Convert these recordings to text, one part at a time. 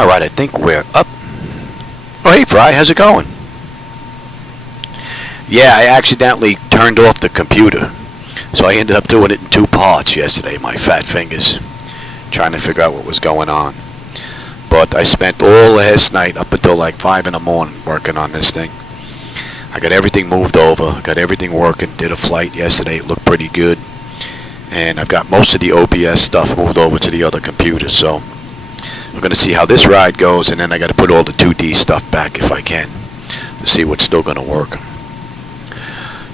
Alright, I think we're up. Oh, hey, Fry, how's it going? Yeah, I accidentally turned off the computer. So I ended up doing it in 2 parts yesterday, my fat fingers, trying to figure out what was going on. But I spent all last night up until like 5 in the morning working on this thing. I got everything moved over, got everything working, did a flight yesterday, it looked pretty good. And I've got most of the OBS stuff moved over to the other computer, so we're going to see how this ride goes, and then I got to put all the 2D stuff back if I can to see what's still going to work.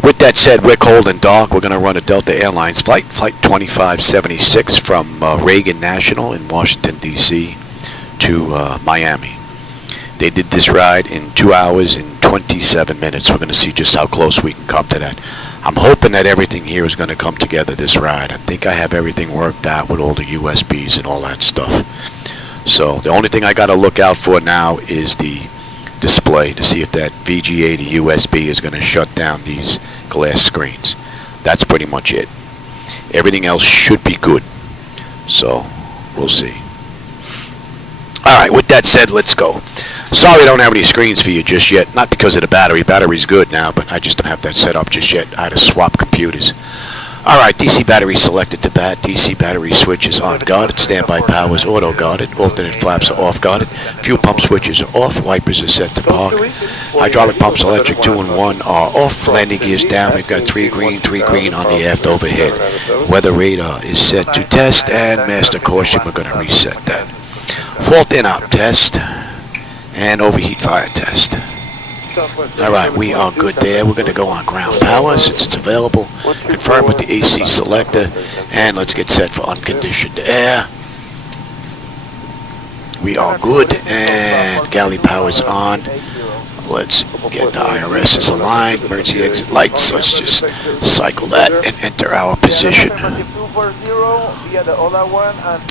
With that said, we're cold and dark. We're going to run a Delta Airlines flight, Flight 2576 from Reagan National in Washington, D.C. to Miami. They did this ride in 2 hours and 27 minutes. We're going to see just how close we can come to that. I'm hoping that everything here is going to come together this ride. I think I have everything worked out with all the USBs and all that stuff. So the only thing I got to look out for now is the display to see if that VGA to USB is going to shut down these glass screens. That's pretty much it. Everything else should be good. So we'll see. Alright, with that said, let's go. Sorry I don't have any screens for you just yet. Not because of the battery. Battery's good now, but I just don't have that set up just yet. I had to swap computers. Alright, DC battery selected to bat. DC battery switch is on guarded. Standby power is auto guarded. Alternate flaps are off guarded. Fuel pump switches are off. Wipers are set to park. Hydraulic pumps, electric 2 and 1 are off. Landing gears down. We've got 3 green on the aft overhead. Weather radar is set to test, and master caution, we're going to reset that. Fault in-op test and overheat fire test. Alright, we are good there. We're going to go on ground power since it's available. Confirm with the AC selector, and let's get set for unconditioned air. We are good, and galley power's on. Let's get the IRSs aligned. Emergency exit lights. Let's just cycle that and enter our position.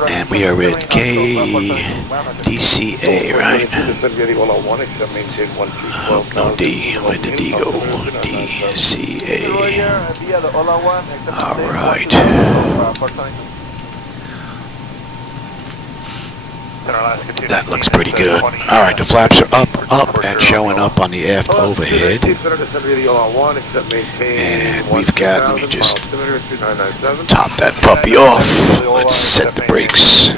And we are at KDCA, right? Oh, no, D. Where did D go? DCA. Alright. That looks pretty good. Alright, the flaps are up, and showing up on the aft overhead. And we've got, let me just top that puppy off. Let's set the brakes.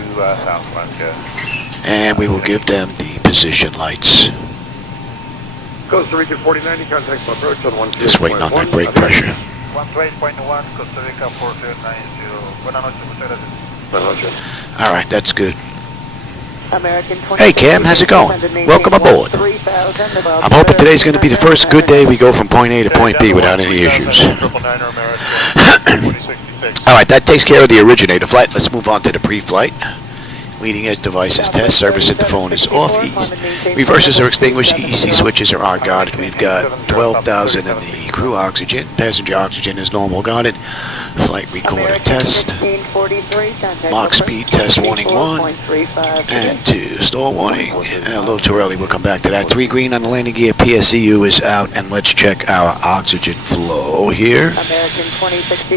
And we will give them the position lights. Costa Rica 4090, contact my approach on 1. Just waiting on that brake pressure. 128.1, Costa Rica 4090. Alright, that's good. Hey Cam, how's it going? Welcome aboard. I'm hoping today's going to be the first good day we go from point A to point B without any issues. Alright, that takes care of the originator flight. Let's move on to the pre-flight. Leading edge devices test. Service interphone is off. Reversers are extinguished. EEC switches are on guarded. We've got 12,000 in the crew oxygen. Passenger oxygen is normal guarded. Flight recorder test. Lock speed test warning 1 and 2. Stall warning. A little too early. We'll come back to that. 3 green on the landing gear. PSEU is out. And let's check our oxygen flow here.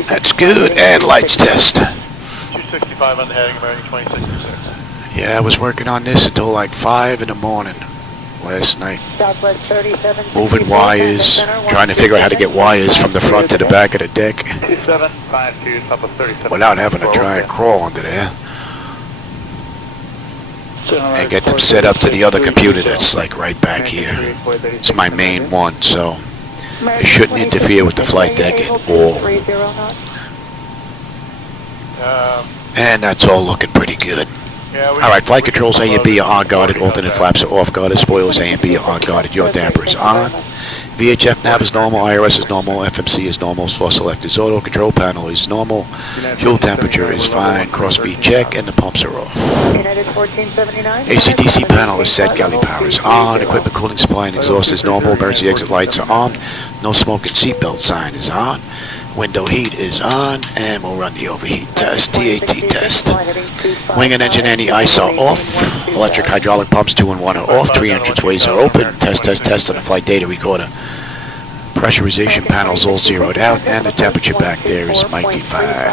That's good. And lights test. 265 on the heading, American 2066. Yeah, I was working on this until like 5 in the morning last night. Moving wires, trying to figure out how to get wires from the front to the back of the deck without having to try and crawl under there. And get them set up to the other computer that's like right back here. It's my main one, so it shouldn't interfere with the flight deck at all. And that's all looking pretty good. Alright, flight controls A and B are on guarded, alternate flaps are off guarded, spoilers A and B are on guarded, yaw damper is on. VHF nav is normal, IRS is normal, FMC is normal, source select is auto, control panel is normal, fuel temperature is fine, cross feed check, and the pumps are off. AC/DC panel is set, galley power is on, equipment cooling supply and exhaust is normal, emergency exit lights are on, no smoking seatbelt sign is on. Window heat is on, and we'll run the overheat test, TAT test. Wing and engine anti-ice are off. Electric hydraulic pumps 2 and 1 are off. 3 entranceways are open. Test on the flight data recorder. Pressurization panels all zeroed out, and the temperature back there is 95.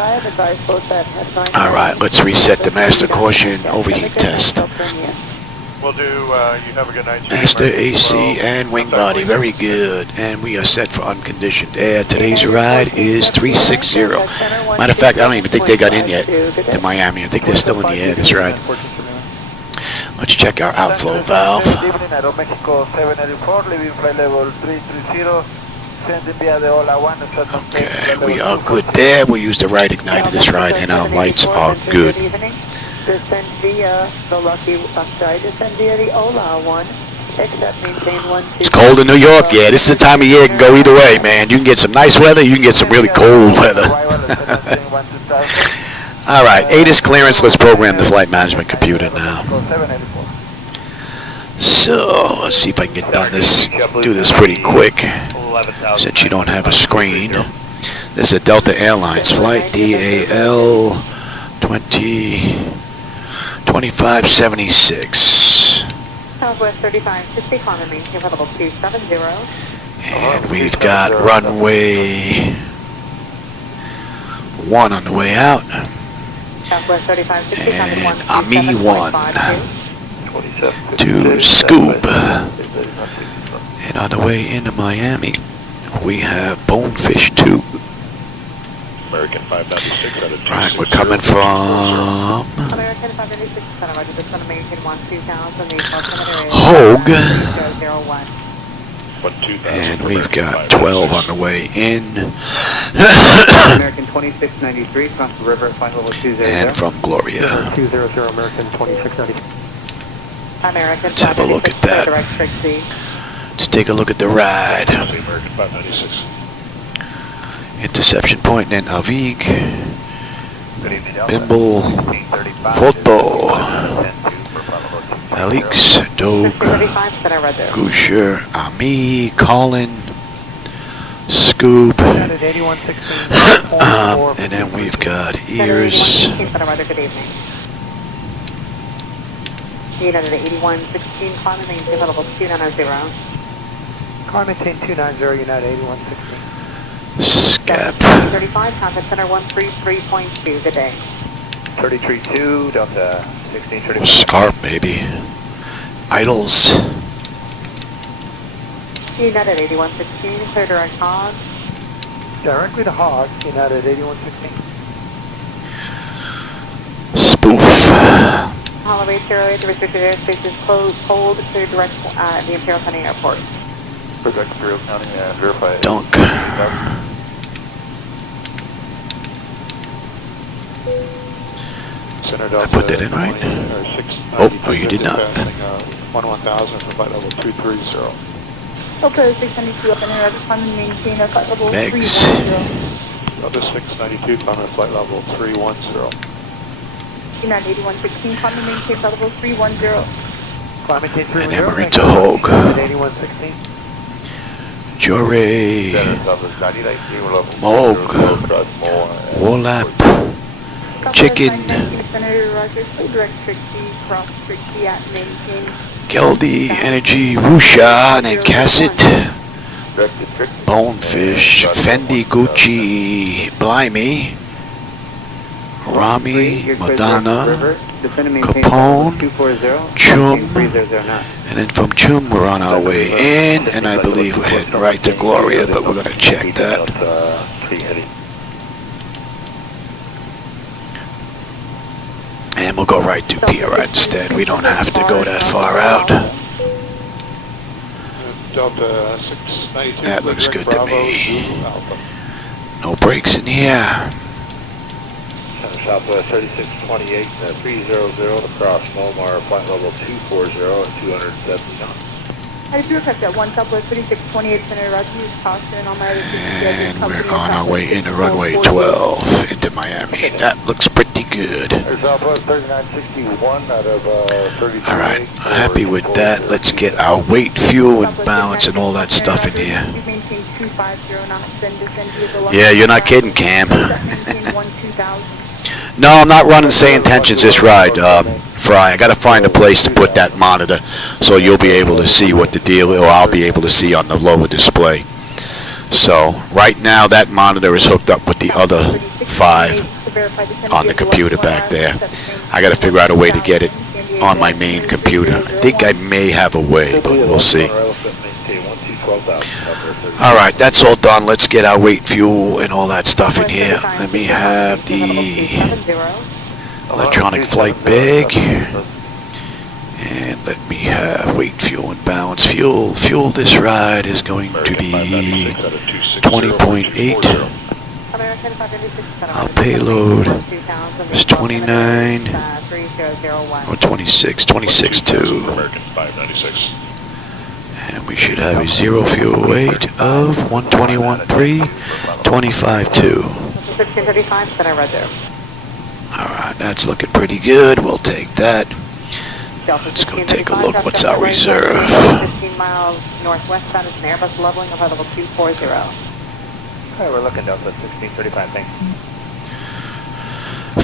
Alright, let's reset the master caution overheat test. We'll do, you have a good night. Master AC and wing body, very good. And we are set for unconditioned air. Today's ride is 360. Matter of fact, I don't even think they got in yet to Miami. I think they're still in the air this ride. Let's check our outflow valve. Good evening, Aeromexico 784, leaving flight level 330, sending via the Ola 1. Okay, we are good there. We'll use the right igniter this ride, and our lights are good. Descend via the Lucky, descend via the Ola 1, except maintain 1. It's cold in New York, yeah. This is the time of year it can go either way, man. You can get some nice weather, you can get some really cold weather. All right, ATIS clearance. Let's program the flight management computer now. So, let's see if I can get do this pretty quick, since you don't have a screen. This is a Delta Airlines Flight, DAL 2576. Southwest 3560, climb maintain level 270. And we've got runway 1 on the way out. Southwest 3560, And AMI 1 to Scoop. And on the way into Miami, we have Bonefish 2. American 596 out of 260. Right, we're coming from American 596, Roger, this one maintain 12000, the altimeter is Hogue. 001. And we've got 12 on the way in. American 2693, cross the river at flight level 200. And from Gloria. 200 American 2690. American Let's have a look at that. direct trick C. Let's take a look at the ride. American 596. Interception point in Avig, Good evening, Bimble, Foto, Alix, Doug, 35, center red there. Gusher, Ami, Colin, Scoop, United 8116. and then we've got Ears, Center red, good evening. United 8116, climb and maintain level 290. Climb maintain 290, United 8116. Scap, 35, contact center 133.2, good day. 332, Delta 1635. Scarp maybe, Idols, United 8116, clear direct hog. Directly to Hog, United 8116. Spoof, Holloway 08, the restricted airspace is closed, hold, clear direct the Imperial County Airport. Project Imperial County, verify. Dunk, Center I Delta put that in right? Oh, you did not. 11,000 for flight level 230. Delta 692 up in air, climb and maintain a flight level Megs. 310. Delta 692, climb at flight level 310. United 8116, climb and maintain flight level 310. Climb maintain 310. And then we're into Hogue, United 8116. Jure, Center Southwest 99, level Moog, 0, Wolap, Chicken, Senator Roger, clear direct trick C, cross trick C at maintain. Geldy, Energy, Rusha, and Casset, Bonefish, Fendi, Gucci, Blimey, Rami, Madonna, Capone, Chum, and then from Chum we're on our way in, and I believe we're heading right to Gloria, but we're going to check that. And we'll go right to PRI instead. We don't have to go that far out. Delta 692. That looks good to Bravo, me. Zulu Alpha. No brakes in here. Center Southwest 3628, 300 across Momar, flight level 240 at 270 knots. I do affect that 1 Southwest 3628, Senator Roger, use caution and all my other And we're on our way into runway 12 into Miami. That looks pretty good. Southwest 3961 out of 33. All right, happy with that. Let's get our weight, fuel, and balance and all that stuff in here. Maintain 250 knots, then descend via the Yeah, you're not kidding, Cam. Maintain 12,000. No, I'm not running SayIntentions this ride, Fry. I got to find a place to put that monitor so you'll be able to see what the deal is, or I'll be able to see on the lower display. So right now that monitor is hooked up with the other 5 on the computer back there. I got to figure out a way to get it on my main computer. I think I may have a way, but we'll see. Alright, that's all done. Let's get our weight, fuel, and all that stuff in here. Let me have the electronic flight bag. And let me have weight, fuel, and balance. Fuel this ride is going to be 20.8. Our payload is 29 or 26, 26.2. And we should have a zero fuel weight of 121.3, 25.2. 1635, center Roger. Alright, that's looking pretty good. We'll take that. Let's go take a look. What's our reserve? 15 miles northwest side is an Airbus leveling of level 240. Okay, we're looking Delta 1635, thanks.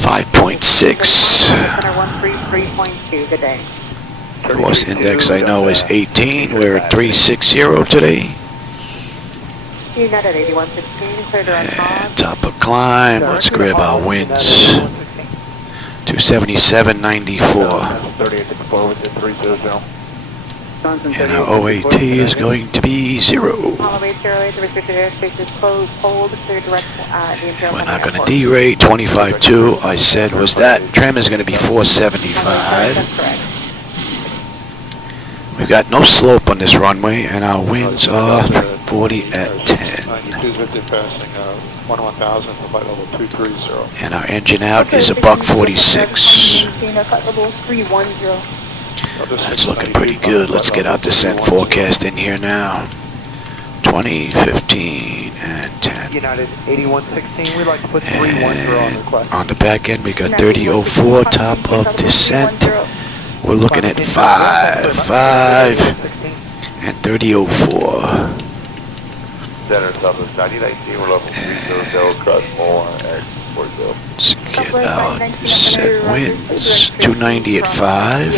5.6. Center 133.2, good day. Course index I know is 18. We're at 360 today. United 8116, clear direct call. And top of climb. Let's grab our winds. 277.94. And our OAT is going to be 0. Apollo 808, the restricted airspace is closed. Hold, clear direct the Imperial. We're not going to derate. 25.2 I said was that. Trim is going to be 475. That's correct. We've got no slope on this runway, and our winds are 40 at 10. 9250 passing 11,000 for flight level 230. And our engine out is a buck 46. That's looking pretty good. Let's get our descent forecast in here now. 20, 15, and 10. United 8116, we'd like to put 310 on request. On the back end, we got 3004, top of descent. We're looking at 5, 5, and 3004. Center Southwest 9019, we're level 300, cross more, X40. Let's get our descent winds. 290 at 5.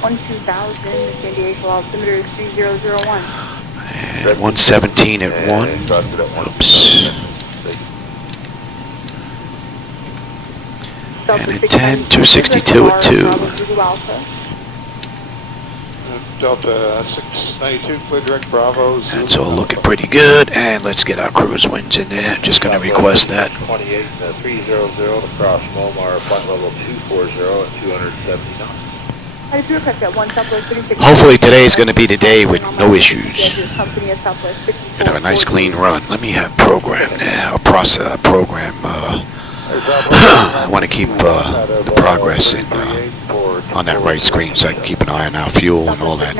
12000, initial altimeter is 3001. And 117 at 1. Oops. And at 10, 262 at 2. Delta 692, clear direct Bravo. That's all looking pretty good. And let's get our cruise winds in there. Just going to request that. 28, 300 to cross Momar, flight level 240 at 279. Hopefully today is going to be the day with no issues. And have a nice clean run. Let me have program there. Program. I want to keep the progress in on that right screen so I can keep an eye on our fuel and all that.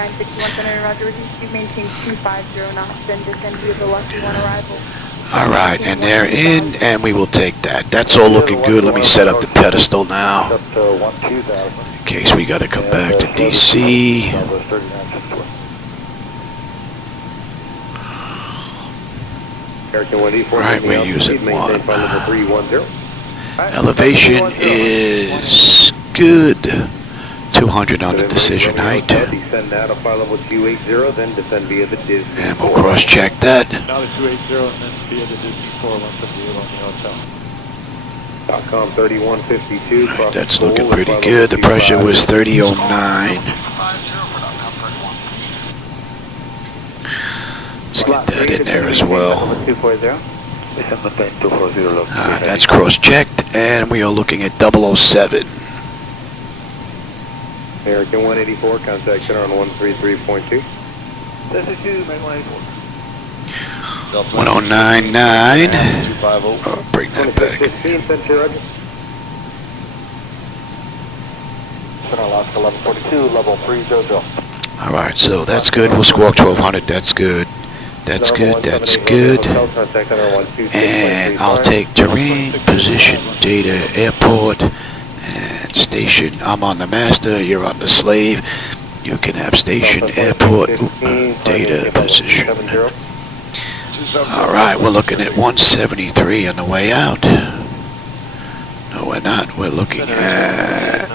Alright, and they're in, and we will take that. That's all looking good. Let me set up the pedestal now, in case we got to come back to DC. Right, we're using 1. Elevation is good. 200 on the decision height. And we'll cross-check that. Now the 280 and then via the Disney 4158 on the hotel. .com 3152. Right, that's looking pretty good. The pressure was 3009. Let's get that in there as well. That's cross-checked, and we are looking at 007. American 184, contact center on 133.2. 1099. Oh, bring that back. 15, Century Roger. Center Alaska 1142, level 300. Alright, so that's good. We'll squawk 1200. That's good. That's good. That's good. And I'll take terrain, position, data, airport, and station. I'm on the master. You're on the slave. You can have station, airport, data, position. Alright, we're looking at 173 on the way out. No, we're not. We're looking at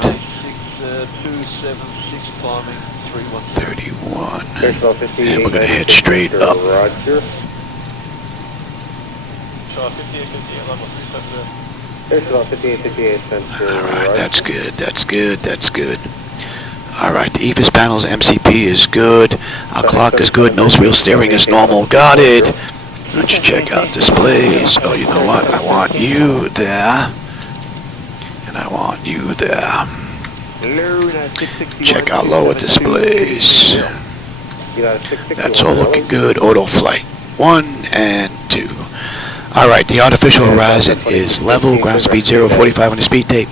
31. And we're going to head straight up. Airfield 5858, Center Alright, that's good, that's good, that's good. Alright, the EVIS panel's MCP is good. Our clock is good, nose wheel steering is normal. Got it! Let's check out displays. Oh, you know what? I want you there. And I want you there. Check out lower displays. That's all looking good. Auto flight 1 and 2. Alright, the artificial horizon is level. Ground speed 0, 45 on the speed tape.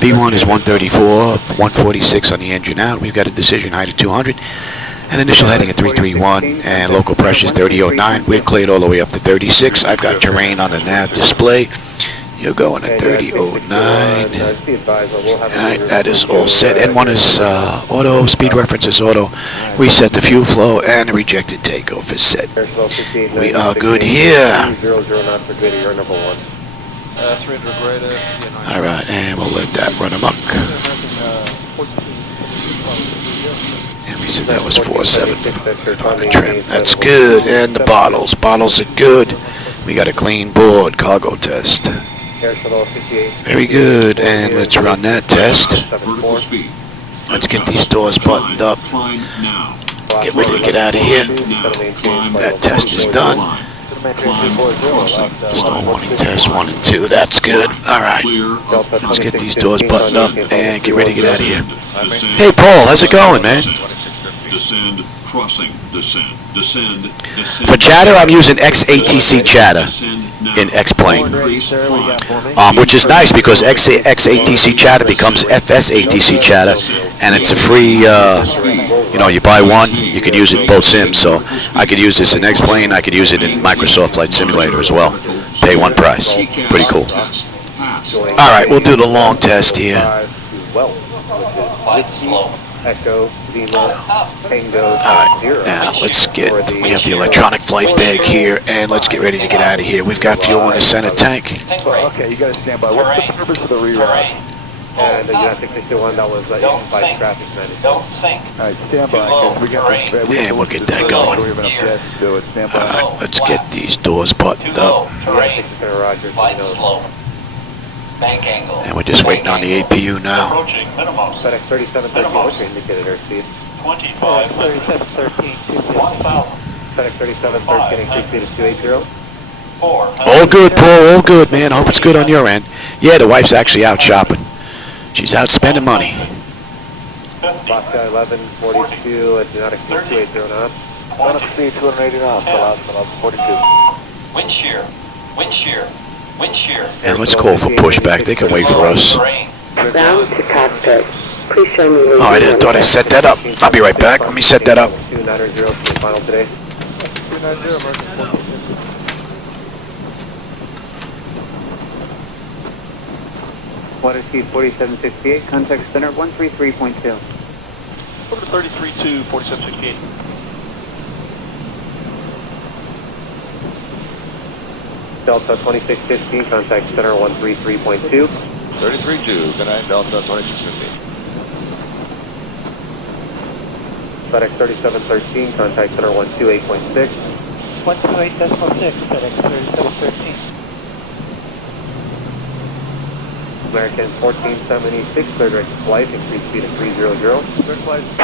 B1 is 134, 146 on the engine out. We've got a decision height of 200. And initial heading at 331. And local pressure is 3009. We're cleared all the way up to 36. I've got terrain on the nav display. You're going at 3009. Alright, that is all set. N1 is auto, speed reference is auto. Reset the fuel flow, and the rejected takeoff is set. We are good here. 009 for good, you're number 1. 300 greater. Alright, and we'll let that run amok. And we said that was 47 on the trim. That's good. And the bottles. Bottles are good. We got a clean board. Cargo test. Very good. And let's run that test. Let's get these doors buttoned up. Get ready to get out of here. That test is done. Stall warning test 1 and 2. That's good. Alright. Let's get these doors buttoned up and get ready to get out of here. Hey Paul, how's it going, man? Descend, crossing, descend, descend, descend. For chatter, I'm using XATC chatter in X-Plane. Which is nice because XATC chatter becomes FSATC chatter, and it's a free, you know, you buy one, you can use it in both sims. So I could use this in X-Plane, I could use it in Microsoft Flight Simulator as well. Pay one price. Pretty cool. Alright, we'll do the long test here. Echo, Lima, Tango, Alright, 0. now let's get, we have the electronic flight bag here, and let's get ready to get out of here. We've got fuel in the center tank. Okay, you guys stand by. What's the purpose of the reroute? And United 61, that was inside traffic management. Alright, stand by. We got this. And we'll get that going. We have enough gas to do it. Stand by. Alright, let's get these doors buttoned up. United 67, Roger. And we're just waiting on the APU now. FedEx 3713, what's your indicated airspeed? 3713, FedEx 3713, increase speed is 280. All good, Paul, all good, man. Hope it's good on your end. Yeah, the wife's actually out shopping. She's out spending money. Vodka 1142, do not exceed 280 knots. Don't exceed 280 knots, last 1142. Wind shear, wind shear, wind shear. And let's call for pushback. They can wait for us. Ground to Cockpit. Please show me where Oh, I didn't thought I set that up. I'll be right back. Let me set that up. 290 for the final today. 290, Water speed 4768, contact center 133.2. Over to 33-2, 4768. Delta 2615, contact center 133.2. 33-2, good night, Delta 2650. FedEx 3713, contact center 128.6. 128.6, FedEx 3713. American 1476, clear direct flight, increased speed of 300.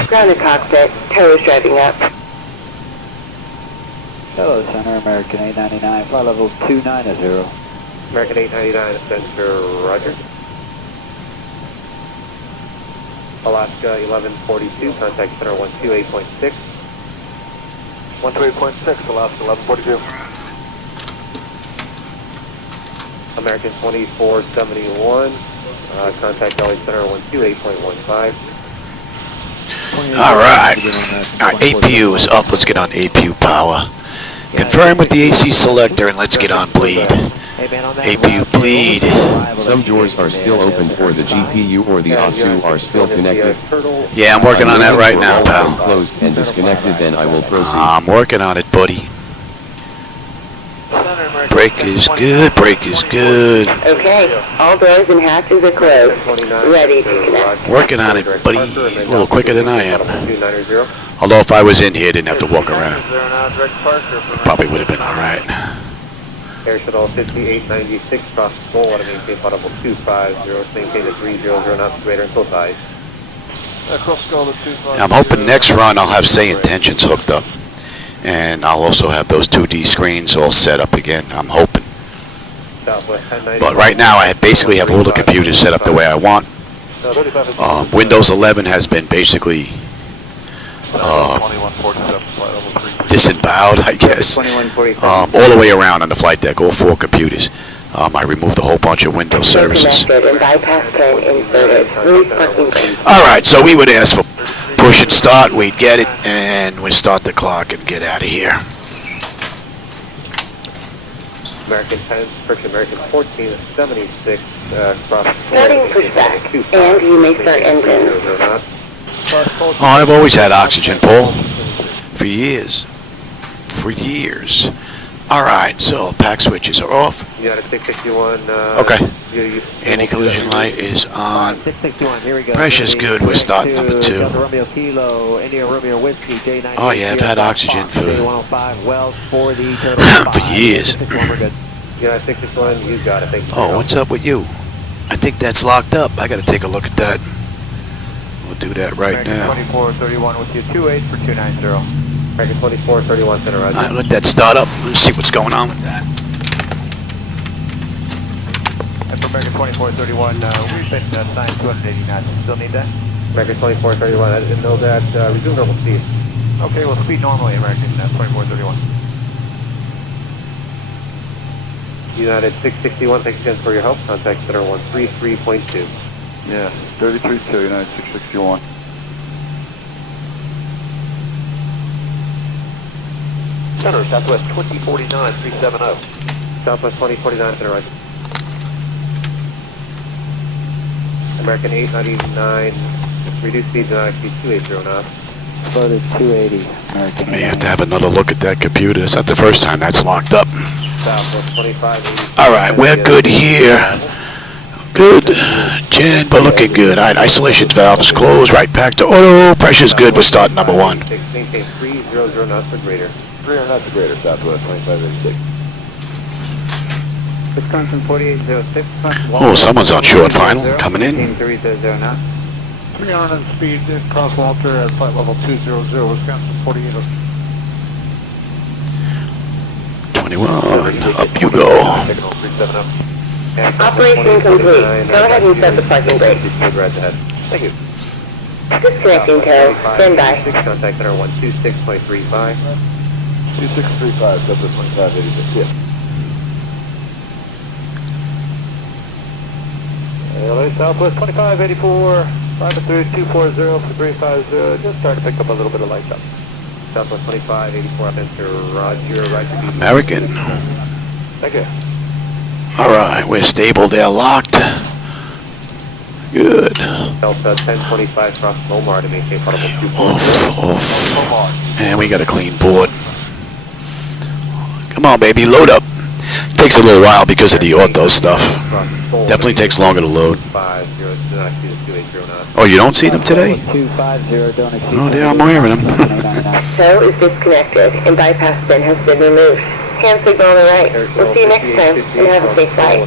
Ground to Cockpit. Tower is driving up. Hello, Center, American 899, flight level 290. American 899, Center, Roger. Alaska 1142, contact center 128.6. 128.6, Alaska 1142. American 2471, contact LA center 128.15. Alright. Alright, APU is up. Let's get on APU power. Confirm with the AC selector and let's get on bleed. APU bleed. Some doors are still open or the GPU or the ASU are still connected. Yeah, I'm working on that right now, When pal. closed and disconnected, then I will proceed. I'm working on it, buddy. Brake is good, brake is good. Okay, all doors and hatches are closed. Ready to connect. Working on it, buddy. A little quicker than I am. 290. Although if I was in here, I didn't have to walk around. Probably would have been alright. Air Shuttle 5896, cross full, want to maintain flight level 250, maintain the 300 knots greater until tight. Cross skull to 250. I'm hoping next run I'll have SayIntentions hooked up. And I'll also have those 2D screens all set up again, I'm hoping. But right now I basically have all the computers set up the way I want. Windows 11 has been basically disemboweled, I guess, all the way around on the flight deck, all 4 computers. I removed a whole bunch of Windows services. Alright, so we would ask for push and start, we'd get it, and we'd start the clock and get out of here. American 10, Friction American 1476, cross. Starting pushback, and you may start engine. Oh, I've always had oxygen, Paul. For years. For years. Alright, so pack switches are off. United 661. Okay. Anti-collision light is on. 661, here we go. Pressure's good, we're starting number 2. Delta Romeo Kilo, India Romeo Whiskey, J9. Oh yeah, I've had oxygen for J105, Wells for the total for years. United 661, you got it, thank you. Oh, what's up with you? I think that's locked up. I gotta take a look at that. We'll do that right now. 2431 with you, 28 for 290. American 2431, center right. Alright, let that start up. Let's see what's going on with that. And for American 2431, we've been assigned 280 knots. Still need that? American 2431, I didn't know that. Resume normal speed. Okay, well, speed normally, American 2431. United 661, thanks again for your help. Contact center 133.2. Yeah, 33-2, United 661. Center, Southwest 2049, 370. Southwest 2049, center right. American 899, reduced speed to not exceed 280 knots. Floated 280, American. May have to have another look at that computer. It's not the first time that's locked up. Southwest 2580. Alright, we're good here. Good. Jen, but looking good. Alright, isolation valve is closed. Right back to auto. Pressure's good. We're starting number 1. Maintain 300 knots or greater. 300 knots or greater, Southwest 2586. Wisconsin 4806. Oh, someone's on short final. Coming in. 330 knots. 300 on speed, cross Walter at flight level 200, Wisconsin 4806. 21. Up you go. Operation complete. Go ahead and set the parking brake. Thank you. Disconnecting tow. Stand by. Contact center 126.35. 2635, Delta 2586, yeah. LA Southwest 2584, 53240 for 350, just starting to pick up a little bit of light up. Southwest 2584, up into Roger, right to be. American. Thank you. Alright, we're stable. They're locked. Good. Delta 1025, cross Lomar to maintain flight level 2. Off. And we got a clean board. Come on, baby, load up. Takes a little while because of the auto stuff. Definitely takes longer to load. Oh, you don't see them today? Oh, there, I'm wearing them. Tow is disconnected and bypass bin has been removed. Hand signal on the right. We'll see you next time and have a safe flight.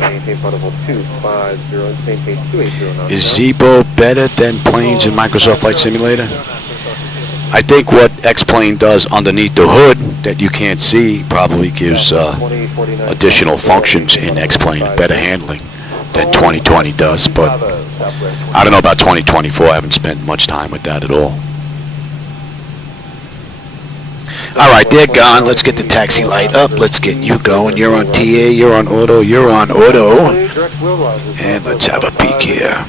Is Zibo better than planes in Microsoft Flight Simulator? I think what X-Plane does underneath the hood that you can't see probably gives additional functions in X-Plane, better handling than 2020 does, but I don't know about 2024. I haven't spent much time with that at all. Alright, they're gone. Let's get the taxi light up. Let's get you going. You're on TA, you're on auto, you're on auto. And let's have a peek here.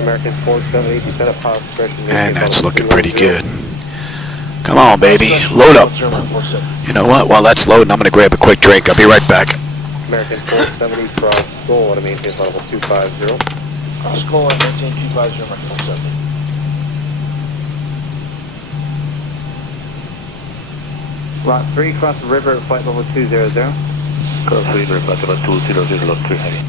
American 4780, set up power suppression. And that's looking pretty good. Come on, baby. Load up. You know what? While that's loading, I'm going to grab a quick drink. I'll be right back. American 470, cross Goal, to maintain level 250. Cross Goal and maintain 250, American 470. Lot 3, cross the river at flight level 200. Cross the river, flight level 200, lot 3 heading.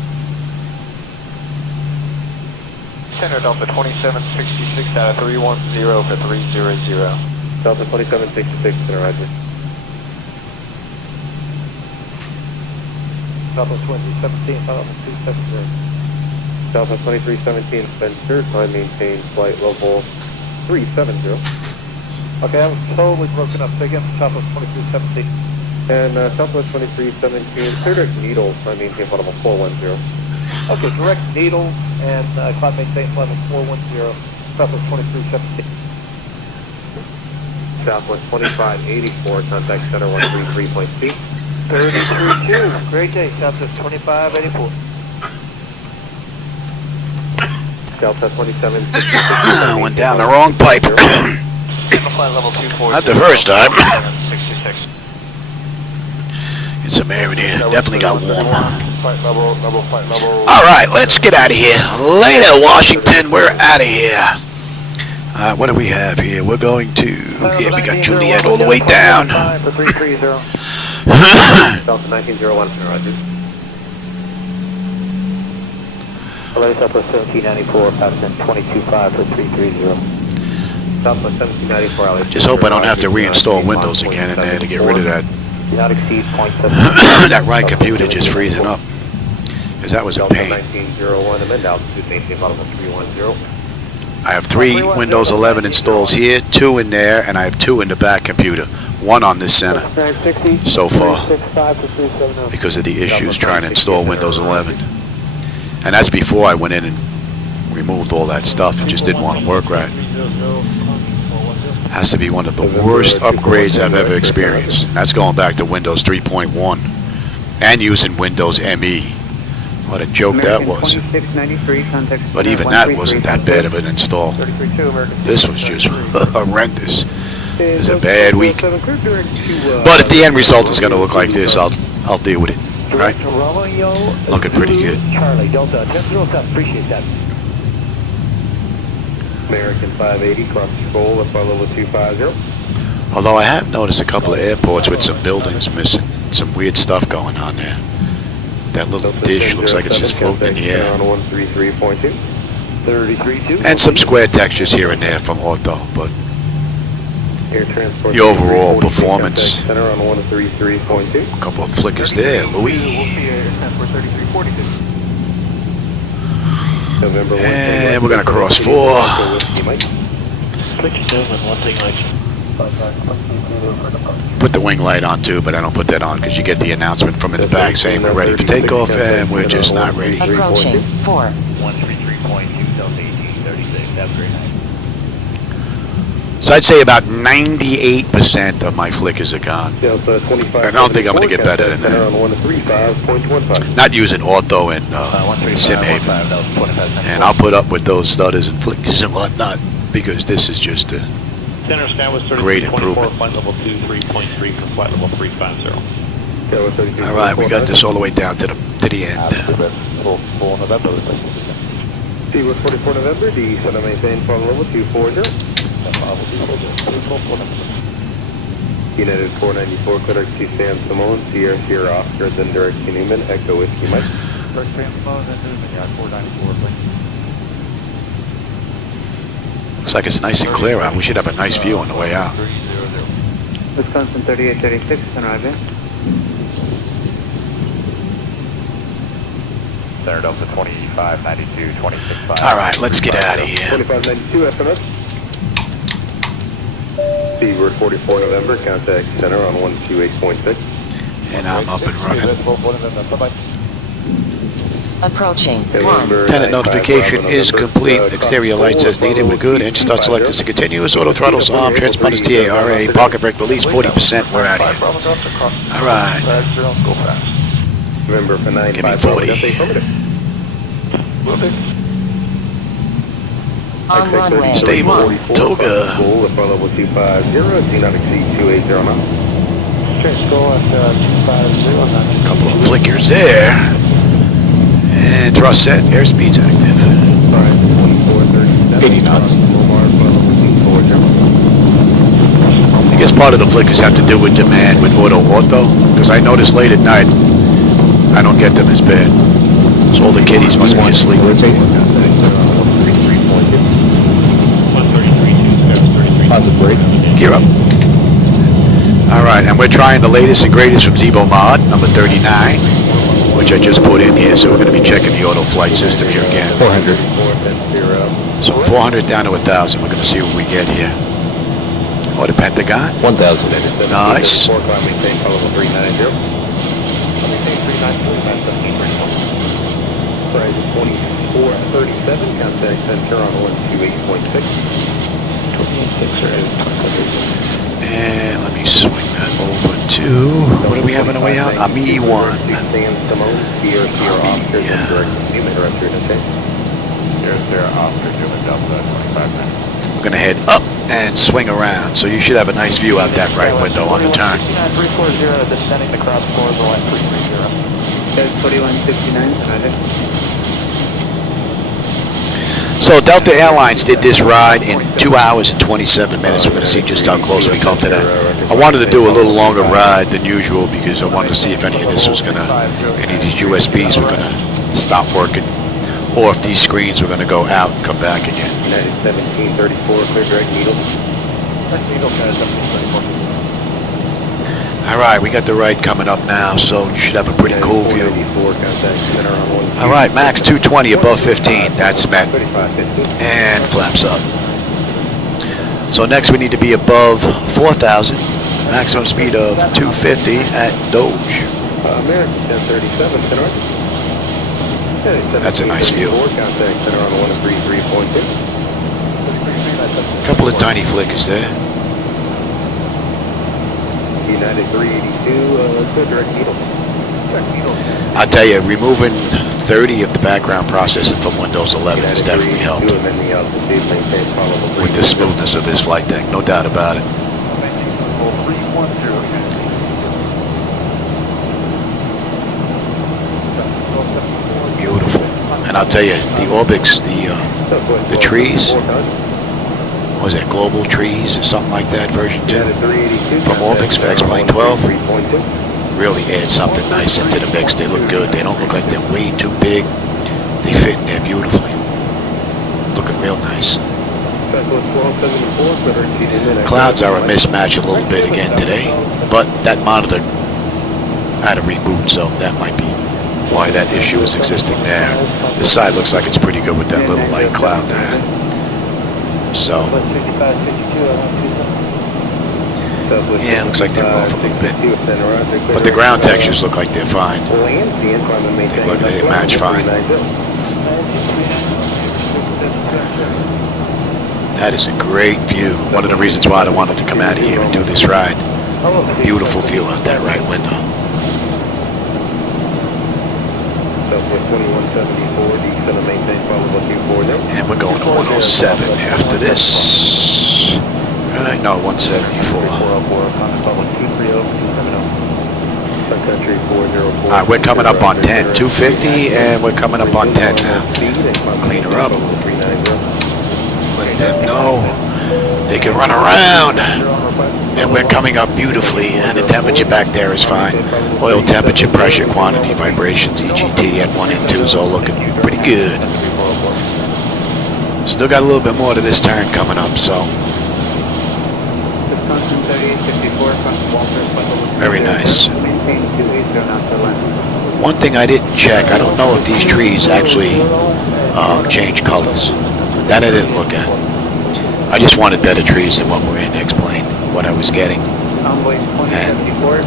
Center Delta 2766 out of 310 for 300. Delta 2766, center roger. Delta 2017, flight level 270. Delta 2317 Spencer, climb maintain flight level 370. Okay, I'm totally broken up. Say again, Southwest 2317. And Southwest 2317, clear direct needle, climb maintain flight level 410. Okay, direct needle and climb maintain flight level 410, Southwest 2317. Southwest 2584, contact center 133.2. 332, great day, Southwest 2584. Delta 2766. Went down the wrong pipe. Flight level 240. Not the first time. 66. Get some air in here. Definitely got warm. Flight level. All right, let's get out of here. Later, Washington. We're out of here. What do we have here? We're going to... Yeah, we got Juliet all the way down. For 330. Delta 1901, roger. Hello, Southwest 1794, passing 225 for 330. Southwest 1794, LA. Just hope I don't have to reinstall Windows again in there to get rid of that. Do not exceed 0.7. That right computer just freezing up. Because that was a Delta pain. 1901, amend altitude, maintain level 310. I have 3 Windows 11 installs here, 2 in there, and I have 2 in the back computer. 1 on this center so far because of the issues trying to install Windows 11. And that's before I went in and removed all that stuff. It just didn't want to work right. Has to be one of the worst upgrades I've ever experienced. And that's going back to Windows 3.1 and using Windows ME. What a joke that was. But even that wasn't that bad of an install. This was just horrendous. It was a bad week. But if the end result is going to look like this, I'll deal with it. Right? Looking pretty good. Charlie, Delta, appreciate that. American 580, cross control, flight level 250. Although I have noticed a couple of airports with some buildings missing. Some weird stuff going on there. That little dish looks like it's just floating in the air. On 133.2. 33.2. And some square textures here and there from ortho, but Air transport. the overall performance. Center on 133.2. A couple of flickers there, Louis. November 1. And we're going to cross 4. Put the wing light on too, but I don't put that on because you get the announcement from in the back saying we're ready for takeoff, and we're just not ready. Approaching 4. 133.2, Delta 1836, that's very nice. So I'd say about 98% of my flickers are gone. And I don't think I'm going to get better than that. Not using ortho and SimHaven. And I'll put up with those stutters and flickers and whatnot because this is just a great improvement. Flight level 23.3 for flight level 350. All right, we got this all the way down to the end. Seaward 44 November, the center maintain flight level 240. United 494, clear to San Simone, Sierra Oscar, then direct to Newman, Echo Whiskey Mike. Direct San Simone, then Newman, yeah, 494, please. Looks like it's nice and clear out. We should have a nice view on the way out. Wisconsin 3836, center IB. Center Delta 2592, 26.5. All right, let's get out of here. 2592 SMS. Seaward 44 November, contact center on 128.6. And I'm up and running. Approaching 1. Tenant notification is complete. Exterior lights as needed. We're good. Engine start selected to continuous. Auto throttles on. Transponders TARA. Pocket brake release 40%. We're out of here. All right. November for 9. Give me 40. On runway Stable. 1. Toga. School, flight level 250, do not exceed 280 knots. Couple of flickers there. And thrust set. Airspeed's active. 80 knots. I guess part of the flickers have to do with demand with ortho, because I notice late at night I don't get them as bad. So all the kiddies must be asleep. Positive break. Gear up. All right, and we're trying the latest and greatest from Zibo-Mod, number 39, which I just put in here. So we're going to be checking the auto flight system here again. 400. So 400 down to 1,000. We're going to see what we get here. Oh, the Pentagon. 1,000. Nice. Price 2437, contact center on 128.6. 28.6. And let me swing that over to, what do we have on the way out? AMI 1. We're going to head up and swing around. So you should have a nice view out that right window on the turn. 340, descending the cross corridor line 330. 4169, So Delta Airlines did this ride in 2 hours and 27 minutes. We're going to see just how close we come to that. I wanted to do a little longer ride than usual because I wanted to see if any of this was going to, any of these USBs were going to stop working, or if these screens were going to go out and come back again. 1734, clear direct needle. All right, we got the ride coming up now, so you should have a pretty cool view. All right, max 220 above 15. That's met. And flaps up. So next we need to be above 4,000. Maximum speed of 250 at Doge. That's a nice view. A couple of tiny flickers there. United 382, good direct needle. I'll tell you, removing 30 of the background processing from Windows 11 has definitely helped with the smoothness of this flight deck, no doubt about it. Beautiful. And I'll tell you, the Orbix, the trees, what was it, Global Trees or something like that, version 2 from Orbix for X-Plane 12, really add something nice into the mix. They look good. They don't look like they're way too big. They fit in there beautifully. Looking real nice. Clouds are a mismatch a little bit again today, but that monitor had a reboot, so that might be why that issue is existing there. This side looks like it's pretty good with that little light cloud there. So, yeah, it looks like they're off a little bit. But the ground textures look like they're fine. They look like they match fine. That is a great view. One of the reasons why I wanted to come out here and do this ride. Beautiful view out that right window. And we're going to 107 after this. Right, no, 174. Alright, we're coming up on 10. 250, and we're coming up on 10 now. Clean her up. Let them know they can run around. And we're coming up beautifully, and the temperature back there is fine. Oil temperature, pressure, quantity, vibrations, EGT at 1 and 2 is all looking pretty good. Still got a little bit more to this turn coming up, so. Very nice. One thing I didn't check, I don't know if these trees actually change colors. That I didn't look at. I just wanted better trees than what were in X-Plane, what I was getting. And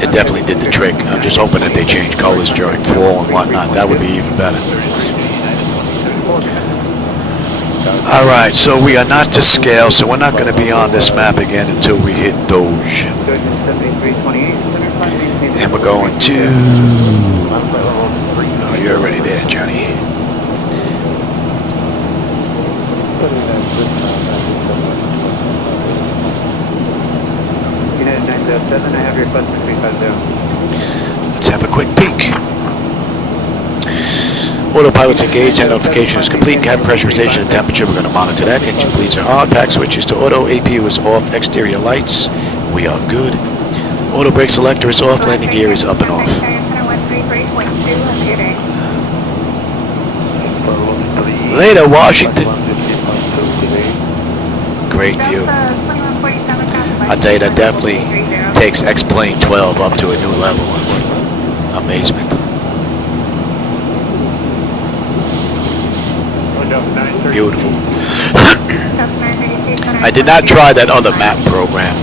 it definitely did the trick. I'm just hoping that they change colors during fall and whatnot. That would be even better. Alright, so we are not to scale, so we're not going to be on this map again until we hit Doge. And we're going to... Oh, you're already there, Johnny. United 907, I have your request for 350. Let's have a quick peek. Autopilot's engaged, hand notification is complete, cabin pressurization and temperature, we're going to monitor that. Engine bleeds are on, pack switches to auto, APU is off, exterior lights, we are good. Auto brake selector is off, landing gear is up and off. Later, Washington. Great view. I tell you, that definitely takes X-Plane 12 up to a new level of amazement. Beautiful. I did not try that other map program.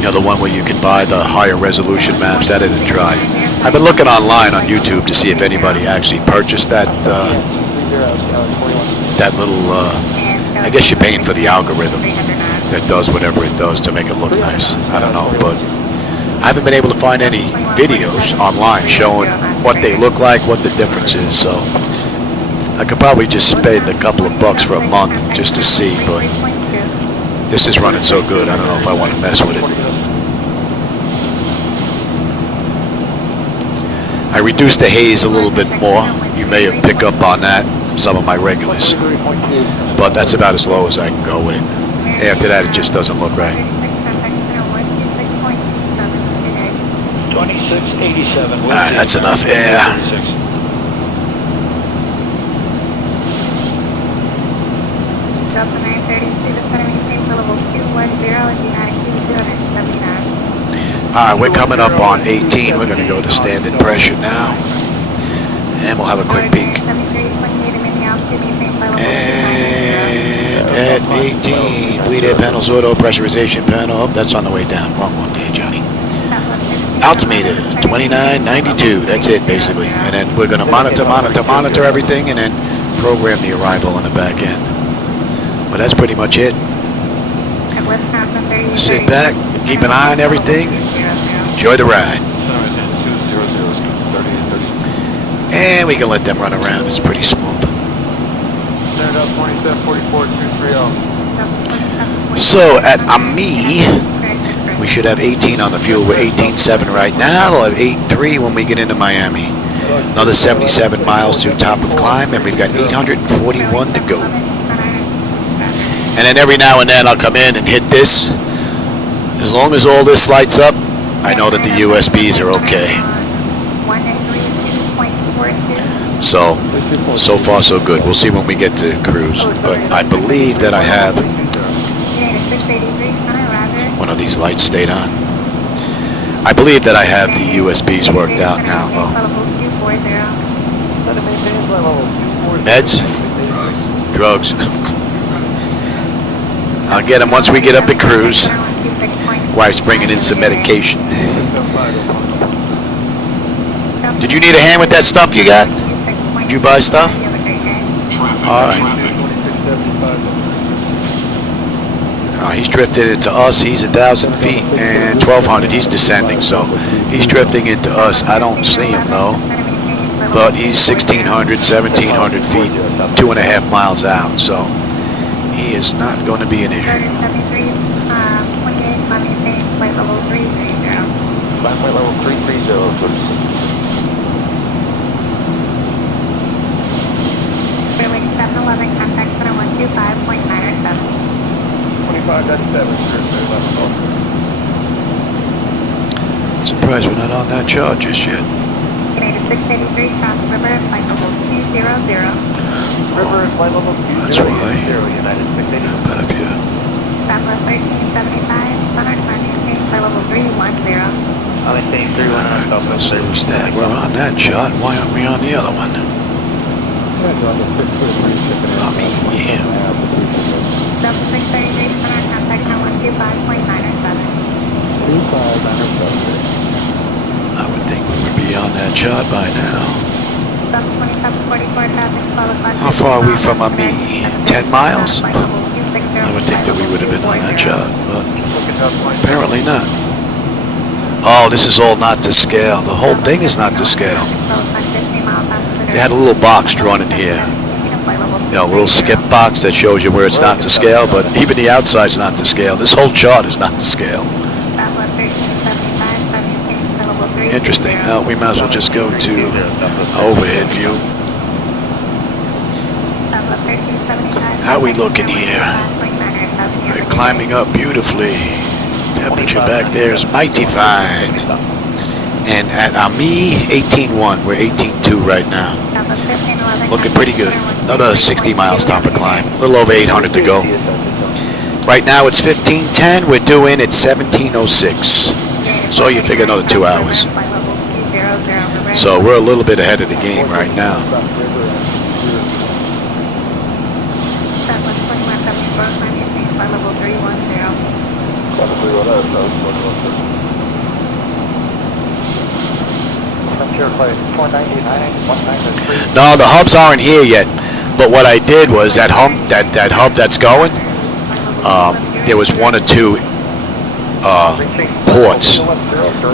You know, the one where you can buy the higher resolution maps. That I didn't try. I've been looking online on YouTube to see if anybody actually purchased that that little, I guess you're paying for the algorithm that does whatever it does to make it look nice. I don't know, but I haven't been able to find any videos online showing what they look like, what the difference is, so I could probably just spend a couple of bucks for a month just to see, but this is running so good, I don't know if I want to mess with it. I reduced the haze a little bit more. You may have picked up on that, some of my regulars, but that's about as low as I can go with it. After that, it just doesn't look right. 2687. Alright, that's enough air. Delta 932 to center maintain for level 210 at United Q 279. Alright, we're coming up on 18. We're going to go to standard pressure now. And we'll have a quick peek. And at 18, bleed air panels, auto pressurization panel. Oh, that's on the way down. Wrong one there, Johnny. Altimeter 2992. That's it, basically. And then we're going to monitor everything, and then program the arrival on the back end. But that's pretty much it. Sit back, keep an eye on everything. Enjoy the ride. And we can let them run around. It's pretty smooth. So at Ami, we should have 18 on the fuel. We're 18.7 right now. We'll have 8.3 when we get into Miami. Another 77 miles to top of climb, and we've got 841 to go. And then every now and then I'll come in and hit this. As long as all this lights up, I know that the USBs are okay. So far so good. We'll see when we get to cruise. But I believe that I have one of these lights stayed on. I believe that I have the USBs worked out now, though. Meds? Drugs. I'll get them once we get up at cruise. Wife's bringing in some medication. Did you need a hand with that stuff you got? Did you buy stuff? Alright. He's drifted into us. He's 1,000 feet and 1,200. He's descending, so he's drifting into us. I don't see him, though. But he's 1,600, 1,700 feet, 2.5 miles out, so he is not going to be an issue. Flight level 330, please. Airwing 711, contact center 125.907. 25.7. Surprised we're not on that chart just yet. United 683, cross river, flight level 200. River, flight level 200. That's why. United 683. Not up here. Southwest 1375, Monarch maintain flight level 310. I'm saying 310 Southwest. So who's that? We're on that shot. Why aren't we on the other one? Yeah. Delta 633, Monarch contact center 125.907. I would think we would be on that shot by now. How far are we from Ami? 10 miles? I would think that we would have been on that shot, but apparently not. Oh, this is all not to scale. The whole thing is not to scale. They had a little box drawn in here. You know, a little skip box that shows you where it's not to scale, but even the outside's not to scale. This whole chart is not to scale. Interesting. Well, we might as well just go to overhead view. How are we looking here? We're climbing up beautifully. Temperature back there is mighty fine. And at Ami, 18.1. We're 18.2 right now. Looking pretty good. Another 60 miles top of climb. A little over 800 to go. Right now it's 15:10. We're due in at 17:06. So you figure another 2 hours. So we're a little bit ahead of the game right now. No, the hubs aren't here yet. But what I did was that hub that's going, there was 1 or 2 ports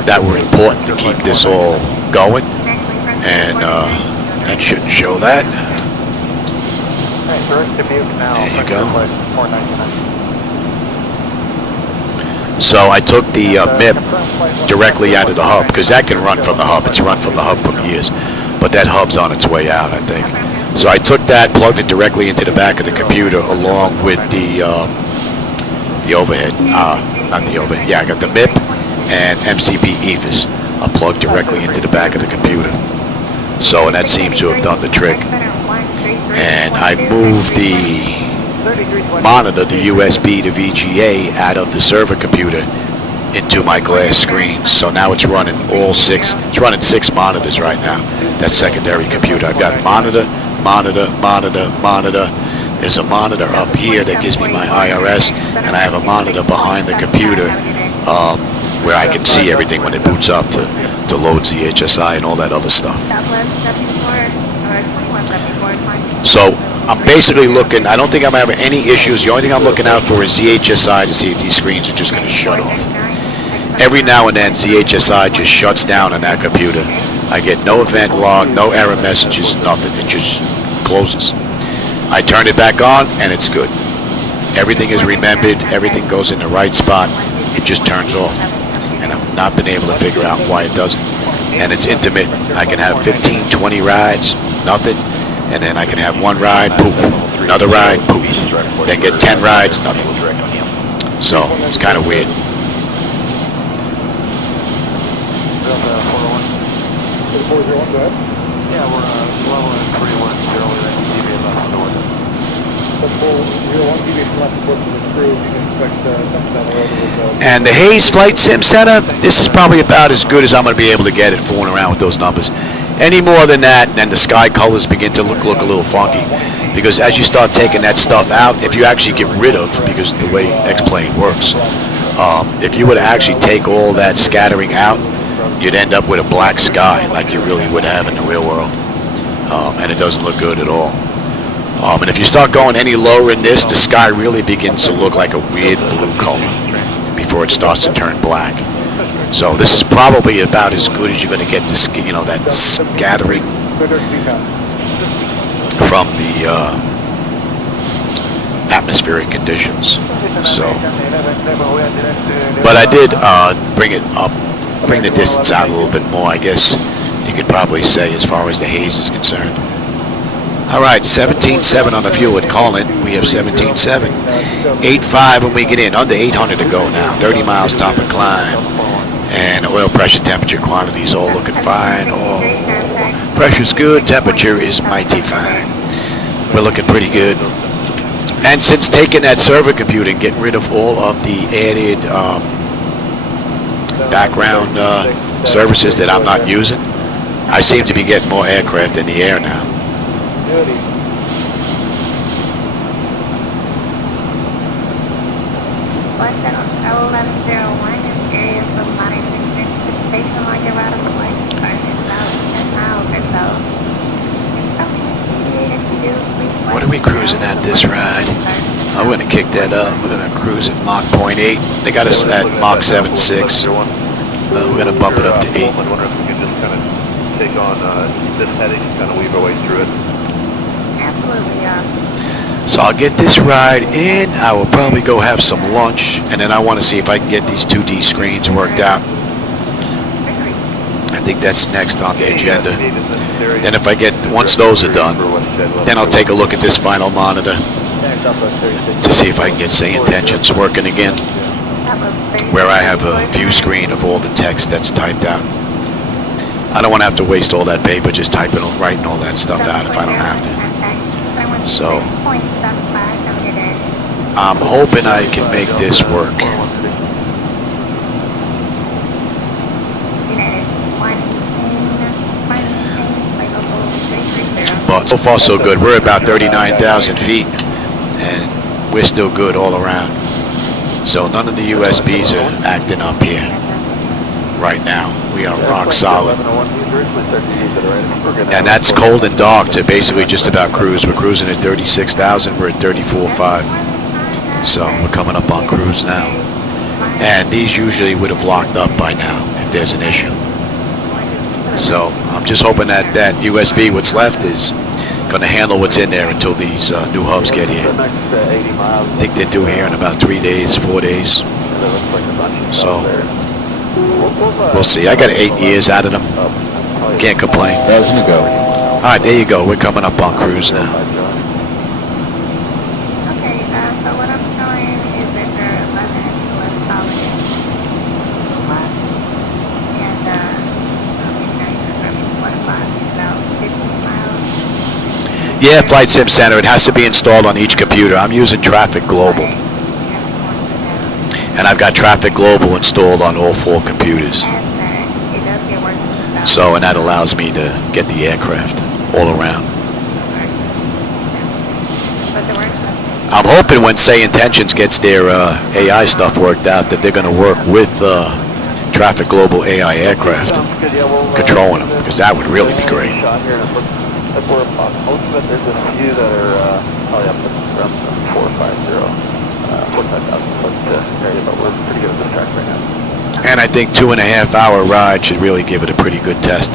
that were important to keep this all going, and that shouldn't show that. There you go. So I took the MIP directly out of the hub, because that can run from the hub. It's run from the hub for years, but that hub's on its way out, I think. So I took that, plugged it directly into the back of the computer, along with the overhead. Not the overhead. Yeah, I got the MIP and MCP EFIS. I plugged directly into the back of the computer. So, and that seems to have done the trick. And I moved the monitor, the USB to VGA, out of the server computer into my glass screens. So now it's running all 6. It's running 6 monitors right now. That secondary computer. I've got monitor. There's a monitor up here that gives me my IRS, and I have a monitor behind the computer where I can see everything when it boots up to load ZHSI and all that other stuff. So I'm basically looking, I don't think I'm having any issues. The only thing I'm looking out for is ZHSI to see if these screens are just going to shut off. Every now and then ZHSI just shuts down on that computer. I get no event log, no error messages, nothing. It just closes. I turn it back on and it's good. Everything is remembered. Everything goes in the right spot. It just turns off. And I've not been able to figure out why it doesn't. And it's intermittent. I can have 15, 20 rides, nothing. And then I can have 1 ride, poof. Another ride, poof. Then get 10 rides, nothing. So it's kind of weird. Yeah, we're level at 310 And the Hayes Flight Sim setup, this is probably about as good as I'm going to be able to get it fooling around with those numbers. Any more than that, then the sky colors begin to look a little funky. Because as you start taking that stuff out, if you actually get rid of, because the way X-Plane works, if you were to actually take all that scattering out, you'd end up with a black sky like you really would have in the real world. And it doesn't look good at all. And if you start going any lower in this, the sky really begins to look like a weird blue color before it starts to turn black. So this is probably about as good as you're going to get to, you know, that scattering from the atmospheric conditions. So, but I did bring it up. Bring the distance out a little bit more, I guess you could probably say, as far as the haze is concerned. All right, 17.7 on the fuel at Colin. We have 17.7. 8.5 when we get in. Under 800 to go now. 30 miles top and climb. And oil pressure, temperature, quantities all looking fine. Oh, pressure's good. Temperature is mighty fine. We're looking pretty good. And since taking that server computer and getting rid of all of the added background services that I'm not using, I seem to be getting more aircraft in the air now. What are we cruising at this ride? I'm going to kick that up. We're going to cruise at Mach 0.8. They got us at Mach 7.6. We're going to bump it up to 8. I wonder if we could just kind of take on this heading and kind of weave our way through it. Absolutely, yeah. So I'll get this ride in. I will probably go have some lunch, and then I want to see if I can get these 2D screens worked out. I think that's next on the agenda. Then if I get, once those are done, then I'll take a look at this final monitor to see if I can get SayIntentions working again, where I have a view screen of all the text that's typed out. I don't want to have to waste all that paper just typing, writing all that stuff out if I don't have to. So I'm hoping I can make this work. But so far so good. We're about 39,000 feet and we're still good all around. So none of the USBs are acting up here right now. We are rock solid. And that's cold and dark to basically just about cruise. We're cruising at 36,000. We're at 34.5. So we're coming up on cruise now. And these usually would have locked up by now if there's an issue. So I'm just hoping that that USB, what's left, is going to handle what's in there until these new hubs get here. I think they're due here in about 3 days, 4 days. So we'll see. I got 8 years out of them. Can't complain. Doesn't go. All right, there you go. We're coming up on cruise now. Okay, so what I'm showing is that there are 11 Yeah, Flight Sim Center. It has to be installed on each computer. I'm using Traffic Global. And I've got Traffic Global installed on all 4 computers. So, and that allows me to get the aircraft all around. I'm hoping when SayIntentions gets their AI stuff worked out that they're going to work with Traffic Global AI aircraft controlling them, because that would really be great. That's where most of it, there's a few that are probably up around 450, 45,000 foot area, but we're pretty good at this track right now. And I think 2.5 hour ride should really give it a pretty good test.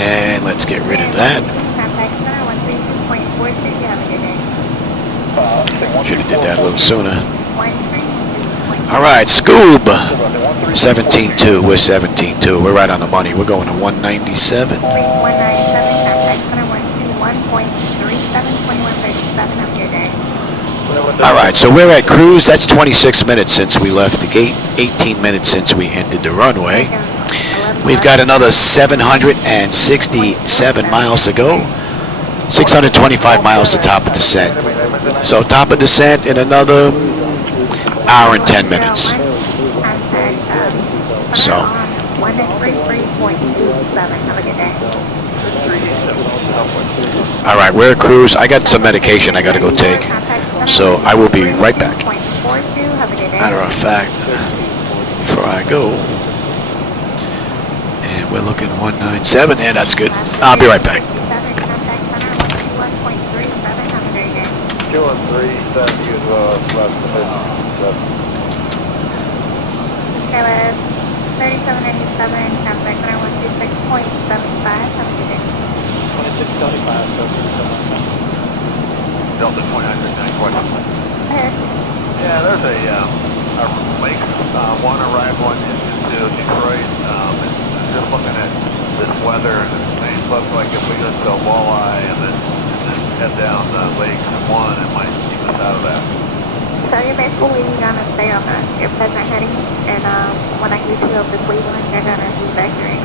And let's get rid of that. Should have did that a little sooner. All right, Scoob. 17.2. We're 17.2. We're right on the money. We're going to 197. All right, so we're at cruise. That's 26 minutes since we left the gate. 18 minutes since we entered the runway. We've got another 767 miles to go. 625 miles to top of descent. So top of descent in another hour and 10 minutes. So. All right, we're at cruise. I got some medication I got to go take. So I will be right back. Matter of fact, before I go, and we're looking 197. Yeah, that's good. I'll be right back. 3797, contact center 126.75, have a good day. 2675, Delta 2939, question. Yeah, there's a lake, one arrival into Detroit, just looking at this weather, it looks like if we go to a walleye and then head down the lake to one, it might keep us out of that. So you're basically gonna stay on your present heading, and when I get you over to Cleveland, they're gonna be vectoring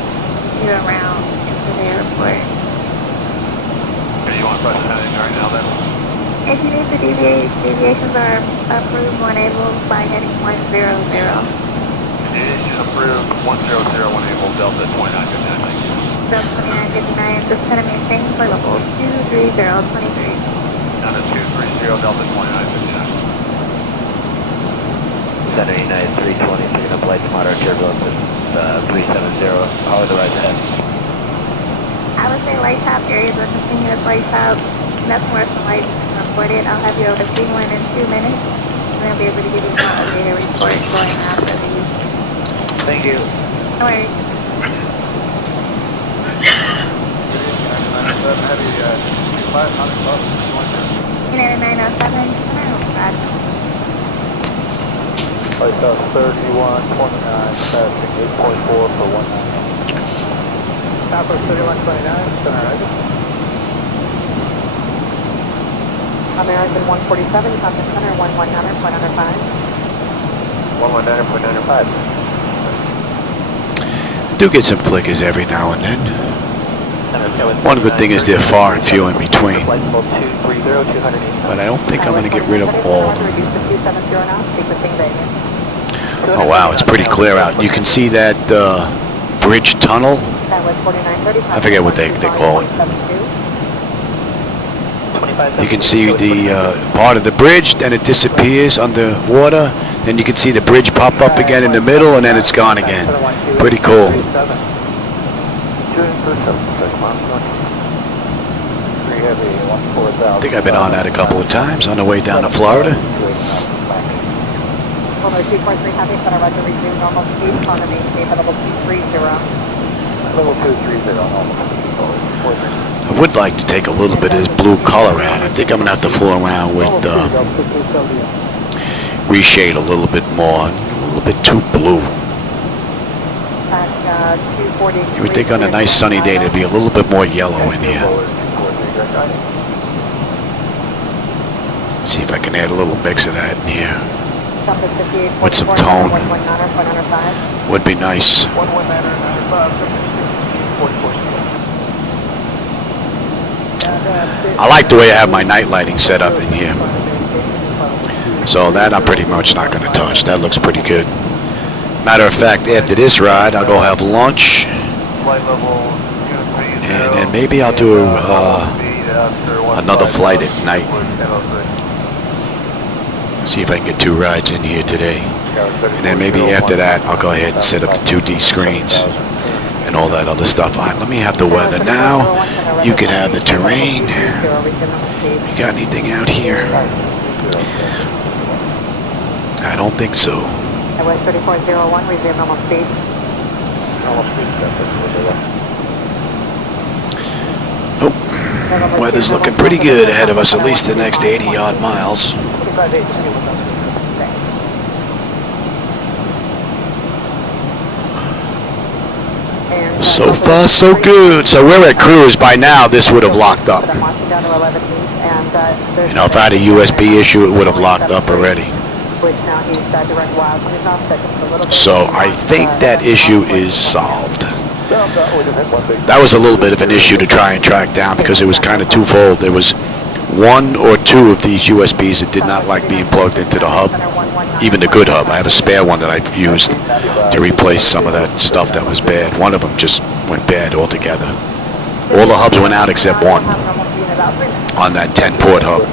you around into the airport. Okay, you want present heading right now then? If you need to deviate, deviations are approved when able by heading 100. Deviation approved 100 when able, Delta 2959, thank you. Delta 2959, just gonna maintain for level 23023. Down to 230, Delta 2959. Center United 320, picking up lights, moderate turbulence, 370, how are the rides ahead? I would say light top areas will continue as light top, nothing worse than light reported. I'll have you over to Cleveland in 2 minutes, and I'll be able to give you an updated report going after these. Thank you. No worries. United 907, Flight South 3129, passing 8.4 for 19. Southwest 3129, center exit. American 147, contact center 119.95. 119.95. Do get some flickers every now and then. Center One good thing is they're far and few in between. Flight level 230, 280. But I don't think I'm going to get rid of all of them. Oh wow, it's pretty clear out. You can see that bridge tunnel. I forget what they call it. You can see the part of the bridge, then it disappears underwater. Then you can see the bridge pop up again in the middle, and then it's gone again. Pretty cool. I think I've been on that a couple of times on the way down to Florida. I would like to take a little bit of this blue color out. I think I'm going to have to fool around with reshade a little bit more. A little bit too blue. You would think on a nice sunny day there'd be a little bit more yellow in here. See if I can add a little mix of that in here. With some tone. Would be nice. I like the way I have my night lighting set up in here. So that I'm pretty much not going to touch. That looks pretty good. Matter of fact, after this ride, I'll go have lunch. And then maybe I'll do another flight at night. See if I can get 2 rides in here today. And then maybe after that, I'll go ahead and set up the 2D screens and all that other stuff. All right, let me have the weather now. You can have the terrain. You got anything out here? I don't think so. West 3401, resume normal speed. Oh, weather's looking pretty good ahead of us, at least the next 80-odd miles. So far, so good. So we're at cruise. By now, this would have locked up. You know, if I had a USB issue, it would have locked up already. So I think that issue is solved. That was a little bit of an issue to try and track down because it was kind of twofold. There was 1 or 2 of these USBs that did not like being plugged into the hub, even the good hub. I have a spare one that I used to replace some of that stuff that was bad. One of them just went bad altogether. All the hubs went out except one on that 10-port hub.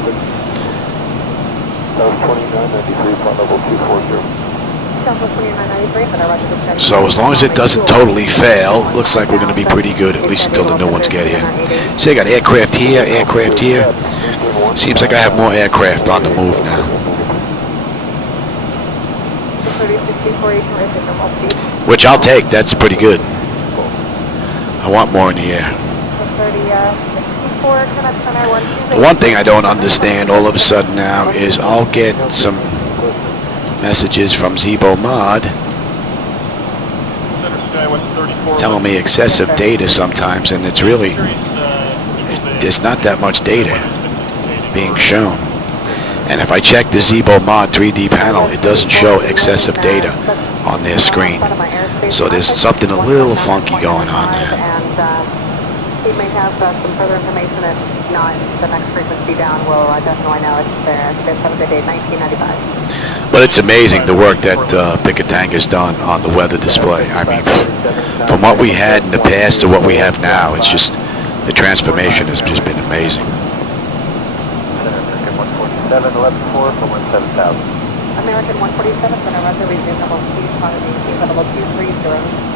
So as long as it doesn't totally fail, looks like we're going to be pretty good, at least until the new ones get here. See, I got aircraft here, aircraft here. Seems like I have more aircraft on the move now. Which I'll take, that's pretty good. I want more in the air. The one thing I don't understand all of a sudden now is I'll get some messages from Zibo-Mod telling me excessive data sometimes, and it's really, there's not that much data being shown. And if I check the Zibo-Mod 3D panel, it doesn't show excessive data on their screen. So there's something a little funky going on there. He may have some further information. If not, the next frequency down will definitely know it's there. It's on the date 1995. But it's amazing the work that Picatanga's done on the weather display. I mean, from what we had in the past to what we have now, it's just, the transformation has just been amazing. American 147, Center Roger, resume level speed, level 230.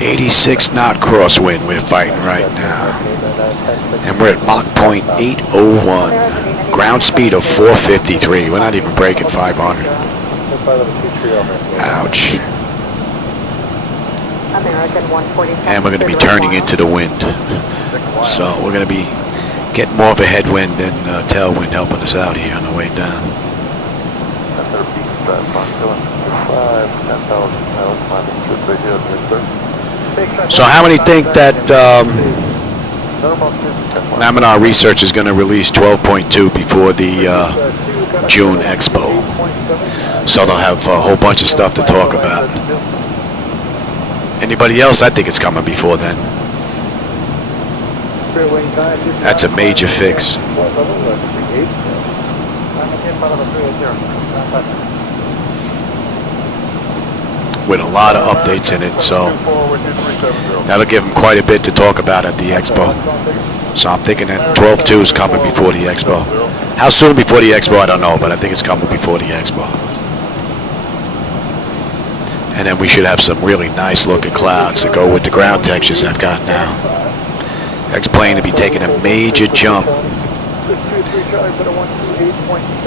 86 knot crosswind we're fighting right now. And we're at Mach point 801. Ground speed of 453. We're not even breaking 500. Ouch. And we're going to be turning into the wind. So we're going to be getting more of a headwind than tailwind helping us out here on the way down. So how many think that Laminar Research is going to release 12.2 before the June Expo? So they'll have a whole bunch of stuff to talk about. Anybody else? I think it's coming before then. That's a major fix. With a lot of updates in it, so that'll give them quite a bit to talk about at the expo. So I'm thinking that 12.2 is coming before the expo. How soon before the expo, I don't know, but I think it's coming before the expo. And then we should have some really nice looking clouds to go with the ground textures I've got now. X-plane to be taking a major jump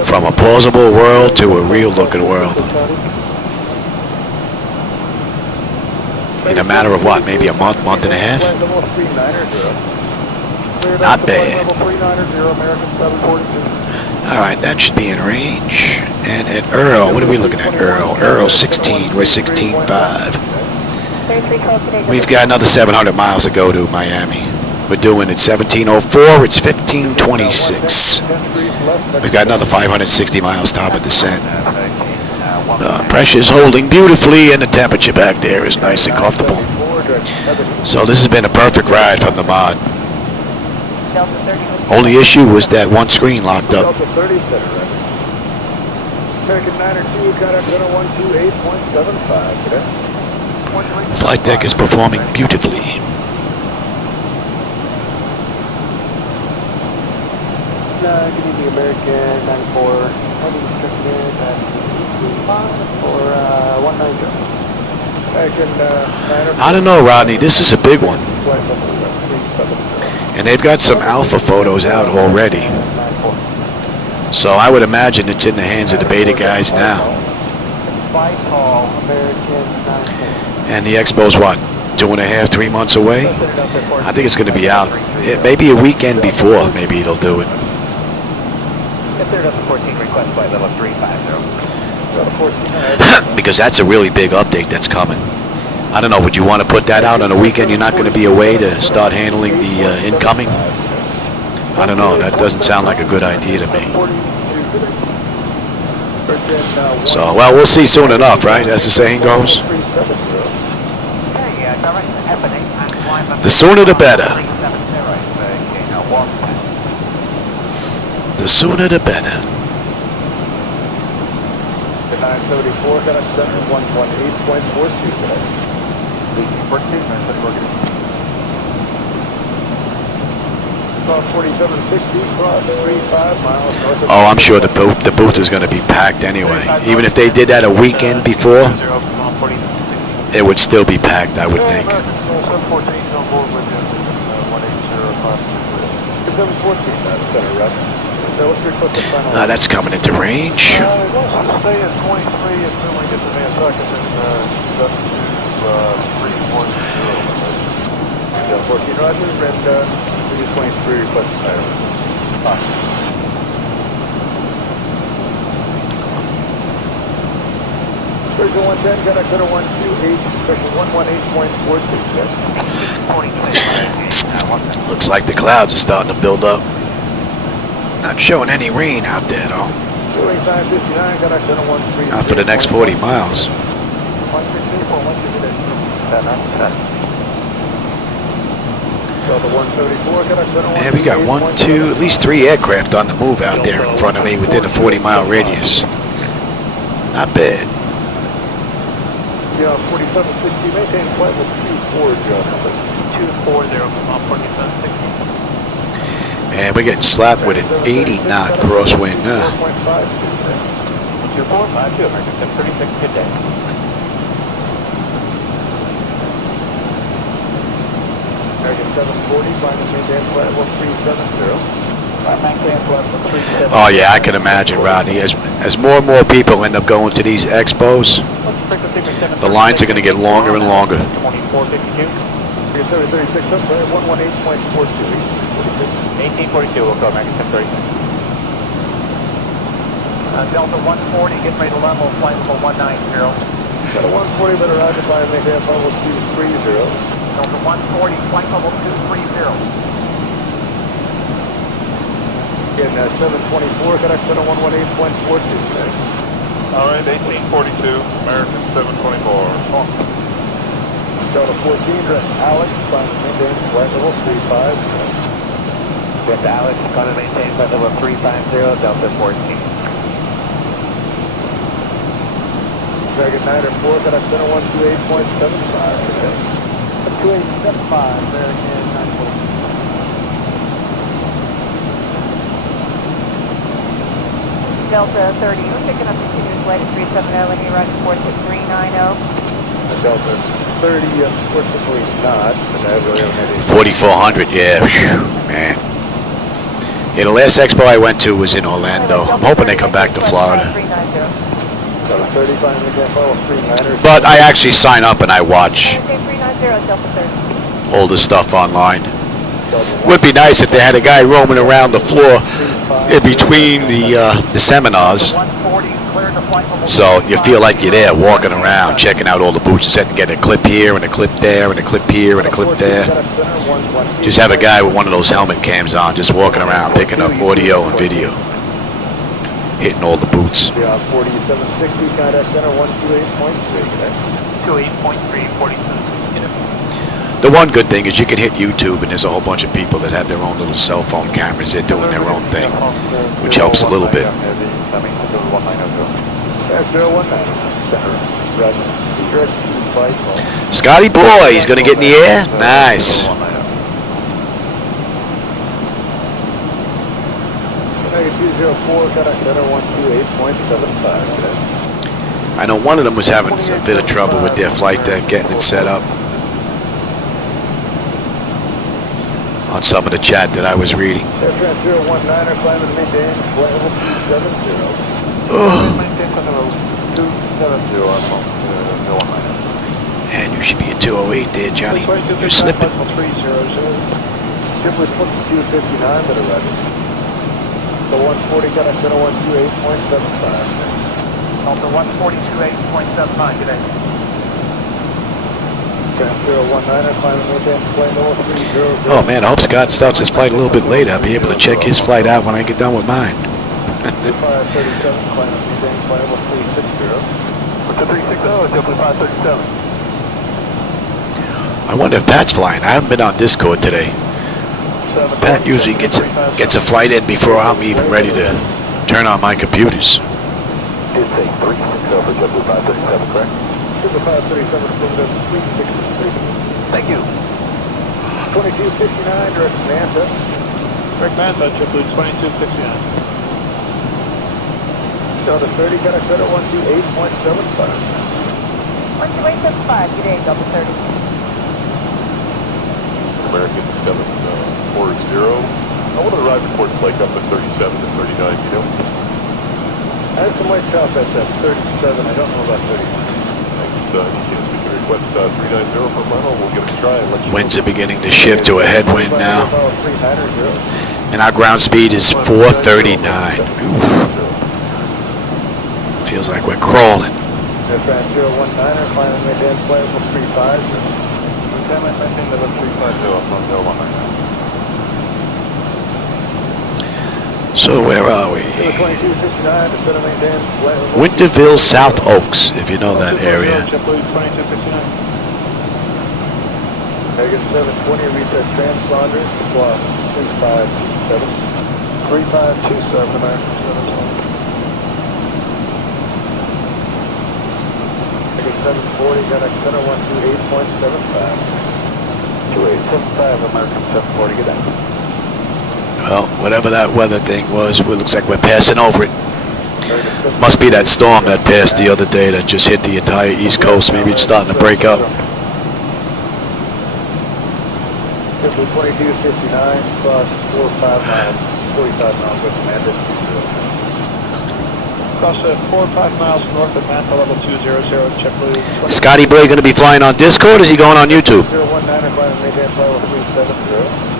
from a plausible world to a real looking world. In a matter of what, maybe a month and a half? Not bad. Alright, that should be in range. And at Earl, what are we looking at? Earl 16, we're 16.5. We've got another 700 miles to go to Miami. We're doing it 1704, it's 1526. We've got another 560 miles top of descent. Pressure's holding beautifully and the temperature back there is nice and comfortable. So this has been a perfect ride from the mod. Only issue was that one screen locked up. Flightdeck is performing beautifully. Give me the American 94 heading restricted at 190. I don't know, Rodney, this is a big one. And they've got some alpha photos out already. So I would imagine it's in the hands of the beta guys now. And the expo's what, 2.5, 3 months away? I think it's going to be out. Maybe a weekend before, maybe it'll do it. Because that's a really big update that's coming. I don't know, would you want to put that out on a weekend you're not going to be away to start handling the incoming? I don't know, that doesn't sound like a good idea to me. So, well, we'll see soon enough, right, as the saying goes? The sooner the better. The sooner the better. 974, got a center, 118.42. Oh, I'm sure the booth is going to be packed anyway. Even if they did that a weekend before, it would still be packed, I would think. That's coming into range. Version 110, got a cutter 128, version 118.46. Looks like the clouds are starting to build up. Not showing any rain out there though. Not for the next 40 miles. And we got 1, 2, at least 3 aircraft on the move out there in front of me within a 40-mile radius. Not bad. Yeah, 4760, maintain flight with 24, John. 240, 4760. And we're getting slapped with an 80-knot crosswind now. 2452, American 1036, good day. American 740, find the maintain flight with 370. Oh yeah, I can imagine, Rodney. As more and more people end up going to these expos, the lines are going to get longer and longer. 2452. 1842, we'll go American 1036. Delta 140, get ready to level, flight level 190. Delta 140, better occupy and make that level 230. Delta 140, flight level 230. In 724, connect center 118.42. All right, 1842, American 724. Delta 14, Alex, find the maintain flight level 35. Delta Alex, going to maintain flight level 350, Delta 14. Reagan 904, got a center 128.75 today. 2875, American 94. Delta 30, we're picking up continuous flight at 370, linear right report to 390. Delta 30, unfortunately not. And I really haven't had any 4,400, yeah, phew, man. Yeah, the last expo I went to was in Orlando. I'm hoping they come back to Florida. Delta 30, flying again, follow 39ers. But I actually sign up and I watch 390, Delta 30. all the stuff online. Would be nice if they had a guy roaming around the floor in between the seminars, so you feel like you're there walking around, checking out all the booths, and getting a clip here and a clip there and a clip here and a clip there. Just have a guy with one of those helmet cams on, just walking around, picking up audio and video, hitting all the booths. 4760, contact center 128.3. 28.3, 47. The one good thing is you can hit YouTube and there's a whole bunch of people that have their own little cell phone cameras. They're doing their own thing, which helps a little bit. Scotty boy, he's going to get in the air? Nice. I know one of them was having a bit of trouble with their flight deck, getting it set up. On some of the chat that I was reading. And you should be at 208 there, Johnny. You're slipping. The 140 got a center 128.75. Delta 142.8.75 today. Oh man, I hope Scott starts his flight a little bit later. I'll be able to check his flight out when I get done with mine. I wonder if Pat's flying. I haven't been on Discord today. Pat usually gets a flight in before I'm even ready to turn on my computers. Did say 360 for JetBlue 537, correct? Thank you. 2259, direct Manta. Direct Manta, JetBlue 2259. Delta 30, got a credit 128.75. 128.75, good day, Delta 30. American 740. What are the ride reports like up at 37 and 39, you know? I have some white top at 37, I don't know about 39. You can request 390 for final. We'll give it a try and let you know. Winds are beginning to shift to a headwind now. And our ground speed is 439. Ooh. Feels like we're crawling. So where are we? Winterville, South Oaks, if you know that area. Reagan 720, reset transponders, plus 2527. 3527, American 720. Reagan 740, got a center 128.75. 2875, American 740, get down. Well, whatever that weather thing was, it looks like we're passing over it. Must be that storm that passed the other day that just hit the entire East Coast. Maybe it's starting to break up. 2259 plus 45 miles, 45 miles with Manta 20. Cross 4 or 5 miles north of Manta, level 200, JetBlue. Scotty Boy going to be flying on Discord, or is he going on YouTube? 019, flying Mayday, level 370.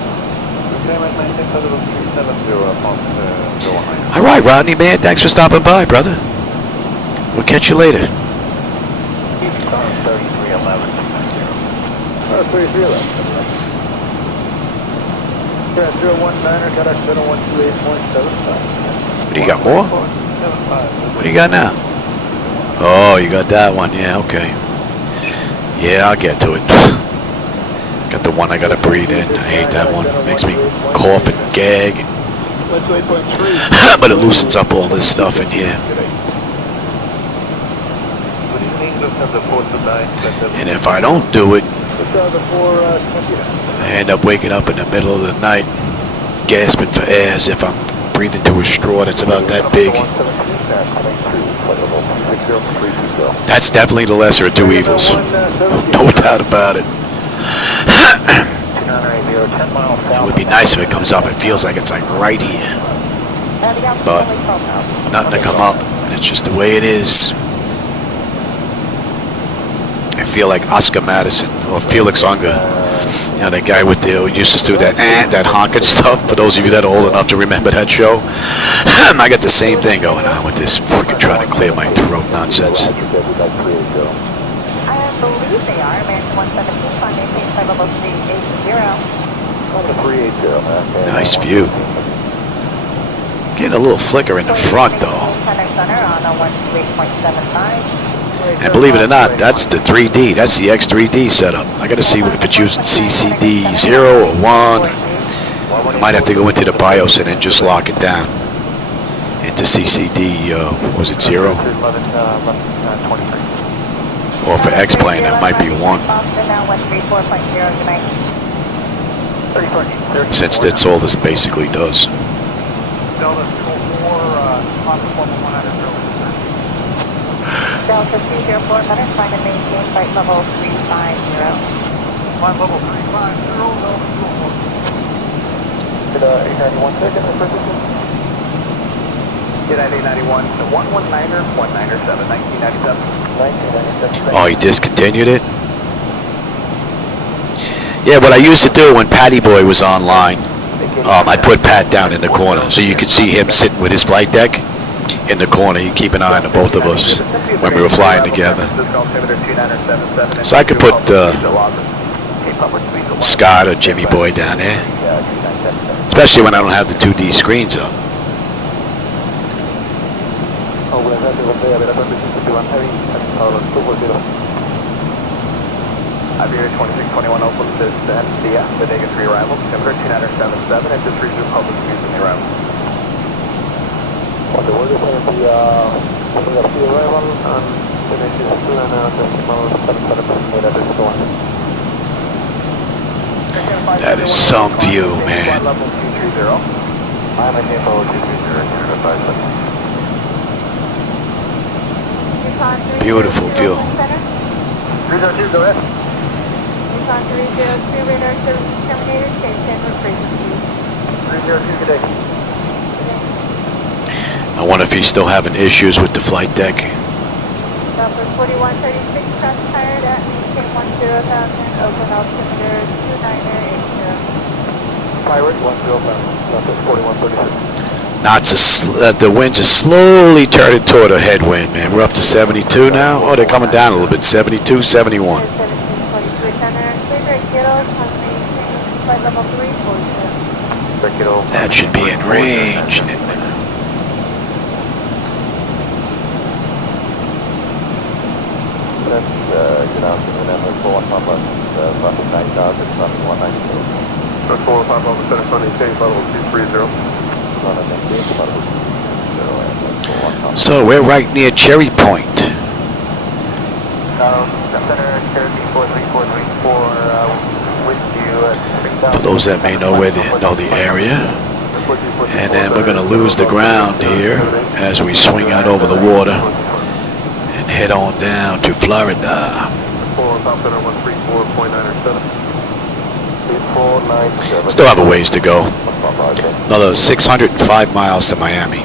All right, Rodney, man. Thanks for stopping by, brother. We'll catch you later. 3311. 019, got a center 128.75. What do you got, more? What do you got now? Oh, you got that one. Yeah, okay. Yeah, I'll get to it. Got the one I gotta breathe in. I hate that one. Makes me cough and gag. But it loosens up all this stuff in here. And if I don't do it, I end up waking up in the middle of the night, gasping for air as if I'm breathing through a straw that's about that big. That's definitely the lesser of two evils. No doubt about it. It would be nice if it comes up. It feels like it's like right here. But nothing to come up. It's just the way it is. I feel like Oscar Madison or Felix Unger. You know, that guy with the who used to do that honking stuff. For those of you that are old enough to remember that show, I got the same thing going on with this freaking trying to clear my throat nonsense. I believe they are. American 117, flying maintain flight level 380. Nice view. Getting a little flicker in the front though. And believe it or not, that's the 3D. That's the X3D setup. I got to see if it's using CCD 0 or 1. I might have to go into the BIOS and then just lock it down into CCD. Was it 0? Or for X-plane, that might be 1. Since that's all this basically does. Delta 304, flying to maintain flight level 350. Flight level 350, Delta 204. Did 891 second or precision? Get at 891, 119er, 197, 1997. 1997. Oh, he discontinued it? Yeah, what I used to do when Patty Boy was online, I'd put Pat down in the corner so you could see him sitting with his flight deck in the corner. You keep an eye on the both of us when we were flying together. So I could put Scott or Jimmy Boy down there, especially when I don't have the 2D screens up. Iberia 2621 open to NCF, the negative 3 arrival, temperature 2977, and just resume public views in the arrival. On the order for the arrival and the next is 297.8 That is some view, man. I'm at info 230, Beautiful view. 302, go ahead. Recon 302, radar service terminated, change network frequency. 302, good day. I wonder if he's still having issues with the flight deck. Delta 4136, cross tired at maintain 10,000, open altimeter 2980. Pirate 105, Delta 4136. The winds are slowly turning toward a headwind, man. We're up to 72 now. Oh, they're coming down a little bit. 72, 71. That should be in range. Good afternoon, and 415 traffic 9,000, traffic 192. That's 415 on the center front, maintain flight level 230. So we're right near Cherry Point. For those that may know the area. And then we're going to lose the ground here as we swing out over the water and head on down to Florida. Still have a ways to go. Another 605 miles to Miami.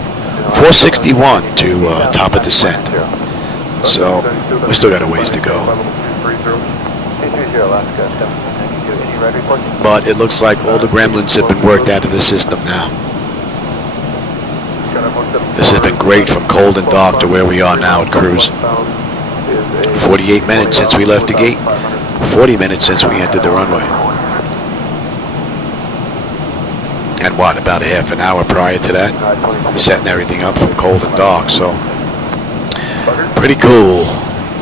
461 to top of descent. So we still got a ways to go. But it looks like all the gremlins have been worked out of the system now. This has been great from cold and dark to where we are now at cruise. 48 minutes since we left the gate. 40 minutes since we entered the runway. And what, about a half an hour prior to that? Setting everything up from cold and dark, so pretty cool.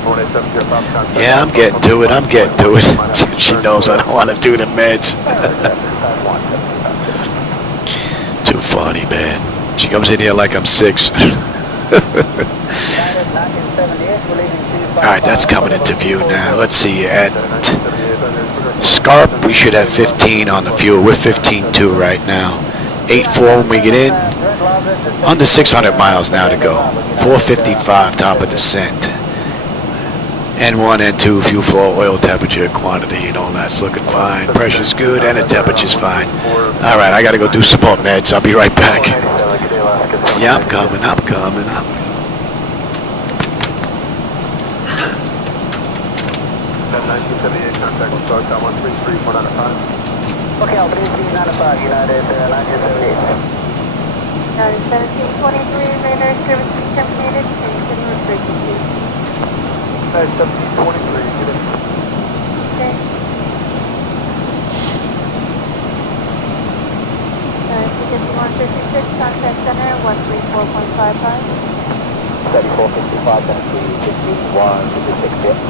Yeah, I'm getting to it. I'm getting to it. She knows I don't want to do the meds. Too funny, man. She comes in here like I'm 6. Alright, that's coming into view now. Let's see, at Scarp, we should have 15 on the fuel. We're 15.2 right now. 8.4 when we get in. Under 600 miles now to go. 455 top of descent. N1, N2, fuel flow, oil temperature, quantity, and all that's looking fine. Pressure's good, and the temperature's fine. Alright, I gotta go do some more meds. I'll be right back. Yeah, I'm coming. Okay, I'll bring you 95, United 1978. United 1723, radar service being terminated. Continue with frequency. United 1723, get in. Okay. 5156, contact center 134.55. 3455, that's the 5156 here.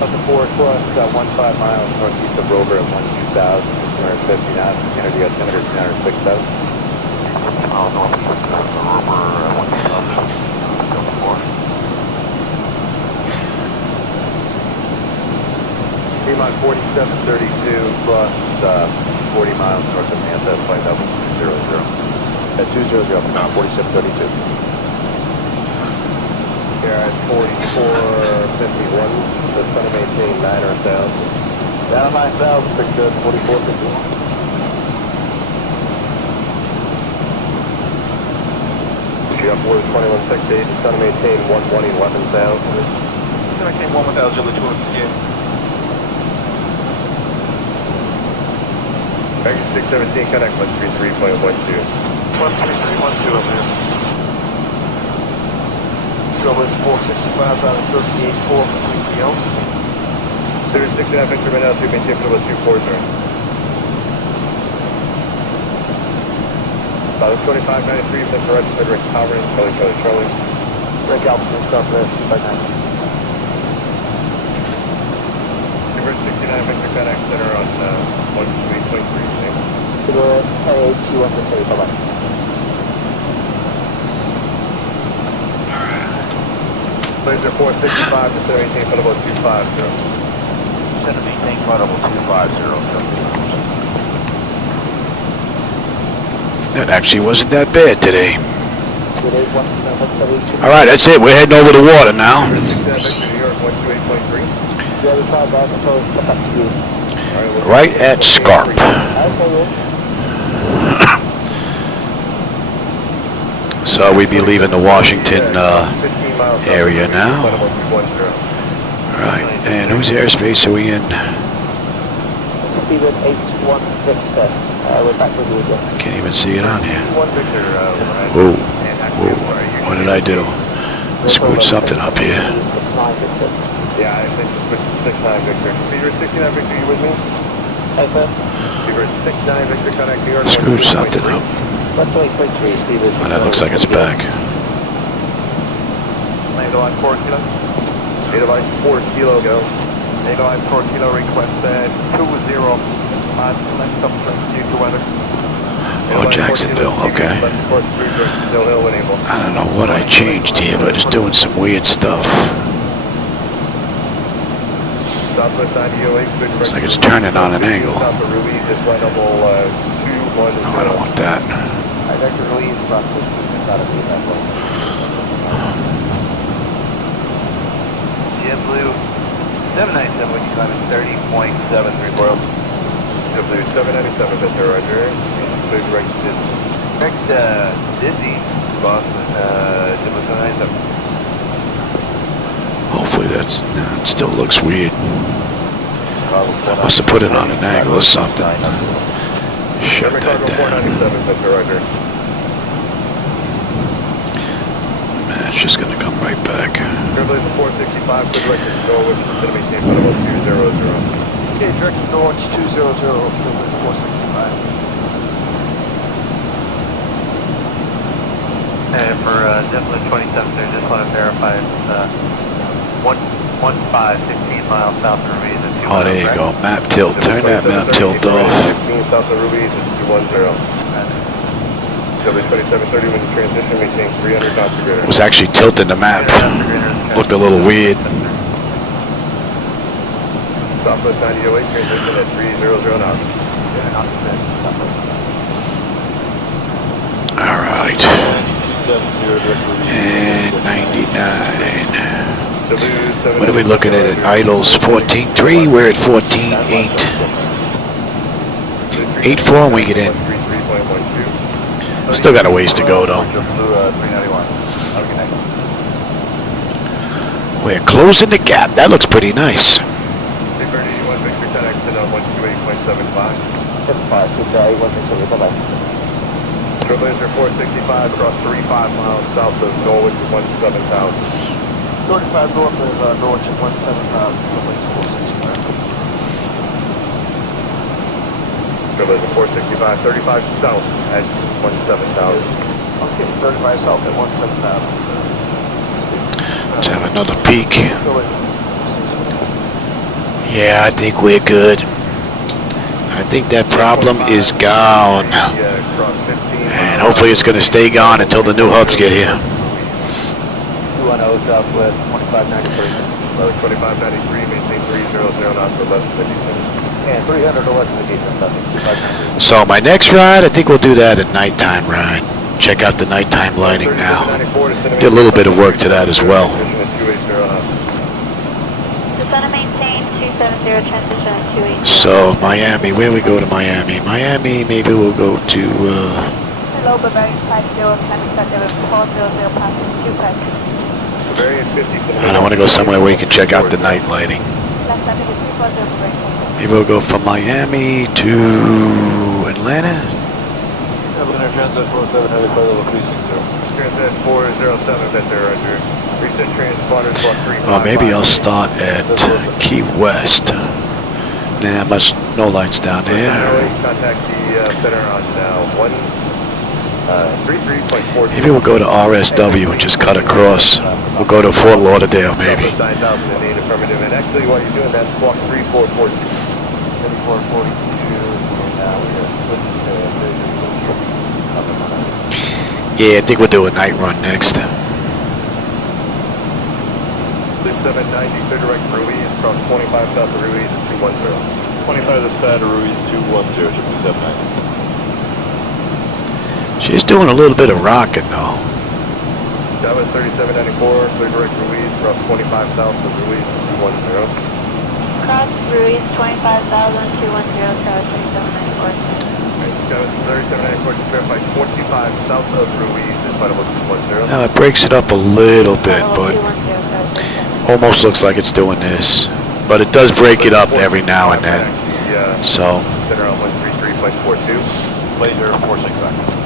Delta 4 plus 15 miles northeast of Rover at 12,000, 250 knots, energy altimeter 306,000. Northeast of Rover at 1,000, Delta 4. T-Line 4732 plus 40 miles north of Manta, flight level 200. At 200, 4732. Here at 4451, just trying to maintain 9 or 1,000. Down 9,000, pretty good, 4451. You're up order 2168, just trying to maintain 11,000. Maintain 1,000 over 258. Baggage 617, connect 133.12. 13312 up there. Trouble is 465 out of 38.4 for 330. There is 69 Victor right now, so you maintain for about 240. About 2593, Mr. Red, Frederick, Towering, Charlie. Rick Alpha, Southwest 259. Reverse 69 Victor, connect center on 138.3. To the AH21 bye-bye. Laser 465 to 17, but about 250. Center maintain flight level 250. That actually wasn't that bad today. Alright, that's it. We're heading over the water now. Right at Scarp. So we'd be leaving the Washington area now. Right, and whose airspace are we in? Steven 816, we're back with you again. Can't even see it on here. Whoa, whoa, what did I do? Screwed something up here. Yeah, I think it's 69 Victor. Fever 69 Victor, you with me? Hey, sir. Fever 69 Victor, connect New York. Screwed something up. Oh, that looks like it's back. Line 4 kilo. Line 4 kilo, go. Line 4 kilo, request 20 on next up future weather. Oh, Jacksonville, okay. I don't know what I changed here, but it's doing some weird stuff. Looks like it's turning on an angle. No, I don't want that. JetBlue 797 when you climb in 30.73 world. JetBlue 797, Mr. Roger. Please direct to Next, Disney, Boston, JetBlue 797. Hopefully that's, no, it still looks weird. I must have put it on an angle or something. Shut that down. Man, it's just gonna come right back. JetBlue 465, please direct to door, which is going to maintain for about 200. Okay, direct to door, it's 200, 465. 465 Definitely 27 there. Just want to verify it's 15 miles south of Ruiz. Oh, there you go. Map tilt. Turn that map tilt off. 15 south of Ruiz is 210. W2730 when you transition, maintain 300 knots or greater. It was actually tilting the map. Looked a little weird. Southwest 9008, transition at 300 knots. Alright. And 99. What are we looking at? Idles 14.3. We're at 14.8. 8.4 when we get in. Still got a ways to go though. We're closing the gap. That looks pretty nice. Trailblazer 465 across 35 miles south of Norwich at 17,000. 35 north of Norwich at 17,000. Trailblazer 465, 35 south at 17,000. Okay, 35 south at 17,000. Let's have another peek. Yeah, I think we're good. I think that problem is gone. And hopefully it's going to stay gone until the new hubs get here. 210 southwest, 2593. 2593, maintain 300 knots for less than 50. And 300 or less than 50. So my next ride, I think we'll do that at nighttime ride. Check out the nighttime lighting now. Did a little bit of work to that as well. So Miami, where we go to Miami? Miami, maybe we'll go to and I want to go somewhere where you can check out the night lighting. Maybe we'll go from Miami to Atlanta. Or maybe I'll start at Key West. Nah, no lights down there. Maybe we'll go to RSW and just cut across. We'll go to Fort Lauderdale, maybe. Yeah, I think we'll do a night run next. 790, clear direct Ruiz, across 25 south of Ruiz at 210. 25 to the side of Ruiz, 210, should be 790. She's doing a little bit of rocking though. That was 3794, clear direct Ruiz, across 25 south of Ruiz at 210. Cross Ruiz, 25,000, 210, tower 3794. That was 3794, just verify 25 south of Ruiz, and final 210. Now it breaks it up a little bit, but almost looks like it's doing this. But it does break it up every now and then. So. Center on 133.42. Laser 465.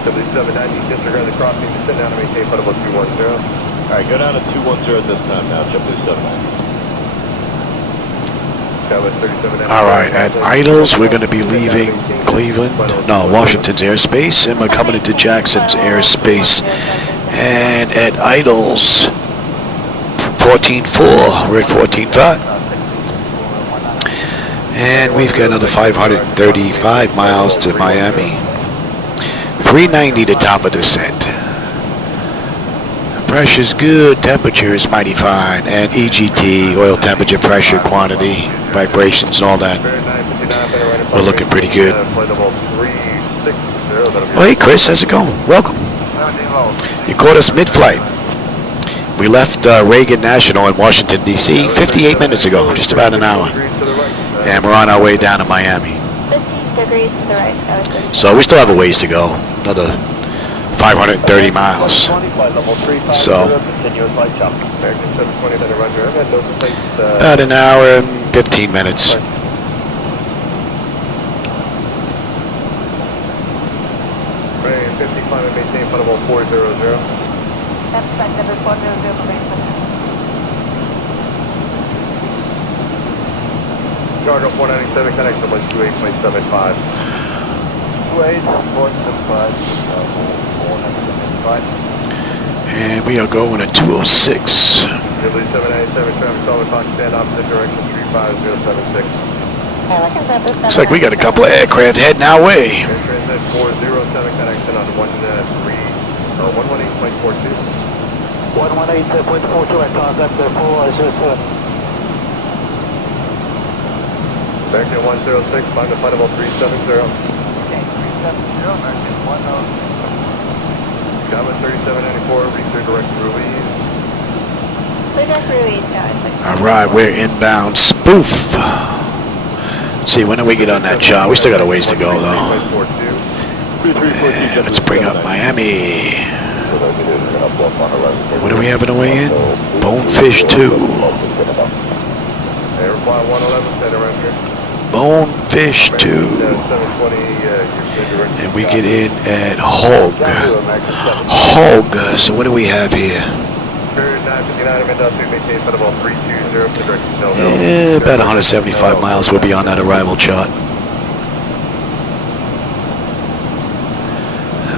790, disregard the crossing, descend down to maintain final 210. Alright, go down to 210 at this time now, jump to 790. Alright, at Idles, we're going to be leaving Cleveland, no, Washington's airspace, and we're coming into Jackson's airspace. And at Idles, 14.4, we're at 14.5. And we've got another 535 miles to Miami. 390 to top of descent. Pressure's good, temperature is mighty fine, and EGT, oil temperature, pressure, quantity, vibrations, and all that. We're looking pretty good. Oh, hey Chris, how's it going? Welcome. You caught us mid-flight. We left Reagan National in Washington, D.C. 58 minutes ago, just about an hour. And we're on our way down to Miami. 15 degrees to the right. So we still have a ways to go. Another 530 miles. So about an hour and 15 minutes. Cargo 497, connection 128.75. 28, 475, 495. And we are going at 206. Jubilee 787, traffic solid on stand opposite direction 35076. Looks like we got a couple of aircraft heading our way. Transmit 407 connection on 118.42. 118.42 at contact 407. Back to 106, find the flight level 370. Okay, 370, American 10. Java 3794, reach your direct Ruiz. Direct Ruiz, guys. Alright, we're inbound spoof. Let's see, when do we get on that chart? We still got a ways to go though. And let's bring up Miami. What do we have in the way in? Bonefish 2. Airfly 111, stand around here. Bonefish 2. And we get in at Hog. Hog. So what do we have here? Yeah, about 175 miles. We'll be on that arrival chart.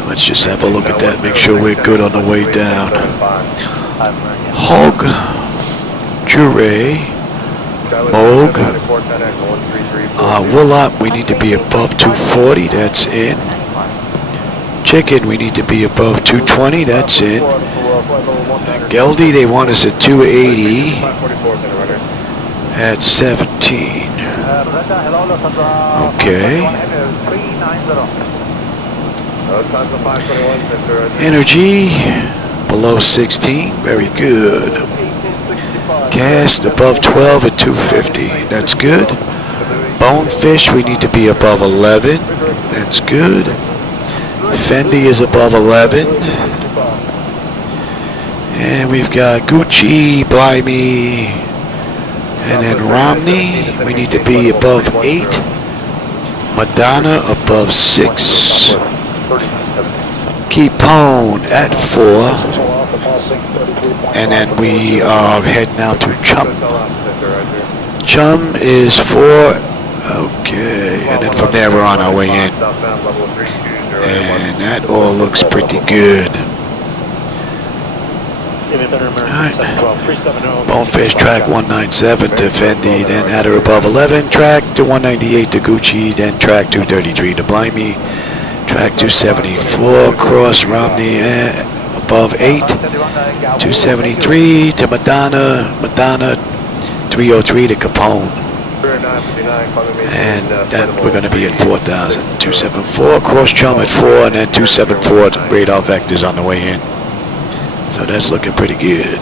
Let's just have a look at that. Make sure we're good on the way down. Hog. Jure. Moog. Woolop, we need to be above 240. That's in. Chicken, we need to be above 220. That's in. Geldy, they want us at 280. At 17. Okay. Energy below 16. Very good. Cast above 12 at 250. That's good. Bonefish, we need to be above 11. That's good. Fendi is above 11. And we've got Gucci, Blimey, and then Romney. We need to be above 8. Madonna above 6. Keepone at 4. And then we are heading out to Chum. Chum is 4. Okay. And then from there we're on our way in. And that all looks pretty good. Alright. Bonefish track 197 to Fendi, then at or above 11, track to 198 to Gucci, then track 233 to Blimey, track 274 cross Romney above 8, 273 to Madonna, 303 to Capone. And then we're going to be at 4,000. 274 cross Chum at 4, and then 274 radar vectors on the way in. So that's looking pretty good.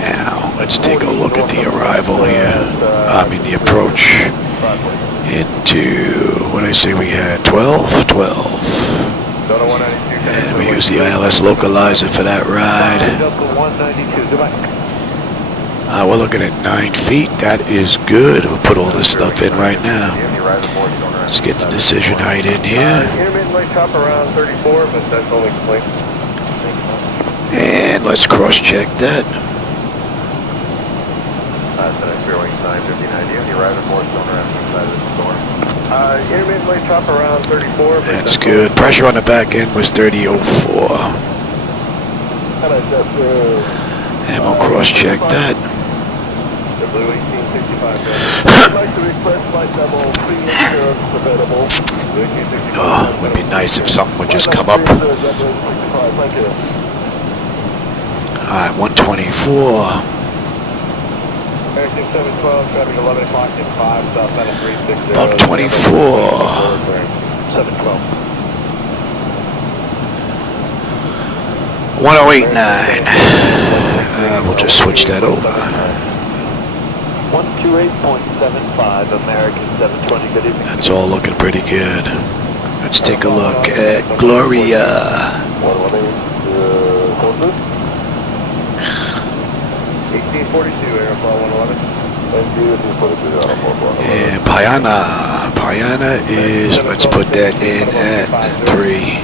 Now, let's take a look at the arrival here. I mean the approach into, what did I say we had? 12? 12. And we use the ILS localizer for that ride. We're looking at 9 feet. That is good. We'll put all this stuff in right now. Let's get the decision height in here. And let's cross-check that. That's good. Pressure on the back end was 3004. And we'll cross-check that. Oh, it would be nice if something would just come up. Alright, 124. Buck 24. 1089. We'll just switch that over. 128.75 American 720. Good evening. That's all looking pretty good. Let's take a look at Gloria. 1842 Airfly 111. And Payana. Payana is, let's put that in at 3.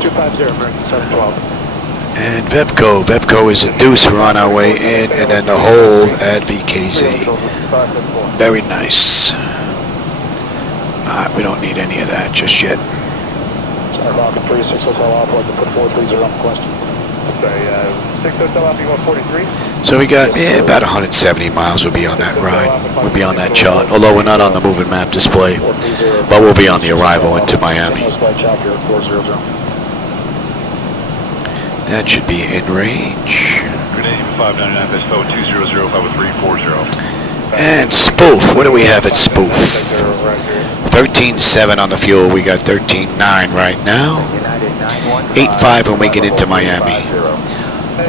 250 American 712. And Vepco. Vepco is a deuce. We're on our way in, and then the hold at VKZ. Very nice. We don't need any of that just yet. 6 Hotel Alpha, to put 430 on the question. Sorry, 6 Hotel Alpha, you want 43? So we got about 170 miles will be on that ride. We'll be on that chart, although we're not on the moving map display, but we'll be on the arrival into Miami. That should be in range. Grenadian 599, best boat 200, 50340. And spoof, what do we have at spoof? 13.7 on the fuel, we got 13.9 right now. 8.5 when we get into Miami.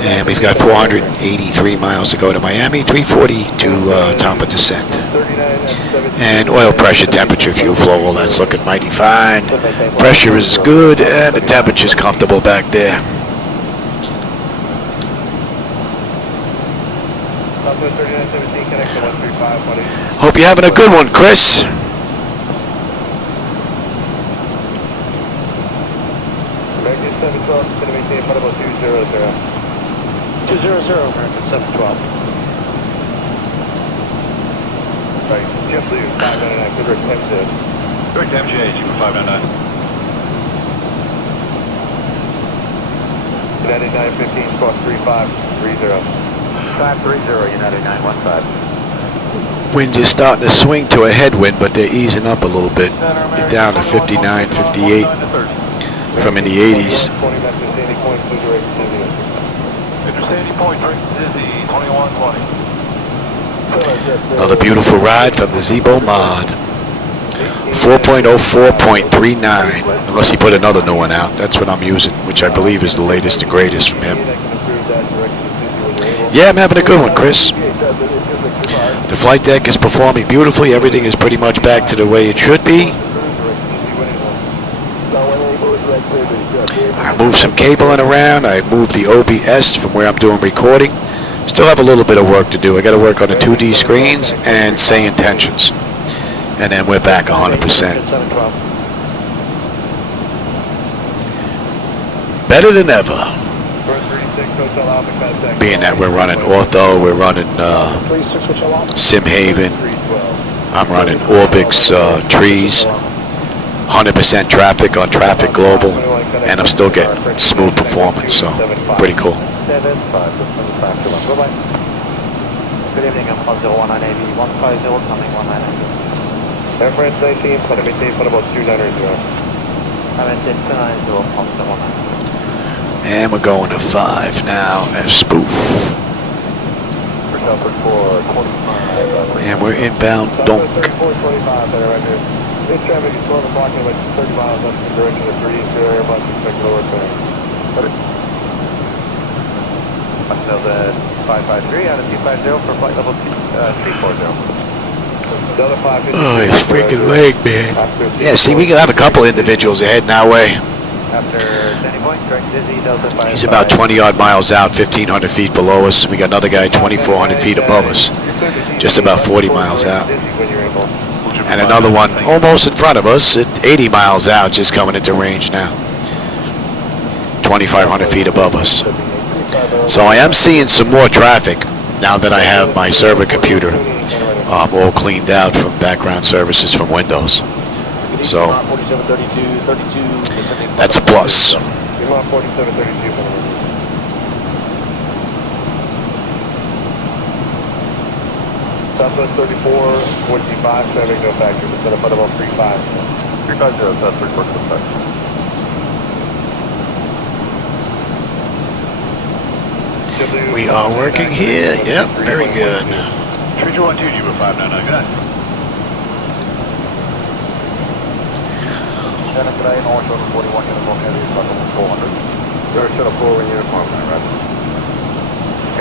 And we've got 483 miles to go to Miami, 340 to top of descent. And oil pressure, temperature, fuel flow, all that's looking mighty fine. Pressure is good, and the temperature's comfortable back there. Hope you're having a good one, Chris. American 712, going to maintain flight level 200. 200, American 712. Right, Jeff Blue, 599, good rate, time to. Correct, MJ, Jupiter 599. United 915, cross 3530. 530, United 915. Winds is starting to swing to a headwind, but they're easing up a little bit. You're down to 59, 58 from in the 80s. Another beautiful ride from the Zibo-Mod. 4.04.39, unless he put another new one out. That's what I'm using, which I believe is the latest and greatest from him. Yeah, I'm having a good one, Chris. The flight deck is performing beautifully. Everything is pretty much back to the way it should be. I moved some cabling around. I moved the OBS from where I'm doing recording. Still have a little bit of work to do. I got to work on the 2D screens and SayIntentions. And then we're back 100%. Better than ever. Being that we're running ortho, we're running Simhaven, I'm running Orbix trees, 100% traffic on Traffic Global, and I'm still getting smooth performance, so pretty cool. Good evening, I'm 50190, 150 coming 190. Air France 19, flight to maintain flight about 290. I maintain 290, 150. And we're going to 5 now at spoof. And we're inbound Dunk. This traffic is 12 o'clock and like 30 miles up in the direction of 30 Airbus expected lower clearing. Delta 553 out of 250 for flight level 340. Delta 553. Oh, his freaking leg, man. Yeah, see, we have a couple individuals heading our way. After standing point, direct Dizzy, Delta 553. He's about 20 odd miles out, 1,500 feet below us. We got another guy 2,400 feet above us, just about 40 miles out. And another one almost in front of us at 80 miles out, just coming into range now. 2,500 feet above us. So I am seeing some more traffic now that I have my server computer all cleaned out from background services from Windows. So that's a plus. Southwest 34, 45, traffic no factor, set up at about 35. 350, that's report to the factor. We are working here. Yep, very good. 3212, Jupiter 599, good night. Shannon, good day, North Shore 41, uniform heavy, level 400. North Shore 4 uniform, right?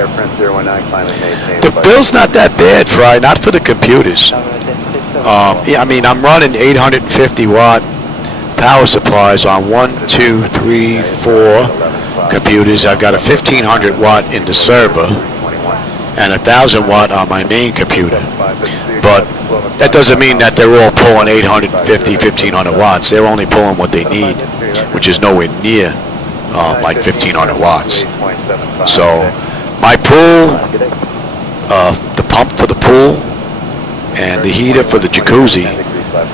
Air France 019, finally maintained. The bill's not that bad, Fry, not for the computers. Yeah, I mean, I'm running 850 watt power supplies on 1, 2, 3, 4 computers. I've got a 1500 watt in the server and 1000 watt on my main computer. But that doesn't mean that they're all pulling 850, 1500 watts. They're only pulling what they need, which is nowhere near like 1500 watts. So my pool, the pump for the pool and the heater for the jacuzzi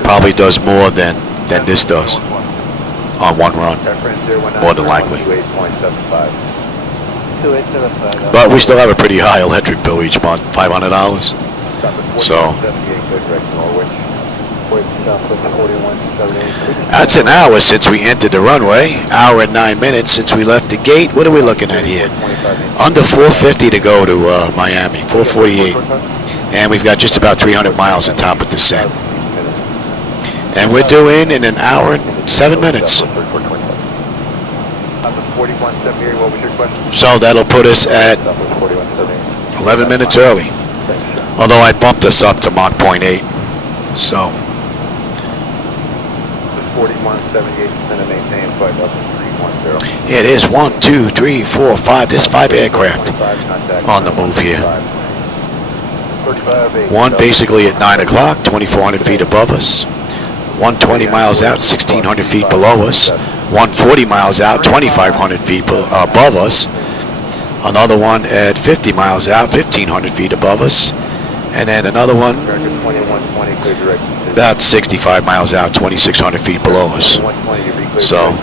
probably does more than this does. on one run, more than likely. 28.75. 2875. But we still have a pretty high electric bill each month, $500. So that's an hour since we entered the runway. Hour and 9 minutes since we left the gate. What are we looking at here? Under 450 to go to Miami, 448. And we've got just about 300 miles on top of descent. And we're due in an hour and 7 minutes. So that'll put us at 11 minutes early. Although I bumped us up to Mach 0.8. So 4178 to maintain flight level 310. it is 1, 2, 3, 4, 5. There's 5 aircraft on the move here. One basically at 9 o'clock, 2,400 feet above us. 120 miles out, 1,600 feet below us. 140 miles out, 2,500 feet above us. Another one at 50 miles out, 1,500 feet above us. And then another one about 65 miles out, 2,600 feet below us. So,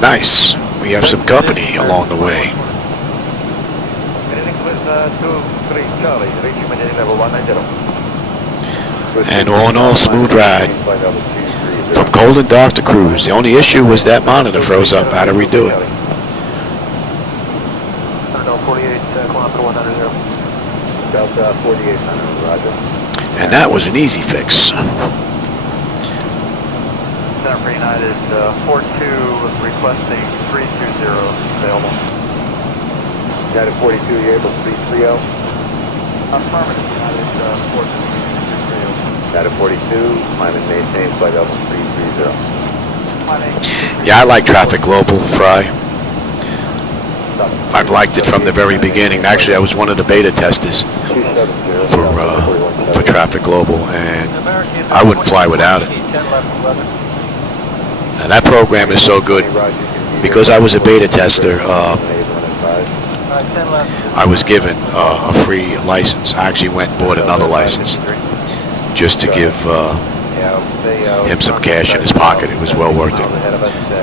nice. We have some company along the way. And all in all, smooth ride. From cold and dark to cruise. The only issue was that monitor froze up. How do we do it? Delta 4800, roger. And that was an easy fix. Center for United 42 requesting 320 available. United 42, you able 330? Affirmative, United 42 330. United 42, climb and maintain flight level 330. Yeah, I like Traffic Global, Fry. I've liked it from the very beginning. Actually, I was one of the beta testers for Traffic Global, and I wouldn't fly without it. And that program is so good because I was a beta tester. I was given a free license. I actually went and bought another license just to give him some cash in his pocket. It was well worth it.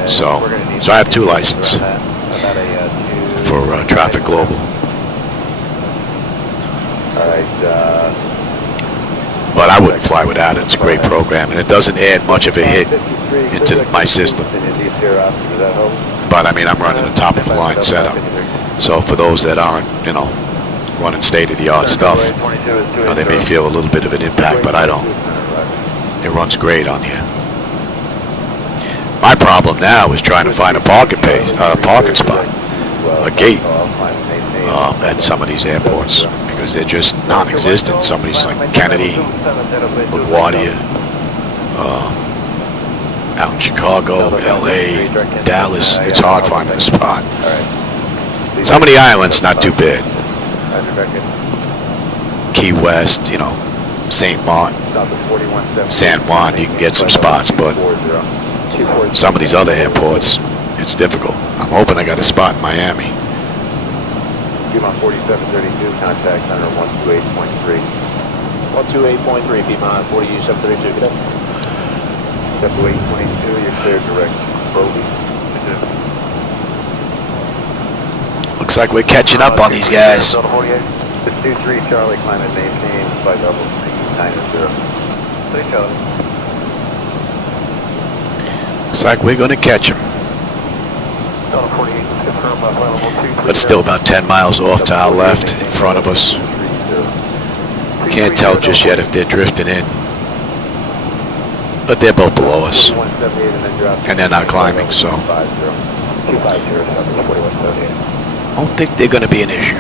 So I have 2 licenses for Traffic Global. But I wouldn't fly without it. It's a great program, and it doesn't add much of a hit into my system. But I mean, I'm running a top-of-the-line setup. So for those that aren't, running state-of-the-art stuff, they may feel a little bit of an impact, but I don't. It runs great on here. My problem now is trying to find a parking spot, a gate at some of these airports, because they're just non-existent. Some of these like Kennedy, LaGuardia, out in Chicago, LA, Dallas, it's hard finding a spot. Some of the islands, not too bad. Key West, St. Martin, San Juan, you can get some spots, but some of these other airports, it's difficult. I'm hoping I got a spot in Miami. Piedmont 4732, contact center 128.3. 128.3, Piedmont 4732, good up. Step 822, you're cleared direct Brody. Looks like we're catching up on these guys. 623, Charlie, climb and maintain, flight level 390. 3 Charlie. Looks like we're going to catch them. But still about 10 miles off to our left in front of us. Can't tell just yet if they're drifting in. But they're both below us. And they're not climbing, so I don't think they're going to be an issue.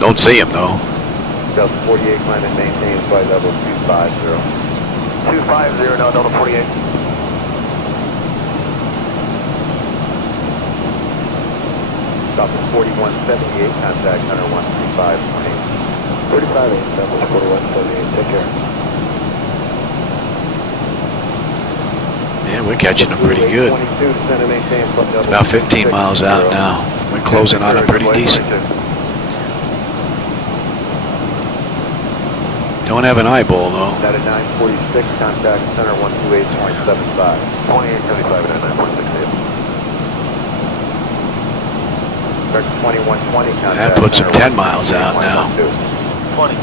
Don't see them, though. Delta 48, climb and maintain, flight level 250. 250, now Delta 48. Delta 4178, contact center 135.8. 35.8, Delta 4178, take care. Yeah, we're catching them pretty good. About 15 miles out now. We're closing on them pretty decent. Don't have an eyeball, though. That at 946, contact center 128.75. 2875 at 946. 2120 contact. That puts him 10 miles out now. 20.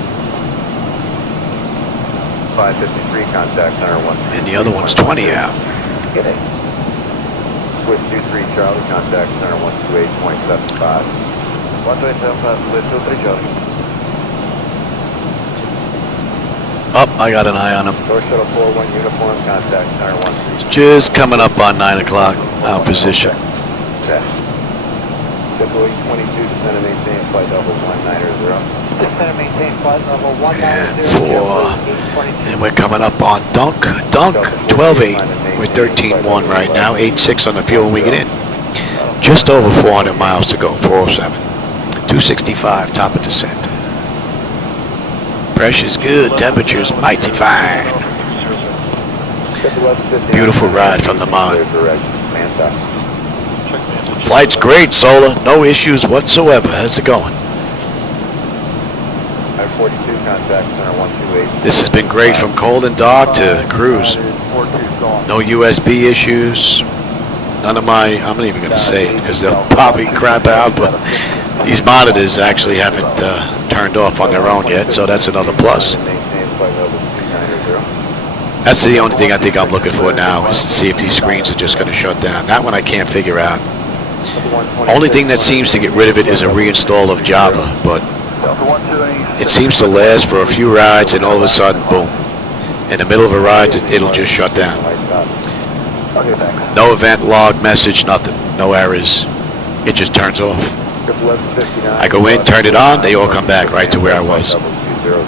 553 contact, center 1. And the other one's 20 out. Swiss 23 Charlie, contact center 128.75. 128.75, Swiss 23 Charlie. Up, I got an eye on him. Door shuttle 41 uniform, contact center 1. Just coming up on 9 o'clock, our position. Check. Triple 22, descend and maintain flight level 190. Descend and maintain flight level And 190. and we're coming up on Dunk, 12-8. We're 13-1 right now, 8-6 on the fuel when we get in. Just over 400 miles to go, 407. 265, top of descent. Pressure's good, temperature's mighty fine. Beautiful ride from the mod. Flight's great, Solar. No issues whatsoever. How's it going? 42 contact center 128. This has been great from cold and dark to cruise. No USB issues. None of my, I'm not even going to say it because they'll probably crap out, but these monitors actually haven't turned off on their own yet, so that's another plus. That's the only thing I think I'm looking for now is to see if these screens are just going to shut down. That one I can't figure out. Only thing that seems to get rid of it is a reinstall of Java, but it seems to last for a few rides and all of a sudden, boom. In the middle of a ride, it'll just shut down. No event log, message, nothing. No errors. It just turns off. I go in, turn it on, they all come back right to where I was.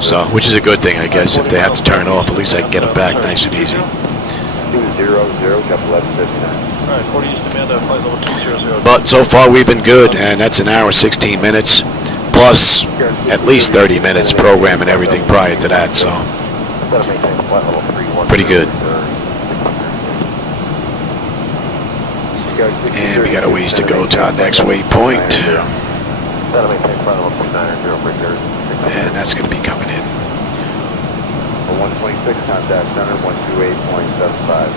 So, which is a good thing, I guess. If they have to turn off, at least I can get them back nice and easy. 200, But so far we've been good, and that's an hour 16 minutes, plus at least 30 minutes programming everything prior to that, so pretty good. And we got a ways to go to our next waypoint. And that's going to be coming in. 126 contact center 128.75.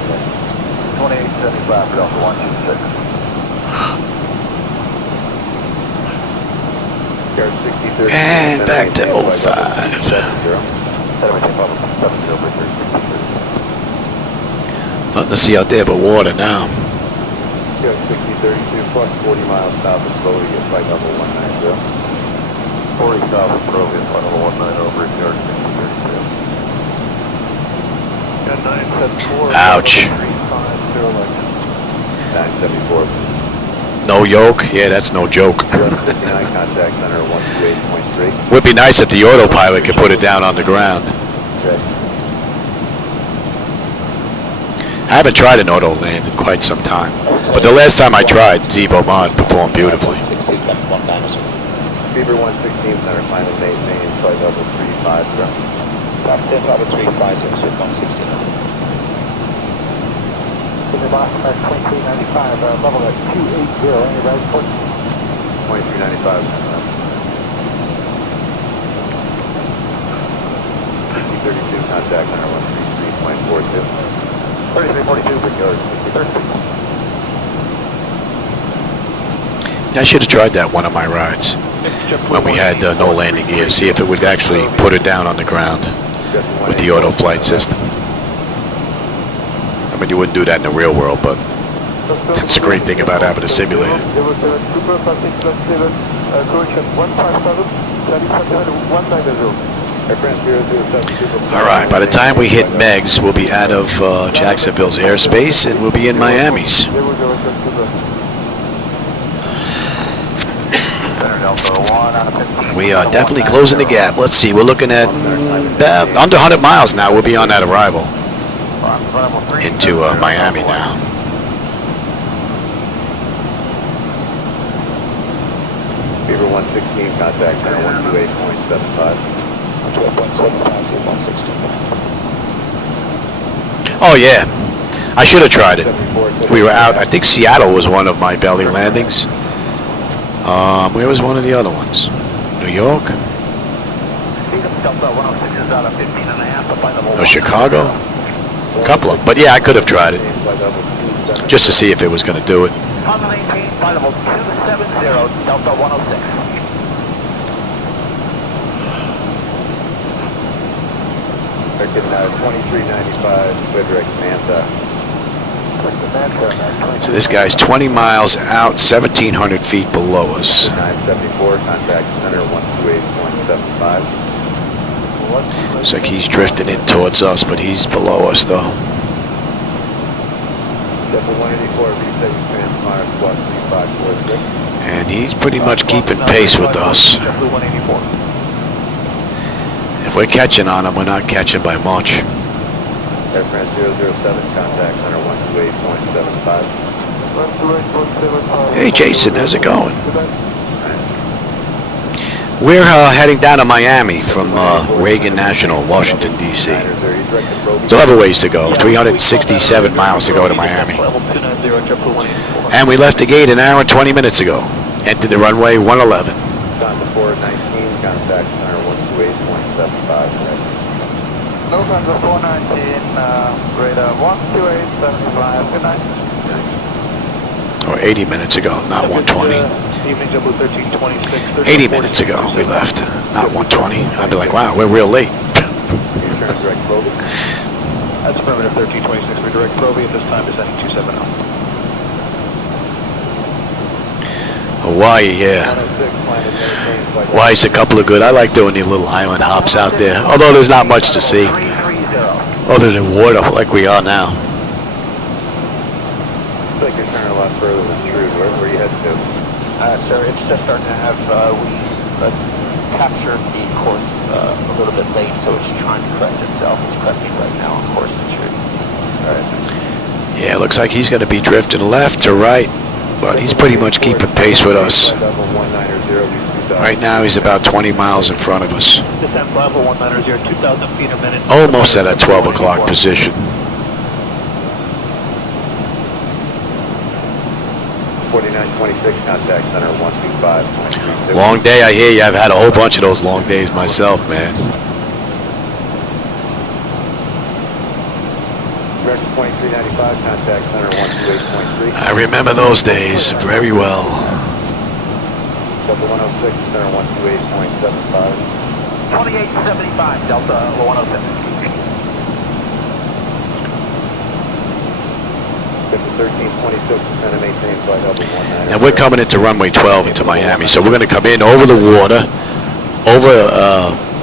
2875 for Delta 126. And back to 05. Nothing to see out there but water now. 6032 plus 40 miles south of slowly at flight level 190. 40 south of Provi at flight level 190 over at yard 6032. Got 974. Ouch. 974. No yoke? Yeah, that's no joke. 59 contact center 128.3. Would be nice if the autopilot could put it down on the ground. Okay. I haven't tried an auto land in quite some time. But the last time I tried, Zibo-Mod performed beautifully. Beaver 116 center, final maintain, flight level 35. Top 10, level 35, 160. Boston at 2395, level at 280, any right port? 2395. 5032 contact center 133.42. 3342 for yours, 6030. I should have tried that one of my rides when we had no landing gear. See if it would actually put it down on the ground with the auto flight system. I mean, you wouldn't do that in the real world, but that's a great thing about having a simulator. All right, by the time we hit Megs, we'll be out of Jacksonville's airspace and we'll be in Miami's. We are definitely closing the gap. Let's see, we're looking at about under 100 miles now. We'll be on that arrival into Miami now. Beaver 116 contact center 128.75. Oh yeah, I should have tried it. We were out, I think Seattle was one of my belly landings. Where was one of the other ones? New York? Or Chicago? A couple of them. But yeah, I could have tried it. Just to see if it was going to do it. Delta 106. American 2395, clear direct Manta. So this guy's 20 miles out, 1,700 feet below us. 974, contact center 128.75. Looks like he's drifting in towards us, but he's below us though. Delta 184, V6 transponder squawk 3546. And he's pretty much keeping pace with us. Delta 184. If we're catching on him, we're not catching by much. Air France 007, contact center 128.75. Hey Jason, how's it going? We're heading down to Miami from Reagan National, Washington, D.C. Still have a ways to go, 367 miles to go to Miami. And we left the gate an hour and 20 minutes ago. Entered the runway 111. Delta 419, contact center 128.75. November 419, radar 128.75, good night. Or 80 minutes ago, not 120. Evening Double 1326. 80 minutes ago we left, not 120. I'd be like, wow, we're real late. Return direct Proby. That's affirmative 1326, we're direct Proby, at this time descending 270. Hawaii, yeah. Hawaii's a couple of good. I like doing the little island hops out there, although there's not much to see other than water like we are now. Looks like you're turning a lot further than true. Where are you headed to? Sir, it's just starting to have, we captured the course a little bit late, so it's trying to correct itself. It's correcting right now on course and true. Alright. Yeah, looks like he's going to be drifting left to right, but he's pretty much keeping pace with us. Right now he's about 20 miles in front of us. Descent level 190, 2,000 feet a minute. Almost at a 12 o'clock position. 4926, contact center 125.32. Long day, I hear you. I've had a whole bunch of those long days myself, man. American 2395, contact center 128.3. I remember those days very well. Delta 106, center 128.75. 2875, Delta 106. Delta 1326, center maintain flight level 19. And we're coming into runway 12 into Miami, so we're going to come in over the water, over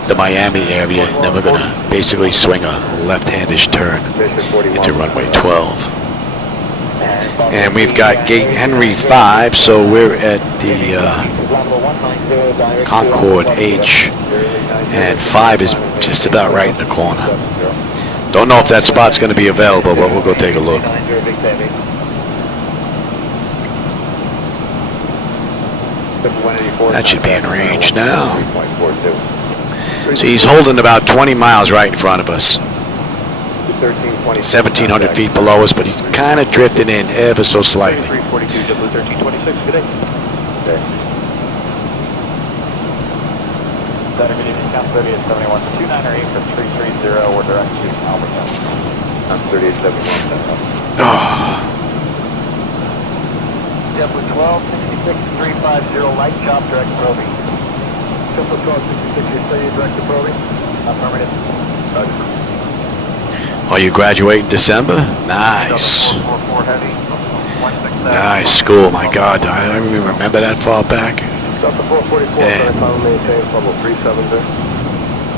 the Miami area, and then we're going to basically swing a left-handish turn into runway 12. And we've got gate Henry 5, so we're at the Concorde H, and 5 is just about right in the corner. Don't know if that spot's going to be available, but we'll go take a look. That should be in range now. See, he's holding about 20 miles right in front of us. 1,700 feet below us, but he's kind of drifting in ever so slightly. 342, Double 1326, good day. Better good evening, Count 30 at 7129 for 330, we're direct to Alberton. I'm 3871. Oh, Double 1266350, light chop, direct probing. Double 12663, direct to probing. Affirmative. oh, you graduate in December? Nice. 444 heavy. Nice school, my God. I don't even remember that far back. Delta 444, Yeah. maintain level 370.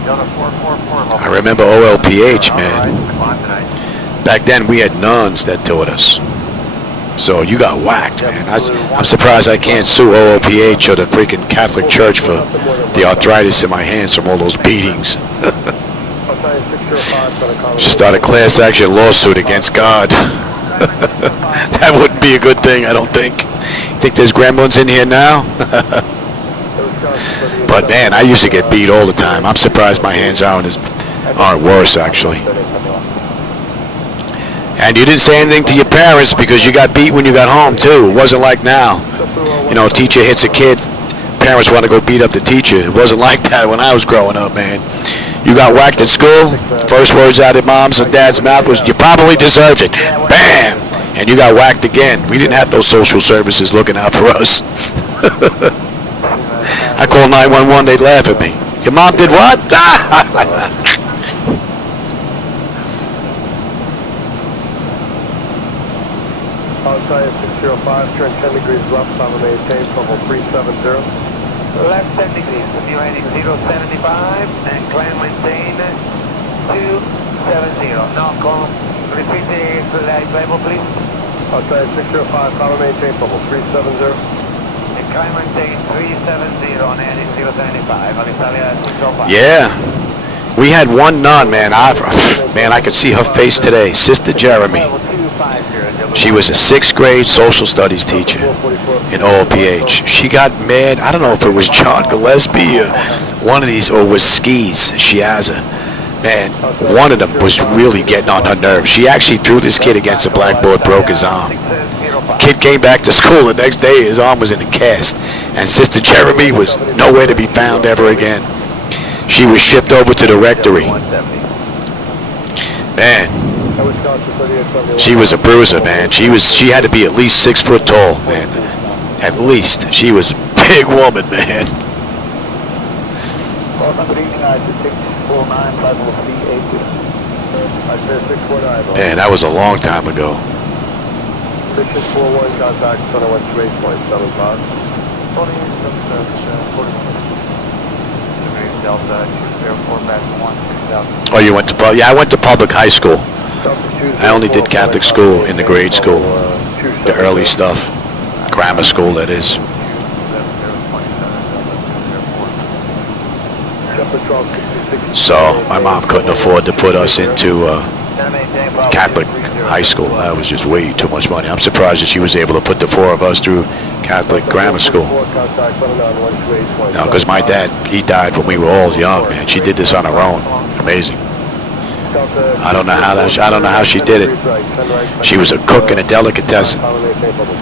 Delta 444. I remember OLPH, man. Back then, we had nuns that taught us. So you got whacked, man. I'm surprised I can't sue OLPH or the freaking Catholic Church for the arthritis in my hands from all those beatings. Should start a class action lawsuit against God. That wouldn't be a good thing, I don't think. Think there's gremlins in here now? But man, I used to get beat all the time. I'm surprised my hands aren't worse, actually. And you didn't say anything to your parents because you got beat when you got home, too. It wasn't like now. You know, a teacher hits a kid, parents want to go beat up the teacher. It wasn't like that when I was growing up, man. You got whacked at school, first words out of mom's and dad's mouth was, you probably deserved it. Bam! and you got whacked again. We didn't have no social services looking out for us. I call 911, they'd laugh at me. Your mom did what? Outside 605, turn 10 degrees left, final maintain, level 370. Left 10 degrees, simulating 075, and climb maintain 270. Now call, repeat the flight level, please. Outside 605, final maintain, level 370. And climb maintain 370, and heading 075, Alitalia 605. Yeah. We had one nun, man. I could see her face today. Sister Jeremy. She was a 6th grade social studies teacher in OPH. She got mad. I don't know if it was John Gillespie or one of these, or was Skis. Shiaza. Man, one of them was really getting on her nerves. She actually threw this kid against the blackboard, broke his arm. Kid came back to school the next day. His arm was in a cast. And Sister Jeremy was nowhere to be found ever again. She was shipped over to the rectory. Man, she was a bruiser, man. She had to be at least 6 foot tall, man. At least. She was a big woman, man. Man, that was a long time ago. Oh, you went to yeah, I went to public high school. I only did Catholic school in the grade school, the early stuff, grammar school, that is. So my mom couldn't afford to put us into Catholic high school. That was just way too much money. I'm surprised that she was able to put the 4 of us through Catholic grammar school. No, because my dad, he died when we were all young, man. She did this on her own. Amazing. I don't know how she did it. She was a cook and a delicatessen,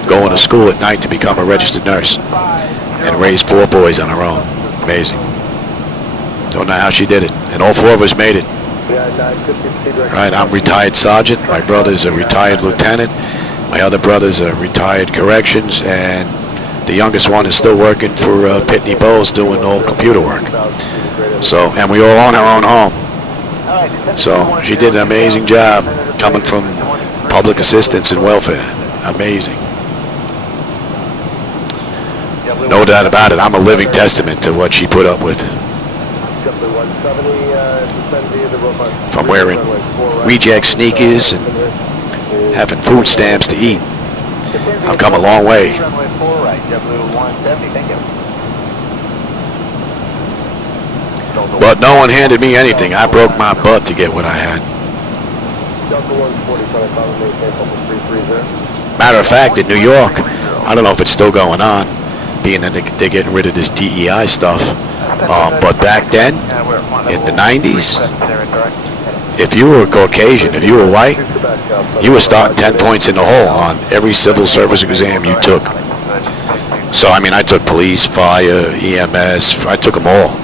going to school at night to become a registered nurse, and raised 4 boys on her own. Amazing. Don't know how she did it. And all 4 of us made it. Right, I'm retired sergeant. My brother's a retired lieutenant. My other brother's a retired corrections, and the youngest one is still working for Pitney Bowes doing all computer work. So, and we all own our own home. So she did an amazing job coming from public assistance and welfare. Amazing. No doubt about it. I'm a living testament to what she put up with. From wearing reject sneakers and having food stamps to eat. I've come a long way. But no one handed me anything. I broke my butt to get what I had. Matter of fact, in New York, I don't know if it's still going on, being that they're getting rid of this DEI stuff. But back then, in the 90s, if you were a Caucasian, if you were white, you were starting 10 points in the hole on every civil service exam you took. So, I mean, I took police, fire, EMS, I took them all.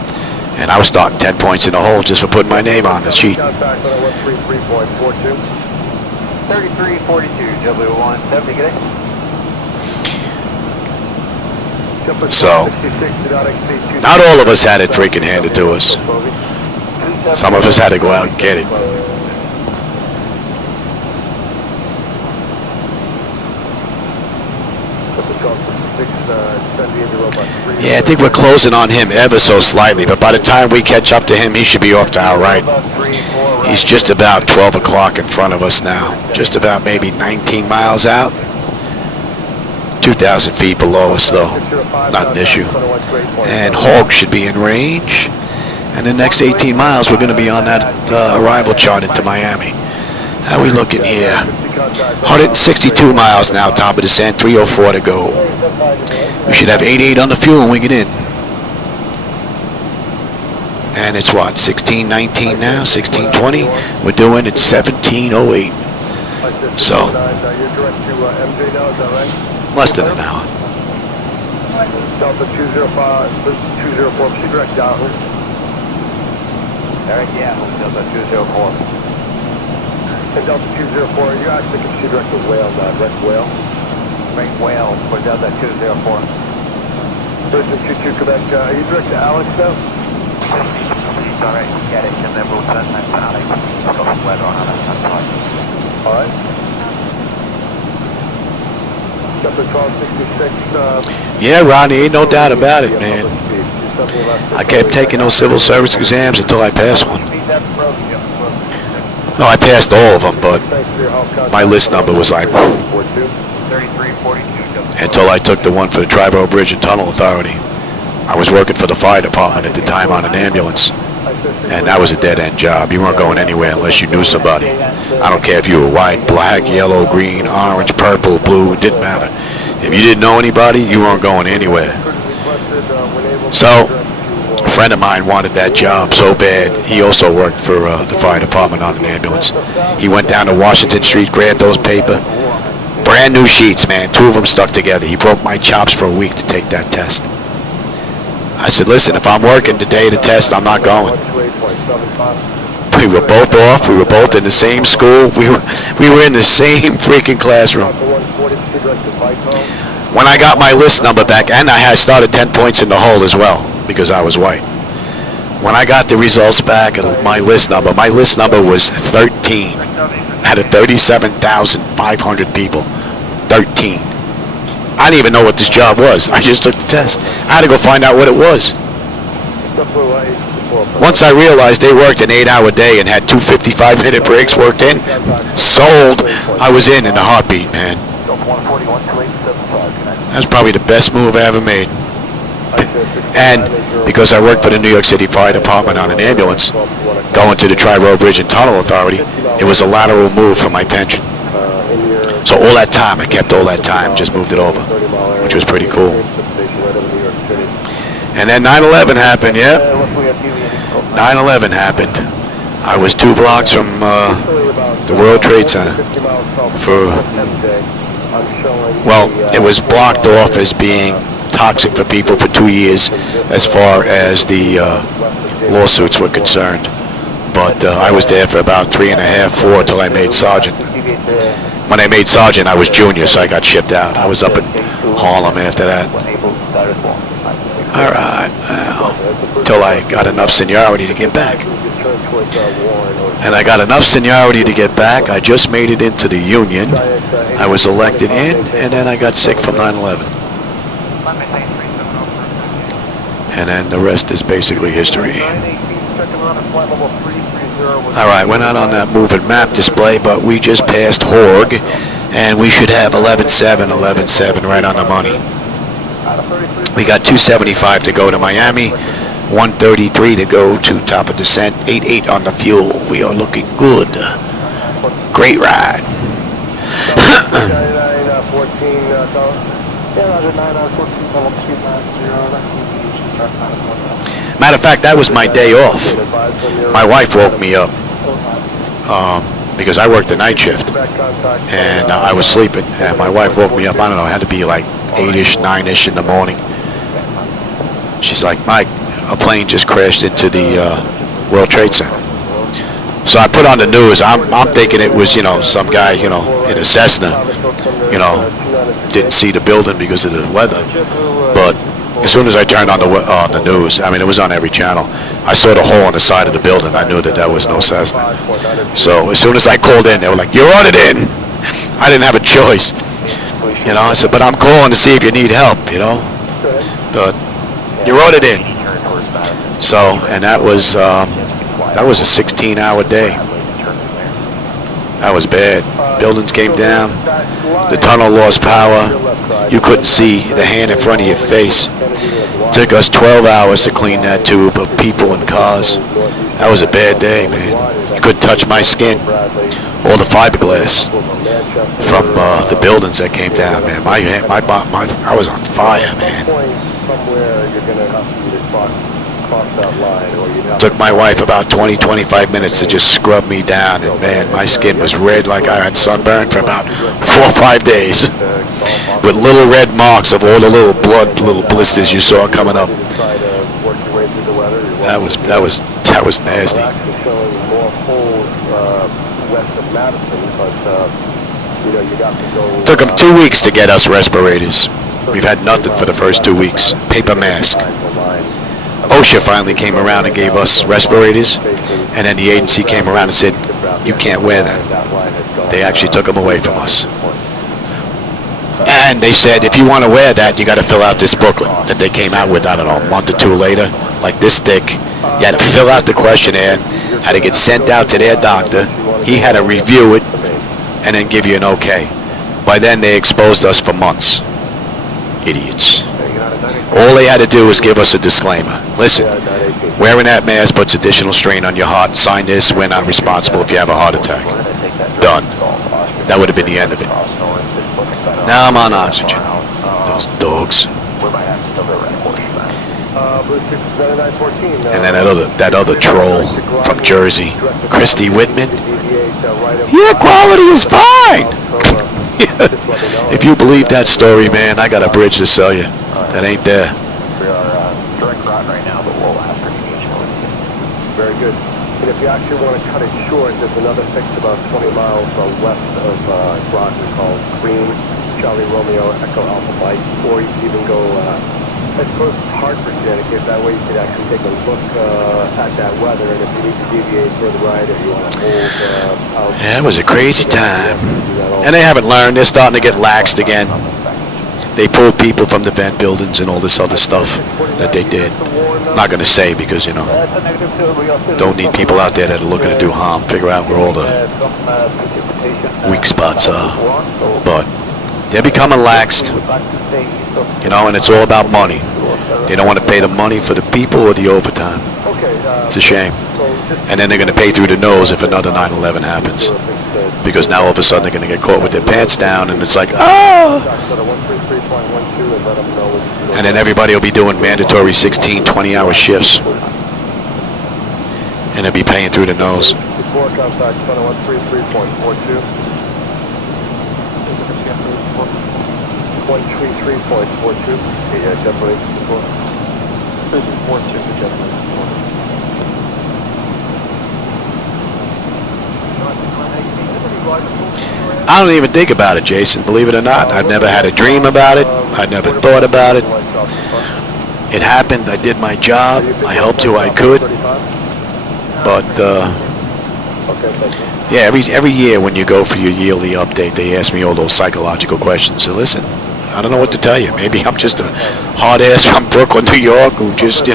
And I was starting 10 points in the hole just for putting my name on the sheet. 3342, W170, get it? So, not all of us had it freaking handed to us. Some of us had to go out and get it. Yeah, I think we're closing on him ever so slightly, but by the time we catch up to him, he should be off to our right. He's just about 12 o'clock in front of us now. Just about maybe 19 miles out. 2,000 feet below us, though. Not an issue. And Hawk should be in range. And the next 18 miles, we're going to be on that arrival chart into Miami. How are we looking here? 162 miles now, top of descent, 304 to go. We should have 88 on the fuel when we get in. And it's what, 16:19 now, 16:20? We're doing it 17:08. So, less than an hour. Delta 204, proceed direct Yahoo. Direct Yahoo, Delta 204. Delta 204, you actually can see direct to Whale, Red Whale. Ring Whale for Delta 204. Bridge 22 Quebec, are you direct to Alex now? All right, get it, and then we'll turn that to Alex. We've got some weather on our left side. All right. Delta 1266. Yeah, Ronnie, ain't no doubt about it, man. I kept taking those civil service exams until I passed one. No, I passed all of them, but my list number was like 3342. until I took the one for the Triborough Bridge and Tunnel Authority. I was working for the fire department at the time on an ambulance, and that was a dead-end job. You weren't going anywhere unless you knew somebody. I don't care if you were white, black, yellow, green, orange, purple, blue, it didn't matter. If you didn't know anybody, you weren't going anywhere. So, a friend of mine wanted that job so bad. He also worked for the fire department on an ambulance. He went down to Washington Street, grabbed those paper, brand new sheets, man, 2 of them stuck together. He broke my chops for a week to take that test. I said, listen, if I'm working the day of the test, I'm not going. We were both off. We were both in the same school. We were in the same freaking classroom. When I got my list number back, and I had started 10 points in the hole as well, because I was white. When I got the results back of my list number was 13 out of 37,500 people. 13. I didn't even know what this job was. I just took the test. I had to go find out what it was. Once I realized they worked an 8-hour day and had 2 55-minute breaks worked in, sold, I was in a heartbeat, man. That's probably the best move I ever made. And because I worked for the New York City Fire Department on an ambulance, going to the Triborough Bridge and Tunnel Authority, it was a lateral move for my pension. So all that time, I kept all that time, just moved it over, which was pretty cool. And then 9/11 happened, yeah. 9/11 happened. I was 2 blocks from the World Trade Center for, well, it was blocked off as being toxic for people for 2 years as far as the lawsuits were concerned. But I was there for about 3.5, 4 till I made sergeant. When I made sergeant, I was junior, so I got shipped out. I was up in Harlem after that. All right, well, till I got enough seniority to get back. And I got enough seniority to get back. I just made it into the union. I was elected in, and then I got sick from 9/11. And then the rest is basically history. All right, we're not on that moving map display, but we just passed Horg, and we should have 11.7, 11.7 right on the money. We got 275 to go to Miami, 133 to go to top of descent, 88 on the fuel. We are looking good. Great ride. Matter of fact, that was my day off. My wife woke me up because I worked the night shift, and I was sleeping, and my wife woke me up. I don't know, it had to be like 8-ish, 9-ish in the morning. She's like, Mike, a plane just crashed into the World Trade Center. So I put on the news. I'm thinking it was, some guy, in a Cessna, didn't see the building because of the weather. But as soon as I turned on the news, I mean, it was on every channel, I saw the hole on the side of the building. I knew that was no Cessna. So as soon as I called in, they were like, you're on it in. I didn't have a choice. I said, but I'm calling to see if you need help, But you wrote it in. So, and that was a 16-hour day. That was bad. Buildings came down. The tunnel lost power. You couldn't see the hand in front of your face. It took us 12 hours to clean that tube of people and cars. That was a bad day, man. You couldn't touch my skin. All the fiberglass from the buildings that came down, man. I was on fire, man. Took my wife about 20-25 minutes to just scrub me down, and man, my skin was red like I had sunburn for about 4 or 5 days, with little red marks of all the little blisters you saw coming up. That was nasty. you got to go... Took them 2 weeks to get us respirators. We've had nothing for the first 2 weeks. Paper mask. OSHA finally came around and gave us respirators, and then the agency came around and said, you can't wear them. They actually took them away from us. And they said, if you want to wear that, you got to fill out this booklet that they came out with, I don't know, a month or two later, like this thick. You had to fill out the questionnaire, had to get sent out to their doctor. He had to review it and then give you an okay. By then, they exposed us for months. Idiots. All they had to do was give us a disclaimer. Listen, wearing that mask puts additional strain on your heart. Sign this, we're not responsible if you have a heart attack. Done. That would have been the end of it. Now I'm on oxygen. Those dogs. And then that other troll from Jersey, Christy Whitman. Yeah, quality is fine. If you believe that story, man, I got a bridge to sell you. That ain't there. We are direct route right now, but we'll have to engage with you. Very good. And if you actually want to cut it short, there's another fix about 20 miles west of Groton called Green, Charlie Romeo, Echo Alpha Mike, or you can even go as close to Hartford, Connecticut. That way you could actually take a look at that weather, and if you need to deviate further right, or you want to hold out... Yeah, it was a crazy time. And they haven't learned. They're starting to get laxed again. They pulled people from the vent buildings and all this other stuff that they did. I'm not going to say because, don't need people out there that are looking to do harm. Figure out where all the weak spots are. But they're becoming laxed, and it's all about money. They don't want to pay the money for the people or the overtime. It's a shame. And then they're going to pay through the nose if another 9/11 happens. Because now all of a sudden they're going to get caught with their pants down, and it's like, oh! And then everybody will be doing mandatory 16, 20-hour shifts. And they'll be paying through the nose. I don't even think about it, Jason, believe it or not. I've never had a dream about it. I never thought about it. It happened. I did my job. I helped who I could. But, yeah, every year when you go for your yearly update, they ask me all those psychological questions. So listen, I don't know what to tell you. Maybe I'm just a hard ass from Brooklyn, New York, who just,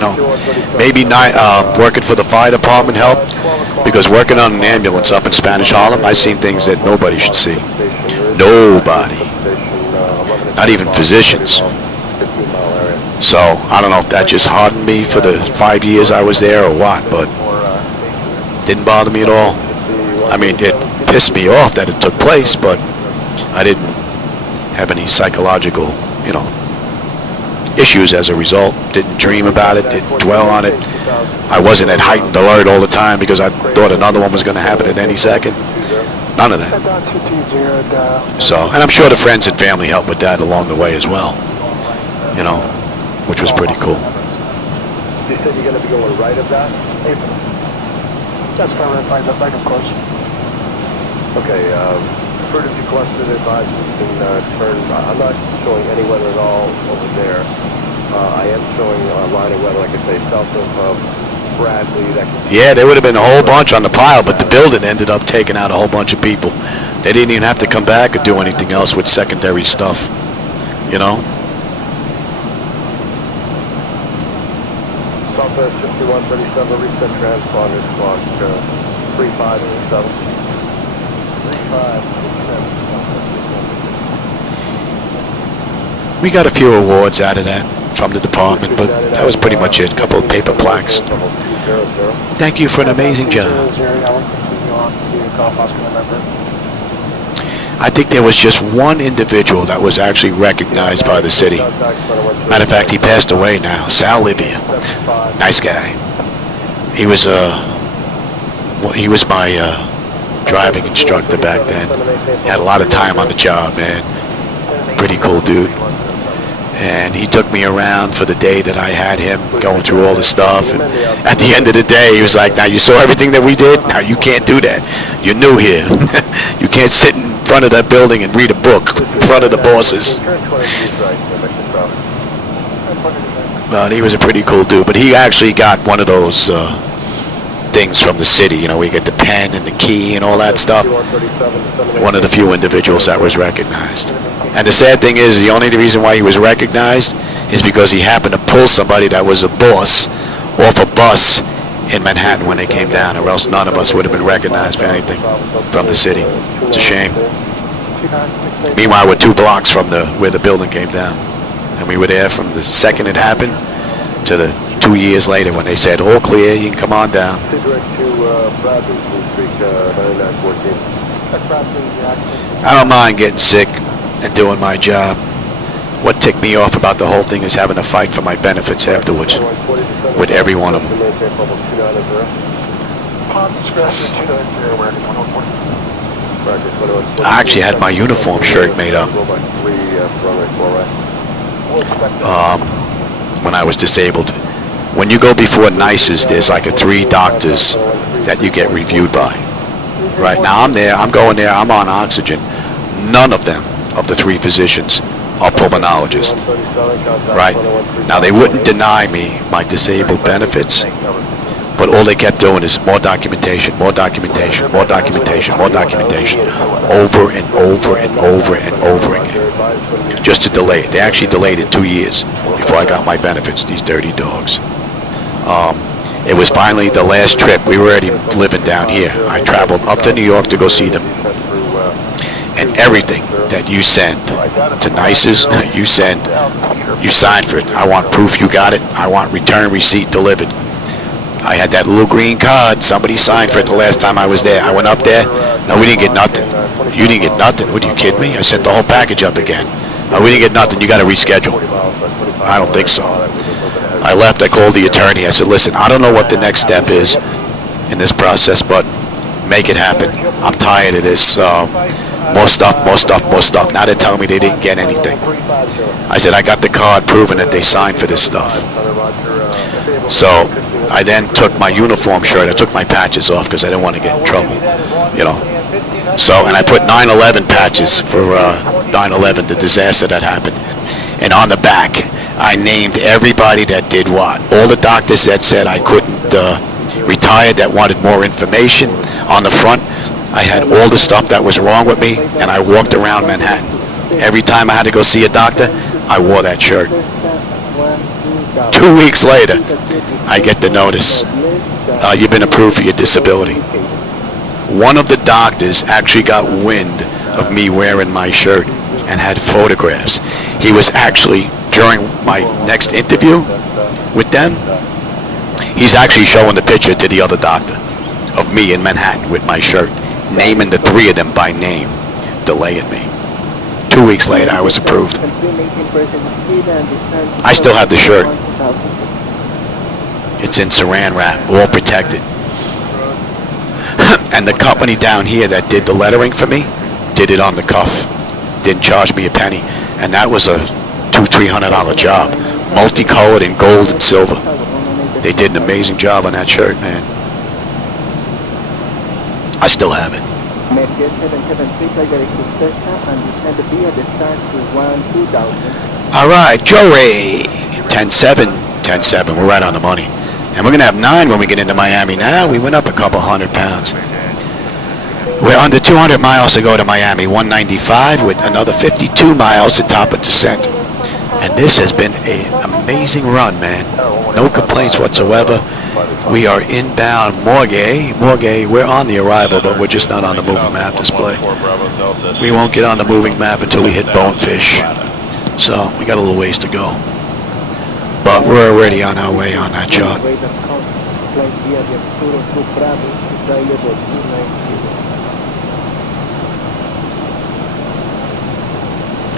maybe not working for the fire department helped. Because working on an ambulance up in Spanish Harlem, I've seen things that nobody should see. Nobody. Not even physicians. So, I don't know if that just hardened me for the 5 years I was there or what, but didn't bother me at all. I mean, it pissed me off that it took place, but I didn't have any psychological, issues as a result. Didn't dream about it, didn't dwell on it. I wasn't at heightened alert all the time because I thought another one was going to happen at any second. None of that. So, and I'm sure the friends and family helped with that along the way as well, which was pretty cool. You said you're going to be going right of that? That's permanent right of course. Okay, emergency cluster advised you can turn, I'm not showing any weather at all over there. I am showing line of weather, like I say, south of Bradley. Yeah, there would have been a whole bunch on the pile, but the building ended up taking out a whole bunch of people. They didn't even have to come back or do anything else with secondary stuff, Southwest 5137, reset transponder clock 3587. 3587. We got a few awards out of that from the department, but that was pretty much it. A couple of paper plaques. Thank you for an amazing job. I think there was just one individual that was actually recognized by the city. Matter of fact, he passed away now. Sal Livia. Nice guy. He was my driving instructor back then. Had a lot of time on the job, man. Pretty cool dude. And he took me around for the day that I had him going through all the stuff. And at the end of the day, he was like, now you saw everything that we did? Now you can't do that. You're new here. You can't sit and front of that building and read a book in front of the bosses. Turn 20 degrees right, make the cross. He was a pretty cool dude, but he actually got one of those things from the city, you know, where you get the pen and the key and all that stuff. One of the few individuals that was recognized. And the sad thing is, the only reason why he was recognized is because he happened to pull somebody that was a boss off a bus in Manhattan when they came down, or else none of us would have been recognized for anything from the city. It's a shame. Meanwhile, we're 2 blocks from where the building came down. And we were there from the second it happened to the 2 years later when they said, all clear, you can come on down. I don't mind getting sick and doing my job. What ticked me off about the whole thing is having to fight for my benefits afterwards with every one of them. I actually had my uniform shirt made up when I was disabled. When you go before NICES, there's like 3 doctors that you get reviewed by. Right now I'm there, I'm going there, I'm on oxygen. None of them, of the 3 physicians, are pulmonologists. Right? Now they wouldn't deny me my disabled benefits, but all they kept doing is more documentation, more documentation, more documentation, more documentation, over and over and over and over again, just to delay it. They actually delayed it 2 years before I got my benefits, these dirty dogs. It was finally the last trip. We were already living down here. I traveled up to New York to go see them. And everything that you send to NICES, you sign for it. I want proof you got it. I want return receipt delivered. I had that little green card. Somebody signed for it the last time I was there. I went up there. No, we didn't get nothing. You didn't get nothing? Would you kid me? I sent the whole package up again. No, we didn't get nothing. You got to reschedule. I don't think so. I left. I called the attorney. I said, listen, I don't know what the next step is in this process, but make it happen. I'm tired of this. More stuff, more stuff, more stuff. Now they're telling me they didn't get anything. I said, I got the card proving that they signed for this stuff. So I then took my uniform shirt. I took my patches off because I didn't want to get in trouble, you know. So, and I put 9/11 patches for 9/11, the disaster that happened. And on the back, I named everybody that did what. All the doctors that said I couldn't retire, that wanted more information. On the front, I had all the stuff that was wrong with me, and I walked around Manhattan. Every time I had to go see a doctor, I wore that shirt. 2 weeks later, I get the notice. You've been approved for your disability. One of the doctors actually got wind of me wearing my shirt and had photographs. He was actually, during my next interview with them, he's actually showing the picture to the other doctor of me in Manhattan with my shirt, naming the 3 of them by name, delaying me. 2 weeks later, I was approved. I still have the shirt. It's in saran wrap, all protected. And the company down here that did the lettering for me did it on the cuff. Didn't charge me a penny. And that was a $200-300 job, multicolored in gold and silver. They did an amazing job on that shirt, man. I still have it. All right, Joe Ray, 10-7, 10-7. We're right on the money. And we're going to have 9 when we get into Miami now. We went up a couple 100 pounds. We're under 200 miles to go to Miami, 195 with another 52 miles to top of descent. And this has been an amazing run, man. No complaints whatsoever. We are inbound Morgay. We're on the arrival, but we're just not on the moving map display. We won't get on the moving map until we hit Bonefish. So we got a little ways to go. But we're already on our way on that chart.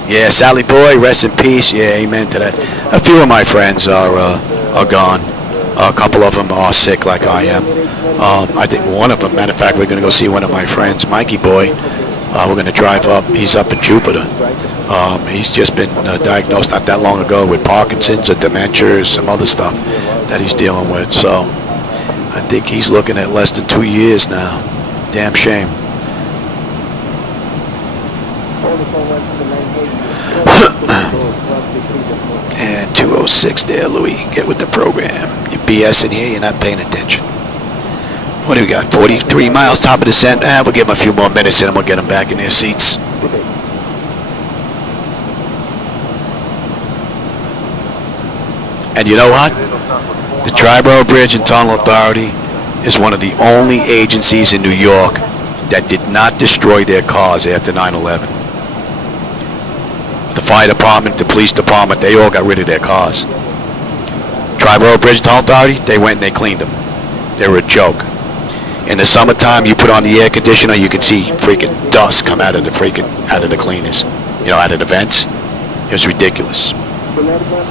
Yeah, Sally Boy, rest in peace. Yeah, amen to that. A few of my friends are gone. A couple of them are sick like I am. I think one of them, matter of fact, we're going to go see one of my friends, Mikey Boy. We're going to drive up. He's up in Jupiter. He's just been diagnosed not that long ago with Parkinson's or dementia or some other stuff that he's dealing with. So I think he's looking at less than 2 years now. Damn shame. And 206 there, Louis. Get with the program. You're BS in here, you're not paying attention. What do we got? 43 miles, top of descent. We'll give them a few more minutes and then we'll get them back in their seats. And you know what? The Triborough Bridge and Tunnel Authority is one of the only agencies in New York that did not destroy their cars after 9/11. The fire department, the police department, they all got rid of their cars. Triborough Bridge and Tunnel Authority, they went and they cleaned them. They were a joke. In the summertime, you put on the air conditioner, you can see freaking dust come out of the cleaners, out of the vents. It was ridiculous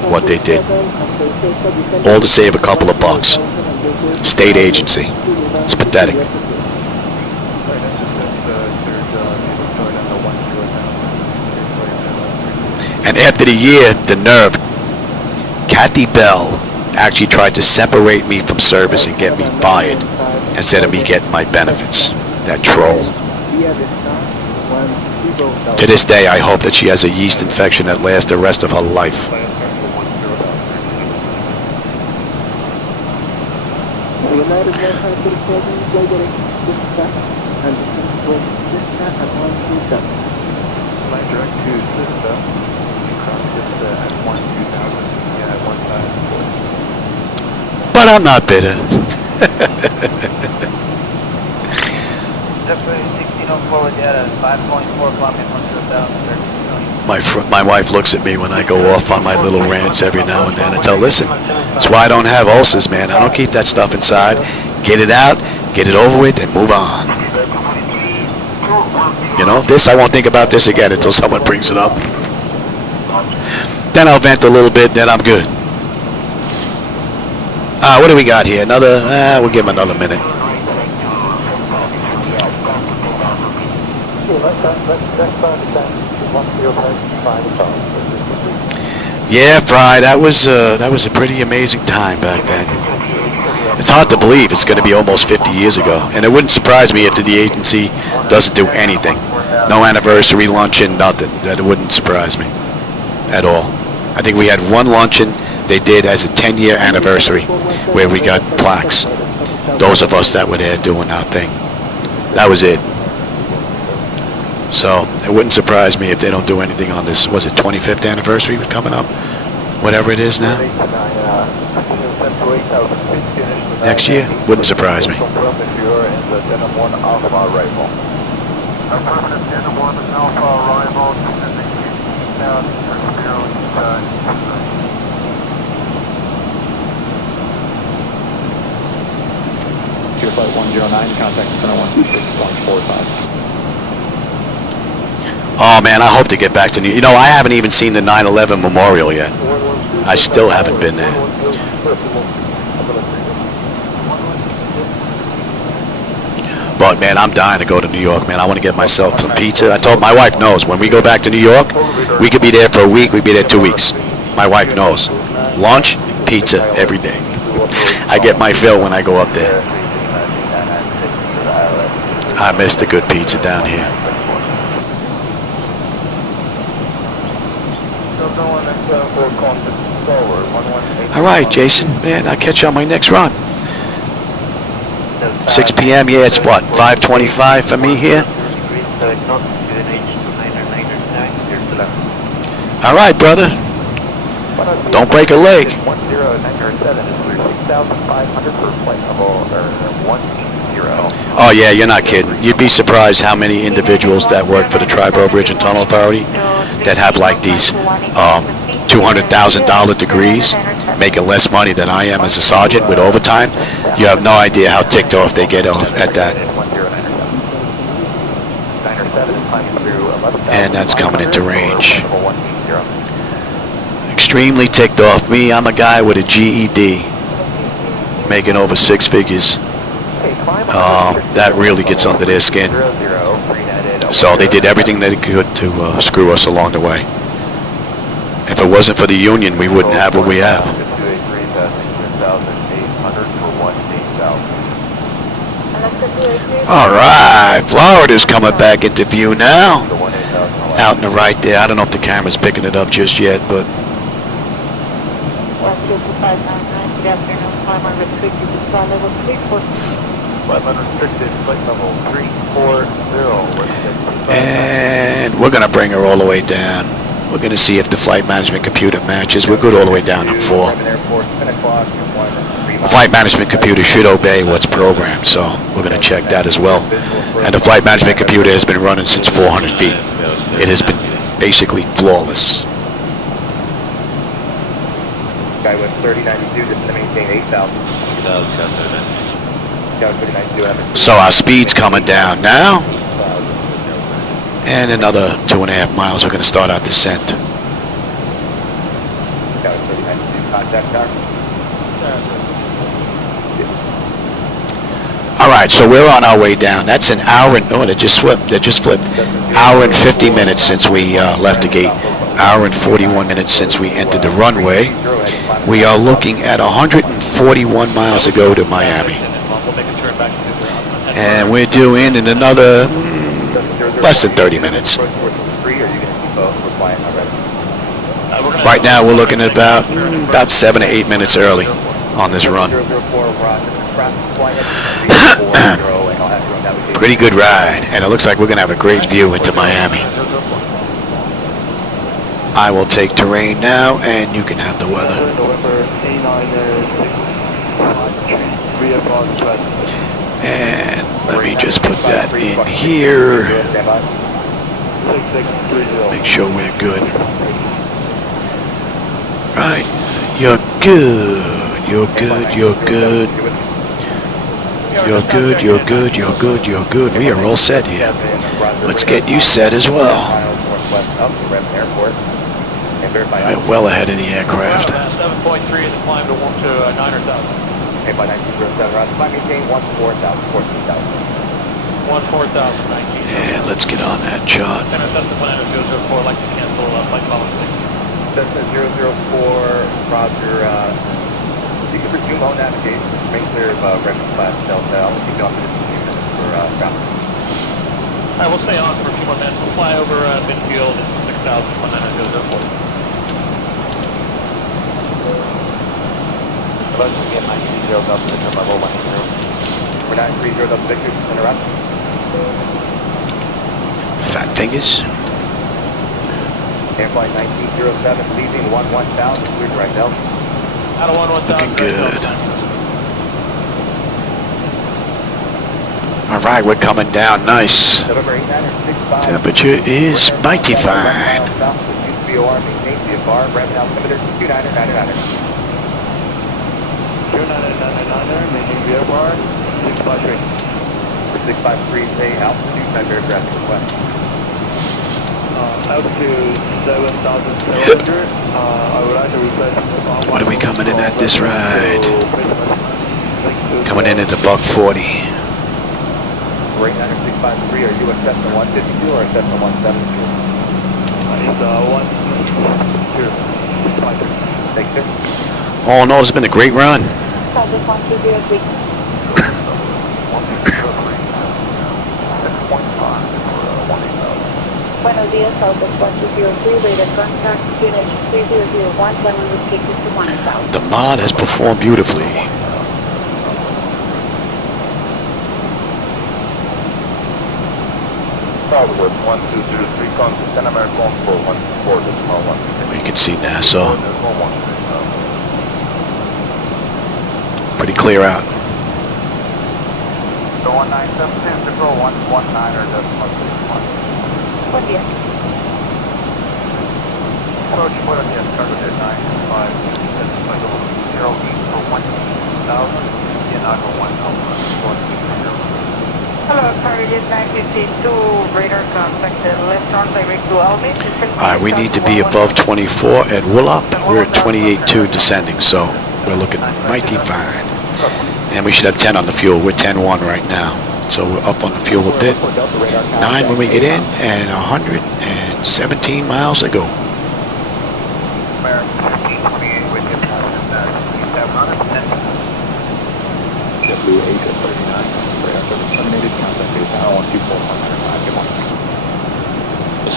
what they did. All to save a couple of bucks. State agency. It's pathetic. And after the year, the nerve, Kathy Bell actually tried to separate me from service and get me fired instead of me getting my benefits. That troll. To this day, I hope that she has a yeast infection that lasts the rest of her life. But I'm not bitter. My wife looks at me when I go off on my little rants every now and then. I tell her, listen, that's why I don't have ulcers, man. I don't keep that stuff inside. Get it out, get it over with, and move on. This, I won't think about this again until someone brings it up. Then I'll vent a little bit, then I'm good. What do we got here? We'll give him another minute. Yeah, Fry, that was a pretty amazing time back then. It's hard to believe it's going to be almost 50 years ago, and it wouldn't surprise me if the agency doesn't do anything. No anniversary luncheon, nothing. That wouldn't surprise me at all. I think we had one luncheon they did as a 10-year anniversary where we got plaques. Those of us that were there doing our thing. That was it. So it wouldn't surprise me if they don't do anything on this. Was it 25th anniversary coming up? Whatever it is now. Next year? Wouldn't surprise me. Flight 109, contact center 126.45. Oh man, I hope to get back to New York. I haven't even seen the 9/11 memorial yet. I still haven't been there. But man, I'm dying to go to New York, man. I want to get myself some pizza. I told my wife knows when we go back to New York, we could be there for a week, we'd be there 2 weeks. My wife knows. Lunch, pizza every day. I get my fill when I go up there. I miss the good pizza down here. All right, Jason, man, I'll catch you on my next run. 6 p.m., yeah, it's what, 5:25 for me here? All right, brother. Don't break a leg. Oh, yeah, you're not kidding. You'd be surprised how many individuals that work for the Triborough Bridge and Tunnel Authority that have like these $200,000 degrees, making less money than I am as a sergeant with overtime. You have no idea how ticked off they get off at that. And that's coming into range. Extremely ticked off. Me, I'm a guy with a GED, making over 6 figures. That really gets under their skin. So they did everything they could to screw us along the way. If it wasn't for the union, we wouldn't have what we have. All right, Florida's coming back into view now. out in the right there. I don't know if the camera's picking it up just yet, but West 599, good afternoon, climb unrestricted to flight level 34. Flight unrestricted, flight level 340. and we're gonna bring her all the way down. We're gonna see if the flight management computer matches. We're good all the way down on 4. The flight management computer should obey what's programmed, so we're going to check that as well. And the flight management computer has been running since 400 feet. It has been basically flawless. Skywest 3092, just to maintain 8,000. Skywest 3092, So our speed's coming down now. And another 2.5 miles, we're going to start our descent. Skywest 3092, contact car. All right, so we're on our way down. That's an hour and, oh, that just flipped. Hour and 50 minutes since we left the gate. Hour and 41 minutes since we entered the runway. We are looking at 141 miles to go to Miami. And we're due in another less than 30 minutes. Right now we're looking at about 7 to 8 minutes early on this run. Pretty good ride, and it looks like we're going to have a great view into Miami. I will take terrain now, and you can have the weather. And let me just put that in here. Make sure we're good. Right, you're good. You're good, you're good. You're good, you're good, you're good, you're good. We are all set here. Let's get you set as well. We're well ahead of the aircraft. 7.3 is climb to 9,000. Okay, by 1907, route, climb maintain 14,000, 14,000. 14,019. And let's get on that chart. Cessna plan 004, like to cancel flight policy. Cessna 004, roger, you can resume all navigation, remain clear of Reagan class Delta. I'll keep you on for just a few minutes for traffic. Alright, we'll stay on for a few more minutes. We'll fly over midfield at 6,000, 004. Let's get 930 Delta Victor level 180. We're 930 Delta Victor, interrupt. Fat fingers. Air flight 1907, leaving 11,000, cleared right Delta. Out of 1,000. Looking good. All right, we're coming down nice. Temperature is mighty fine. Maintaining VFR, 653. For 653, say altitude, type aircraft request. Altitude 7,700. I would like to request. What are we coming in at this ride? Coming in at the buck 40. Right 653, are you a Cessna 152 or a Cessna 172? It's 1. Take this. Oh no, it's been a great run. Buenos días, Southwest 1203, radar contact, unit 3001, runway restricted to 1,000. The mod has performed beautifully. Southwest 1203, contact 10 American 414, decimal 1. You can see NASA. Pretty clear out. So 1972, control 119 or decimal 61. Buen día. Approach Buenos targeted 925, zero east for 1,000, Yanago 1,000, Hello, Target 952, radar contacted left runway rig to Alvin. Alright, we need to be above 24 at Willop. We're at 28.2 descending, so we're looking mighty fine. And we should have 10 on the fuel. We're 10.1 right now. So we're up on the fuel a bit. 9 when we get in, and 117 miles to go.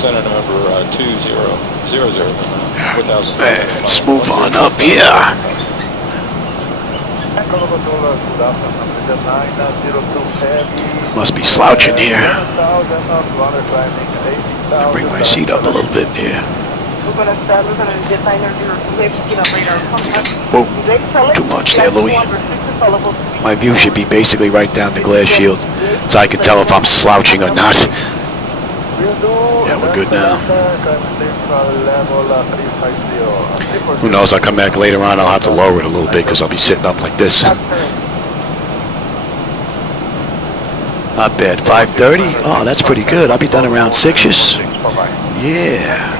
Center number 2000. Let's move on up here. Must be slouching here. Bring my seat up a little bit here. Whoa, too much there, Louis. My view should be basically right down the glass shield, so I can tell if I'm slouching or not. Yeah, we're good now. Who knows, I'll come back later on, I'll have to lower it a little bit because I'll be sitting up like this. Not bad, 5:30? Oh, that's pretty good. I'll be done around 6ish. Yeah.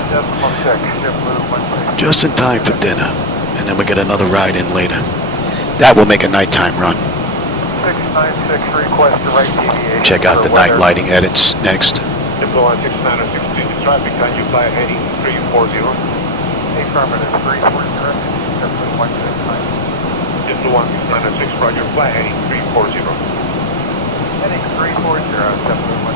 Just in time for dinner. And then we get another ride in later. That will make a nighttime run. 696 request to right deviation. Check out the night lighting edits next. Deploy 6916 traffic, can you fly heading 340? Affirmative 340. Deploy 6906, roger, fly heading 340. Heading 340, 711.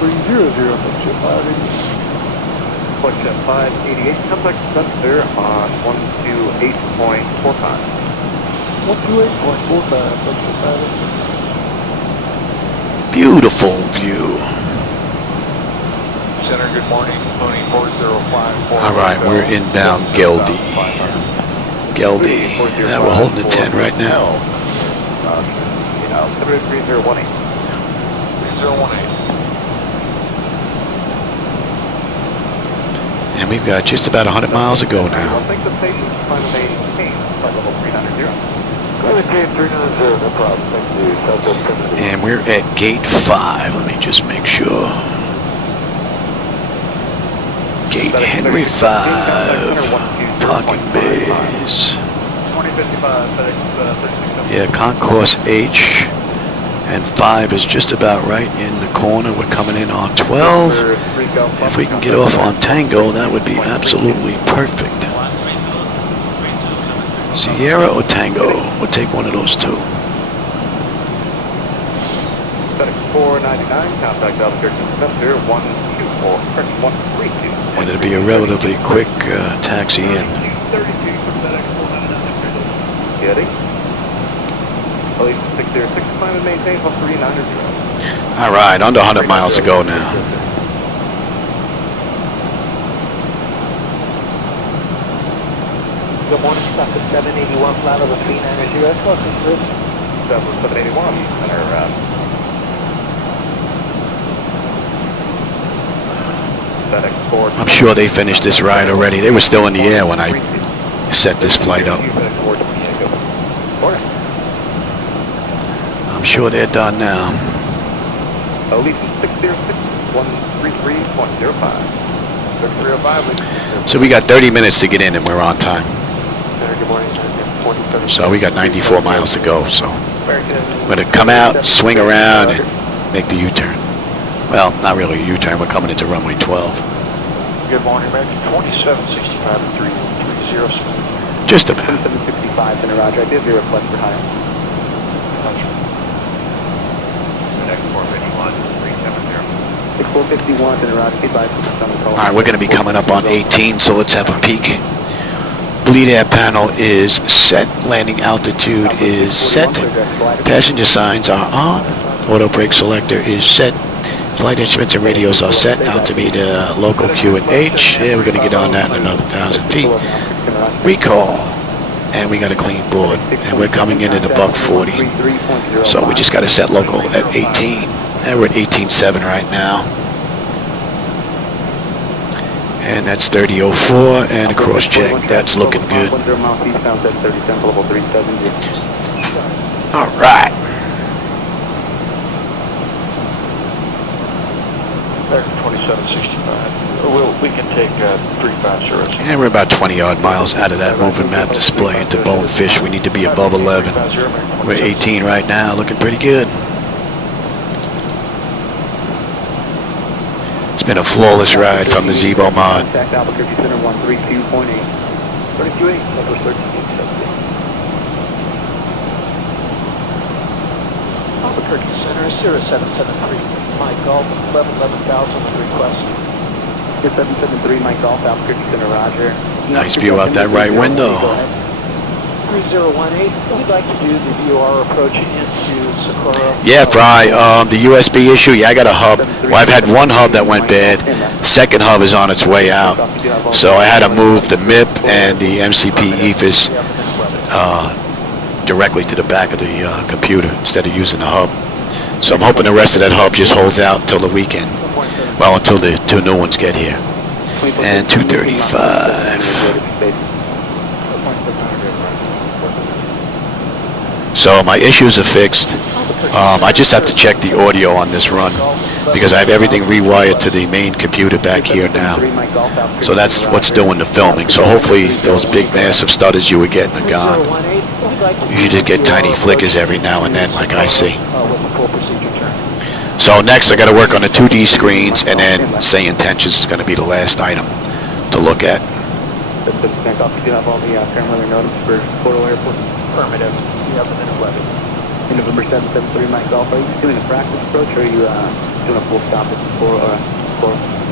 300, Flight 588, contact center on 128.45. 128.45, Beautiful view. Center, good morning, Pony 405. All right, we're inbound Geldy. Yeah, we're holding the 10 right now. 3018. 3018. And we've got just about 100 miles to go now. I'll take the patient's final maintain, flight level 390. Gate 390, no problem. Thank you. And we're at gate 5. Let me just make sure. Gate Henry 5. Parking bays. 2055, Yeah, concourse H. And 5 is just about right in the corner. We're coming in on 12. If we can get off on Tango, that would be absolutely perfect. Sierra or Tango? We'll take one of those two. FedEx 499, contact Albuquerque Center 124, correct 132. And it'll be a relatively quick taxi in. 32 for FedEx 499. Getty. 606, climb and maintain for 390. All right, under 100 miles to go now. Good morning, Southwest 781, flight level 390, welcome to Southwest 781, center FedEx 4. I'm sure they finished this ride already. They were still in the air when I set this flight up. I'm sure they're done now. Elite 606, 133.05. 3305. So we got 30 minutes to get in and we're on time. Good morning, So we got 94 miles to go. So we're going to come out, swing around, and make the U-turn. Well, not really a U-turn. We're coming into runway 12. Good morning, American 2765 and 330. Just about. 765, center Roger. I did your request for higher. FedEx 451, 370. 6451, center Roger. Goodbye. All right, we're going to be coming up on 18, so let's have a peek. Bleed air panel is set. Landing altitude is set. Passenger signs are on. Auto brake selector is set. Flight instruments and radios are set. Altimeter, local Q and H. Yeah, we're going to get on that in another 1,000 feet. Recall. And we got a clean board. And we're coming in at a buck 40. So we just got to set local at 18. And we're at 18.7 right now. And that's 3004 and a cross check. That's looking good. All right. American 2765. We can take 350. And we're about 20 odd miles out of that moving map display into Bonefish. We need to be above 11. We're 18 right now, looking pretty good. It's been a flawless ride from the Zibo-Mod. Contact Albuquerque Center 132.8. 328, Southwest 1370. Albuquerque Center, 0773, Mike Golf, 11,000 on request. 773 Mike Golf, Albuquerque Center, roger. Nice view out that right window. 3018, we'd like to do the VOR approach into Socorro. Yeah, Fry, the USB issue, yeah, I got a hub. Well, I've had one hub that went bad. Second hub is on its way out. So I had to move the MIP and the MCP EFIS directly to the back of the computer instead of using the hub. So I'm hoping the rest of that hub just holds out until the weekend. Well, until the two new ones get here. And 235. So my issues are fixed. I just have to check the audio on this run because I have everything rewired to the main computer back here now. So that's what's doing the filming. So hopefully those big massive stutters you were getting are gone. You just get tiny flickers every now and then like I see. So next I got to work on the 2D screens, and then SayIntentions is going to be the last item to look at. You do have all the camera notice for Portal Airport? Affirmative. You have the minute levy. In November 773 Mike Golf, are you just doing a practice approach, or are you doing a full stop at Coral?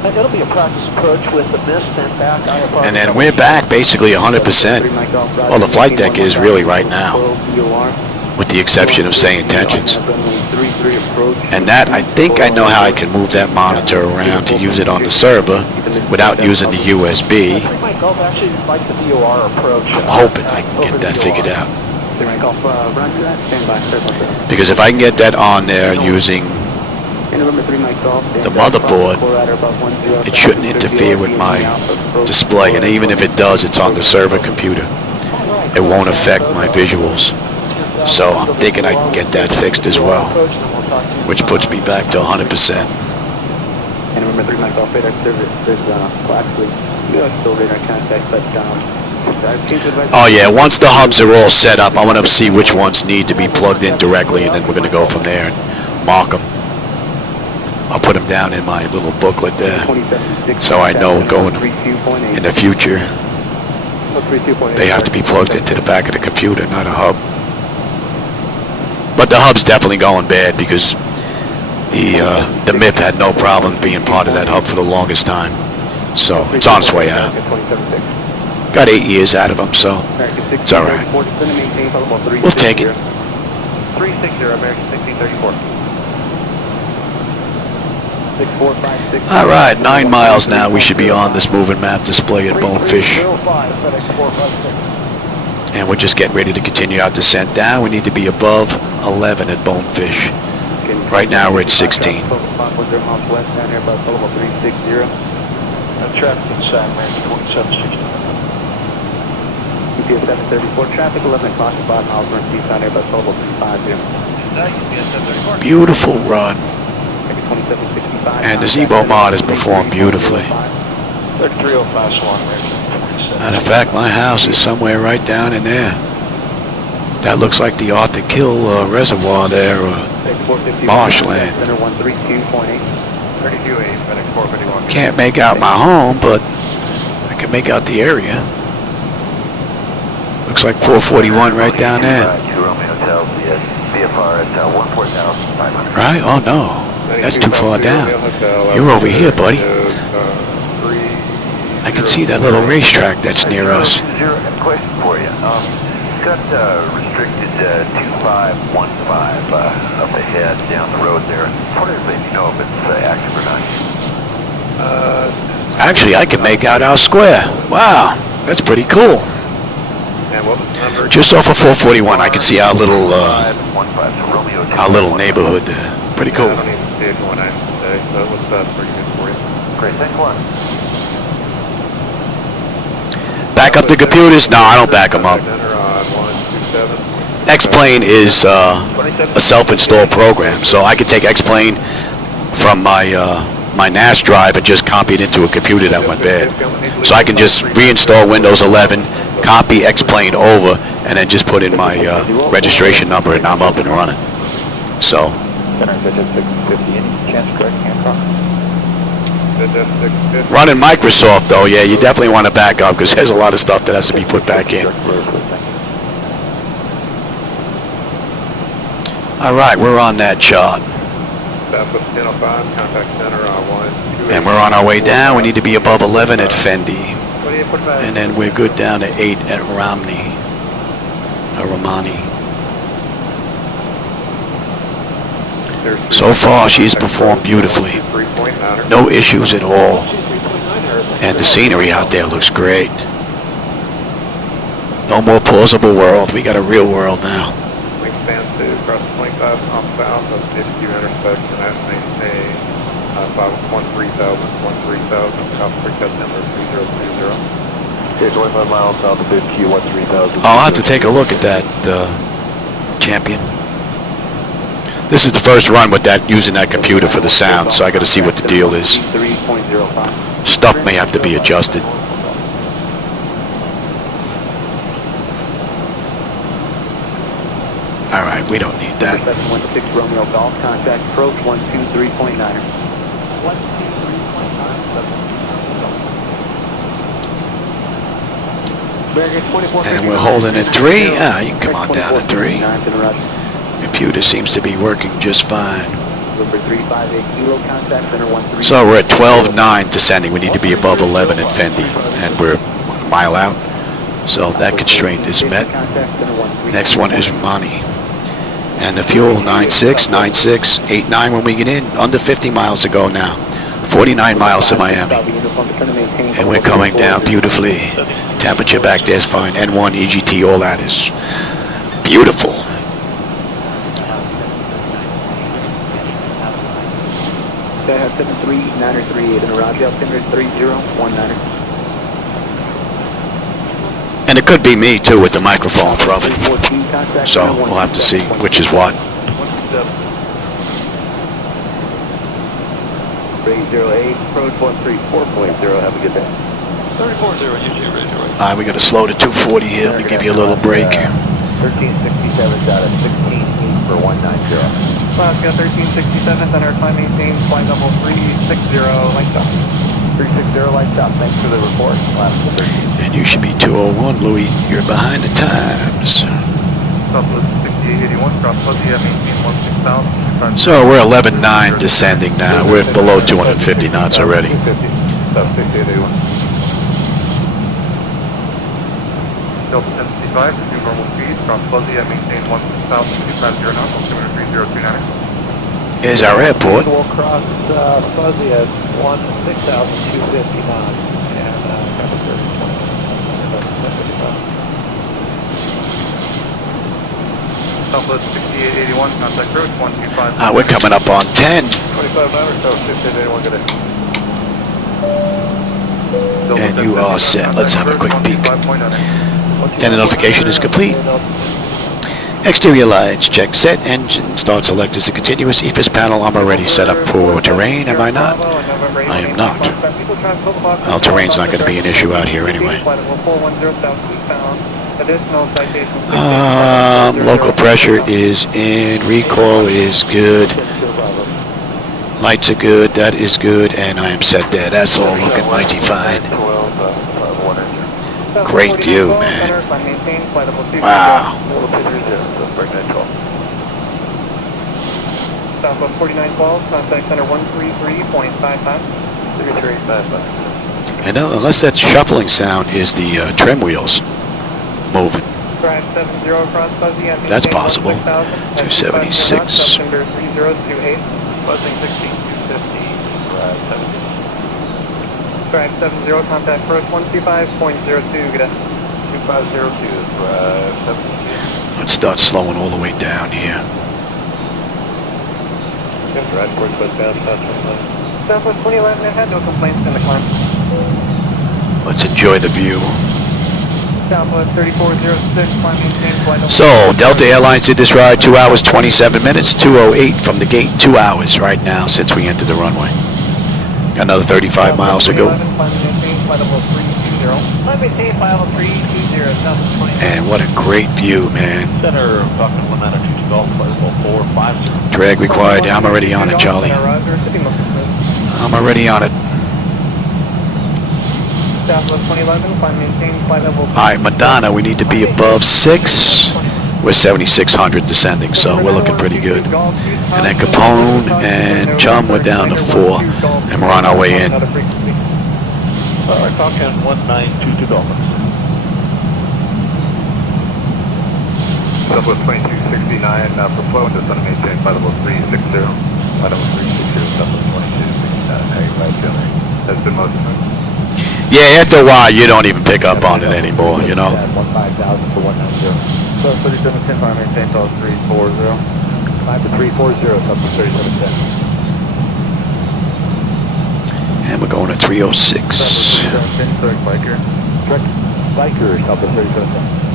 It'll be a practice approach with the mist and back IFR. And then we're back basically 100%. Well, the flight deck is really right now, with the exception of SayIntentions. And that, I think I know how I can move that monitor around to use it on the server without using the USB. I'm hoping I can get that figured out. Because if I can get that on there using the motherboard, it shouldn't interfere with my display. And even if it does, it's on the server computer. It won't affect my visuals. So I'm thinking I can get that fixed as well, which puts me back to 100%. And remember 3 Mike Golf radar service, there's, well actually, you have still radar contact, but, oh yeah, once the hubs are all set up, I want to see which ones need to be plugged in directly, and then we're going to go from there and mark them. I'll put them down in my little booklet there, so I know going in the future, they have to be plugged into the back of the computer, not a hub. But the hub's definitely going bad because the MIP had no problem being part of that hub for the longest time. So it's on its way out. Got 8 years out of them, so it's all right. We'll take it. 360 American 1634. All right, 9 miles now. We should be on this moving map display at Bonefish. And we're just getting ready to continue our descent down. We need to be above 11 at Bonefish. Right now we're at 16. Traffic inside, man, 2760. UPS 734, traffic 11 o'clock, 5 miles northeast on Airbus Global 350. Beautiful run. And the Zibo-Mod has performed beautifully. 3305 Swan, Matter of fact, my house is somewhere right down in there. That looks like the Arctic Kill reservoir there, marshland. Can't make out my home, but I can make out the area. Looks like 441 right down there. Right? Oh no, that's too far down. You're over here, buddy. I can see that little racetrack that's near us. Question for you. Got restricted 2515 up ahead down the road there. I wonder if you know if it's active or not. Actually, I can make out our square. Wow, that's pretty cool. Just off of 441, I can see our little neighborhood there. Pretty cool. I don't even see it going on today, so it looks pretty good for you. Great, thanks a lot. Back up the computers? No, I don't back them up. X-Plane is a self-installed program, so I can take X-Plane from my my NAS drive and just copy it into a computer that went bad. So I can just reinstall Windows 11, copy X-Plane over, and then just put in my registration number, and I'm up and running. So. Running Microsoft, though, yeah, you definitely want to back up because there's a lot of stuff that has to be put back in. All right, we're on that chart. Southwest 1005, contact center on 128. And we're on our way down. We need to be above 11 at Fendi. And then we're good down to 8 at Romney. Or Romani. So far, she's performed beautifully. No issues at all. And the scenery out there looks great. No more plausible world. We got a real world now. Wingspan to cross 25 on south of 52 intersection at maintain 13,000, South Africa number 3020. Okay, 25 miles south of 50, 13,000. I'll have to take a look at that, Champion. This is the first run with that, using that computer for the sound, so I got to see what the deal is. Stuff may have to be adjusted. All right, we don't need that. 716 Romeo Golf, contact approach 123.9. 123.9. And we're holding at 3. Ah, you can come on down to 3. Computer seems to be working just fine. So we're at 12.9 descending. We need to be above 11 at Fendi, and we're a mile out. So that constraint is met. Next one is Romani. And the fuel 96, 96, 89 when we get in. Under 50 miles to go now. 49 miles to Miami. And we're coming down beautifully. Temperature back there is fine. N1, EGT, all that is beautiful. That 73938 in Roger, 3019. And it could be me too with the microphone probably. So we'll have to see which is what. 308, approach 134.0, have a good day. 340, UJ radio. We got to slow to 240 here. Let me give you a little break. 1367 out of 16 for 190. Alaska 1367, center climb maintain, flight level 360, lights up. 360 lights up, thanks for the report. Alaska 13. And you should be 201, Louis. You're behind the times. Southwest 6881, cross fuzzy, maintain 16,000. So we're 11.9 descending now. We're below 250 knots already. South 6881. Delta 1055, resume normal speed, cross fuzzy, maintain 16,250 knots, altimeter 3029. Here's our airport. We'll cross fuzzy at 16,250 knots and temperature 20. Southwest 6881, contact approach 125. We're coming up on 10. 25 miles, South 6881, good day. And you are set. Let's have a quick peek. Identification is complete. Exterior lights, check set, engine start select as a continuous EFIS panel. I'm already set up for terrain, am I not? I am not. Well, terrain's not going to be an issue out here anyway. Local pressure is in, recoil is good, lights are good, that is good, and I am set there. That's all looking mighty fine. Great view, man. Wow. Southwest 4912, contact center 133.55. And unless that shuffling sound is the trim wheels moving. Drive 70 across fuzzy. That's possible. 276. September 3028. Buzzing 16250, drive 70. Drive 70, contact approach 125.02, good day. 2502, drive 70. Let's start slowing all the way down here. Drive towards westbound, South 2011. Southwest 2011, I had no complaints in the climb. Let's enjoy the view. Southwest 3406, climb maintain, flight level. So, Delta Airlines did this ride 2 hours, 27 minutes, 2:08 from the gate, 2 hours right now since we entered the runway. Got another 35 miles to go. And what a great view, man. Center, Falcon 1 attitude to Golf, flight level 450. Drag required. I'm already on it, Charlie. I'm already on it. Southwest 2011, climb maintain, flight level. All right, Madonna, we need to be above 6. We're 7,600 descending, so we're looking pretty good. And then Capone and Chum, we're down to 4, and we're on our way in. Falcon 1922 Dolphins. Level 2269 for flow and just want to maintain flight level 360. Flight level 360, level 2269. How you right, Jimmy? That's been most of it. Yeah, after a while, you don't even pick up on it anymore, you know. 15,000 to 190. So 3710, fire maintain flight 340. 5 to 340, up to 3710. And we're going to 306. 3710, direct biker. Direct bikers, up to 3710.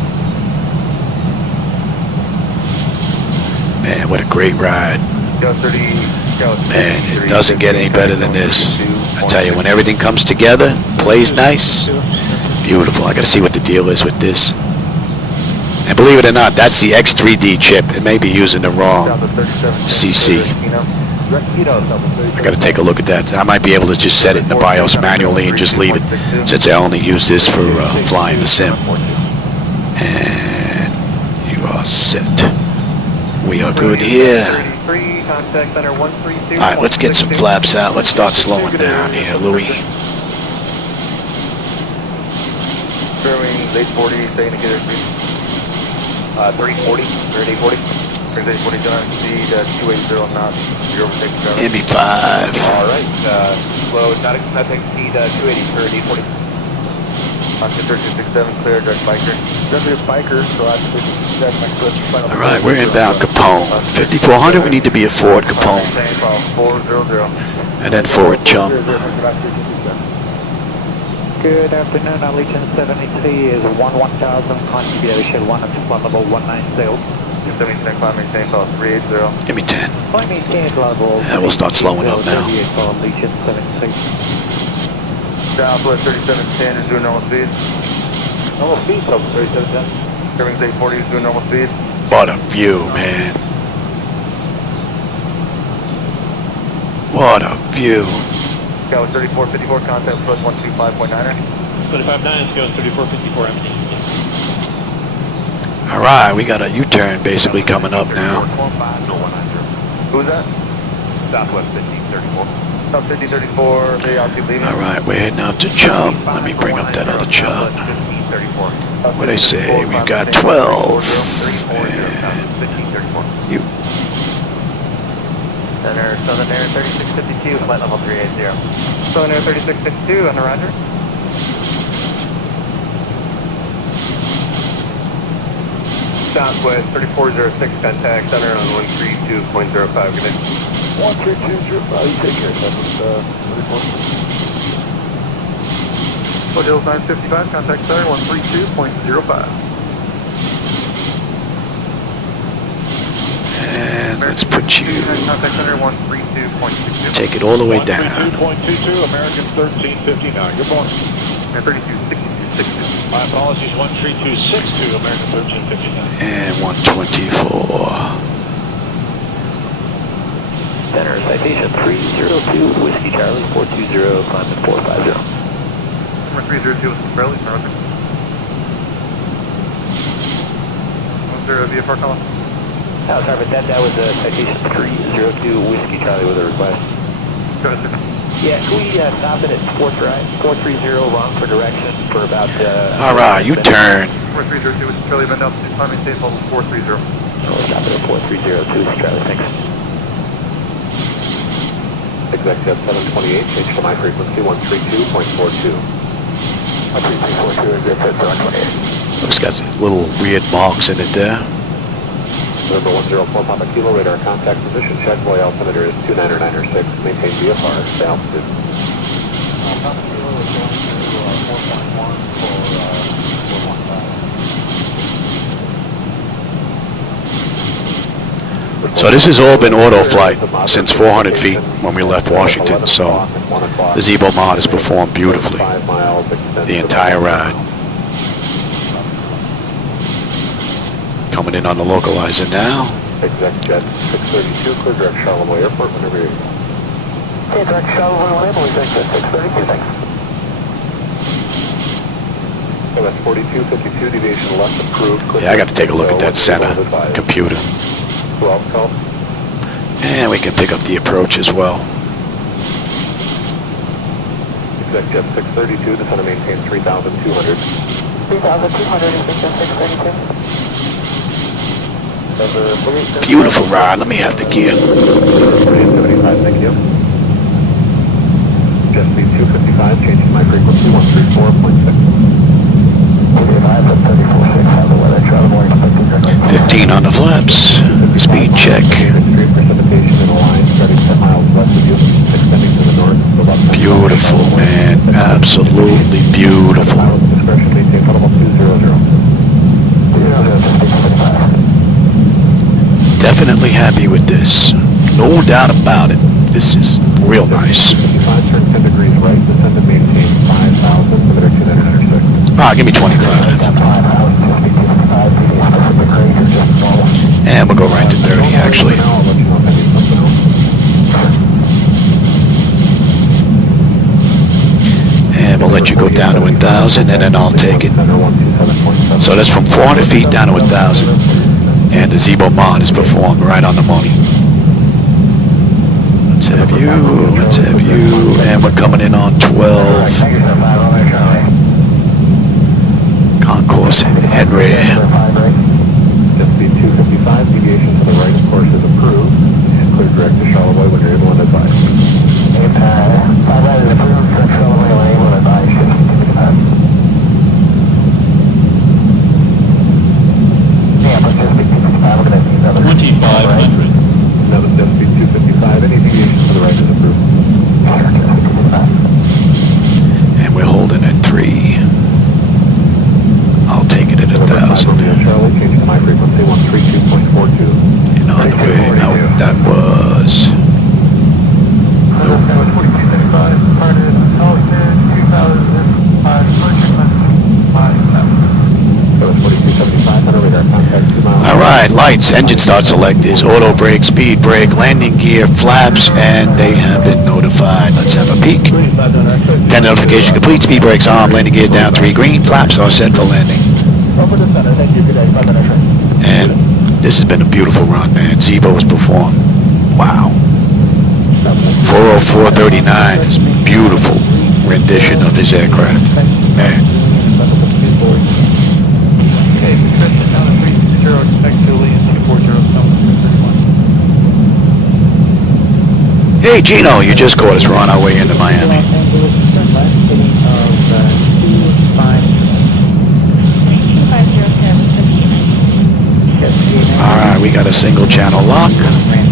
Man, what a great ride. Go 30, go Man, it doesn't get any better than this. I tell you, when everything comes together, plays nice, beautiful. I gotta see what the deal is with this. And believe it or not, that's the X3D chip. It may be using the wrong CC. I gotta take a look at that. I might be able to just set it in the BIOS manually and just leave it, since I only use this for flying the sim. And you are set. We are good here. Alright, let's get some flaps out. Let's start slowing down here, Louis. Late 40, stay indicator speed. 340, 840. 840, don't speed 280 knots. You're overtaking ground. Give me 5. Alright, slow, not speed 280 for 840. Oscar 3267, clear, direct biker. Direct biker, so that's my first final. Alright, we're inbound Capone. 5400, we need to be at Ford Capone. 400. And then forward Chum. Good afternoon, Allegiant 73 is 1000, contribution 1 at flight level 190. 79 climb, maintain flight 380. Give me 10. Flight maintain level. Yeah, we'll start slowing up now. Allegiant 73. Southwest 3710 is doing normal speed. Normal speed, up to 3710. Irving's 840 is doing normal speed. What a view, man. What a view. Go 3454, contact plus 125.9. 25.9, go 3454 empty. Alright, we got a U-turn basically coming up now. Who's that? Southwest 1534. South 1534, they out leaving. Alright, we're heading out to Chum. Let me bring up that other Chum. What they say, we've got 12. And you. Southern Air 3652, flight level 380. Southern Air 3652, on the roger. Southwest 3406, contact center on 132.05, good day. 132.05, take care, that was 34. Hotel 955, contact center 132.05. And let's put you, contact center 132.62. take it all the way down. 132.22, American 1359. Good morning. 3262. My apologies, 13262, American 1359. And 124. Center, citation 302, Whiskey Charlie, 420, climb to 450. Number 302 is Bradley, Northern. Was there a VFR call? Oh, sorry, but that was citation 302, Whiskey Charlie with a request. Go ahead, sir. Yeah, can we stop it at 430, wrong for direction for about... Alright, you turn. Number 302 is Charlie Van Delta, climbing safe level 430. We'll stop it at 4302, Charlie, thanks. Executive 728, change to my frequency 132.42. 132.42, executive 728. Looks got some little weird marks in it there. Number 104 Papa Kilo, radar contact position, check, boy altimeter is 29906, maintain VFR, stay altitude. Papa Kilo is going to 4.1 for 415. So this has all been auto flight since 400 feet when we left Washington, so the Zibo-Mod has performed beautifully the entire ride. Coming in on the localizer now. Exec jet 632, clear direct Charlevoix Airport whenever you're ready. Yeah, direct Charlevoix, exec jet 632, thanks. that's 4252, deviation left approved. Yeah, I got to take a look at that center computer. 12 call. And we can pick up the approach as well. Executive 632, the center maintains 3,200. 3,200 is just 632. Beautiful ride. Let me have the gear. 75, thank you. Jet speed 255, changing my frequency 134.6. 15 on the flaps. Speed check. Extreme precipitation in a line starting 10 miles west of you, extending to the north. Beautiful, man. Absolutely beautiful. Discretion maintain level 200. Definitely happy with this. No doubt about it. This is real nice. 55, turn 10 degrees right, descend and maintain 5,000, limiter 2906. Ah, give me 25. And we'll go right to 30, actually. And we'll let you go down to 1,000, and then I'll take it. So that's from 400 feet down to 1,000. And the Zibo-Mod is performed right on the money. Let's have you, and we're coming in on 12. Concourse Henry. Jet speed 255, deviation to the right, of course, is approved. And clear direct to Charlevoix when you're able and advised. 5 is approved for Charlevoix when able and advised. 2,500. Now the jet speed 255, any deviation to the right is approved. And we're holding at 3. I'll take it at 1,000. Charlie, changing to my frequency 132.42. And on the way out, that was... Alright, lights, engine start select is auto brake, speed brake, landing gear, flaps, and they have been notified. Let's have a peek. 10 notification complete, speed brakes on, landing gear down 3 green, flaps are set for landing. And this has been a beautiful run, man. Zibo has performed. Wow. 40439 is beautiful rendition of his aircraft. Man. Okay, description down to 360, expect Julian 240, Hey, Gino, you just caught us. We're on our way into Miami. Alright, we got a single channel lock. Man,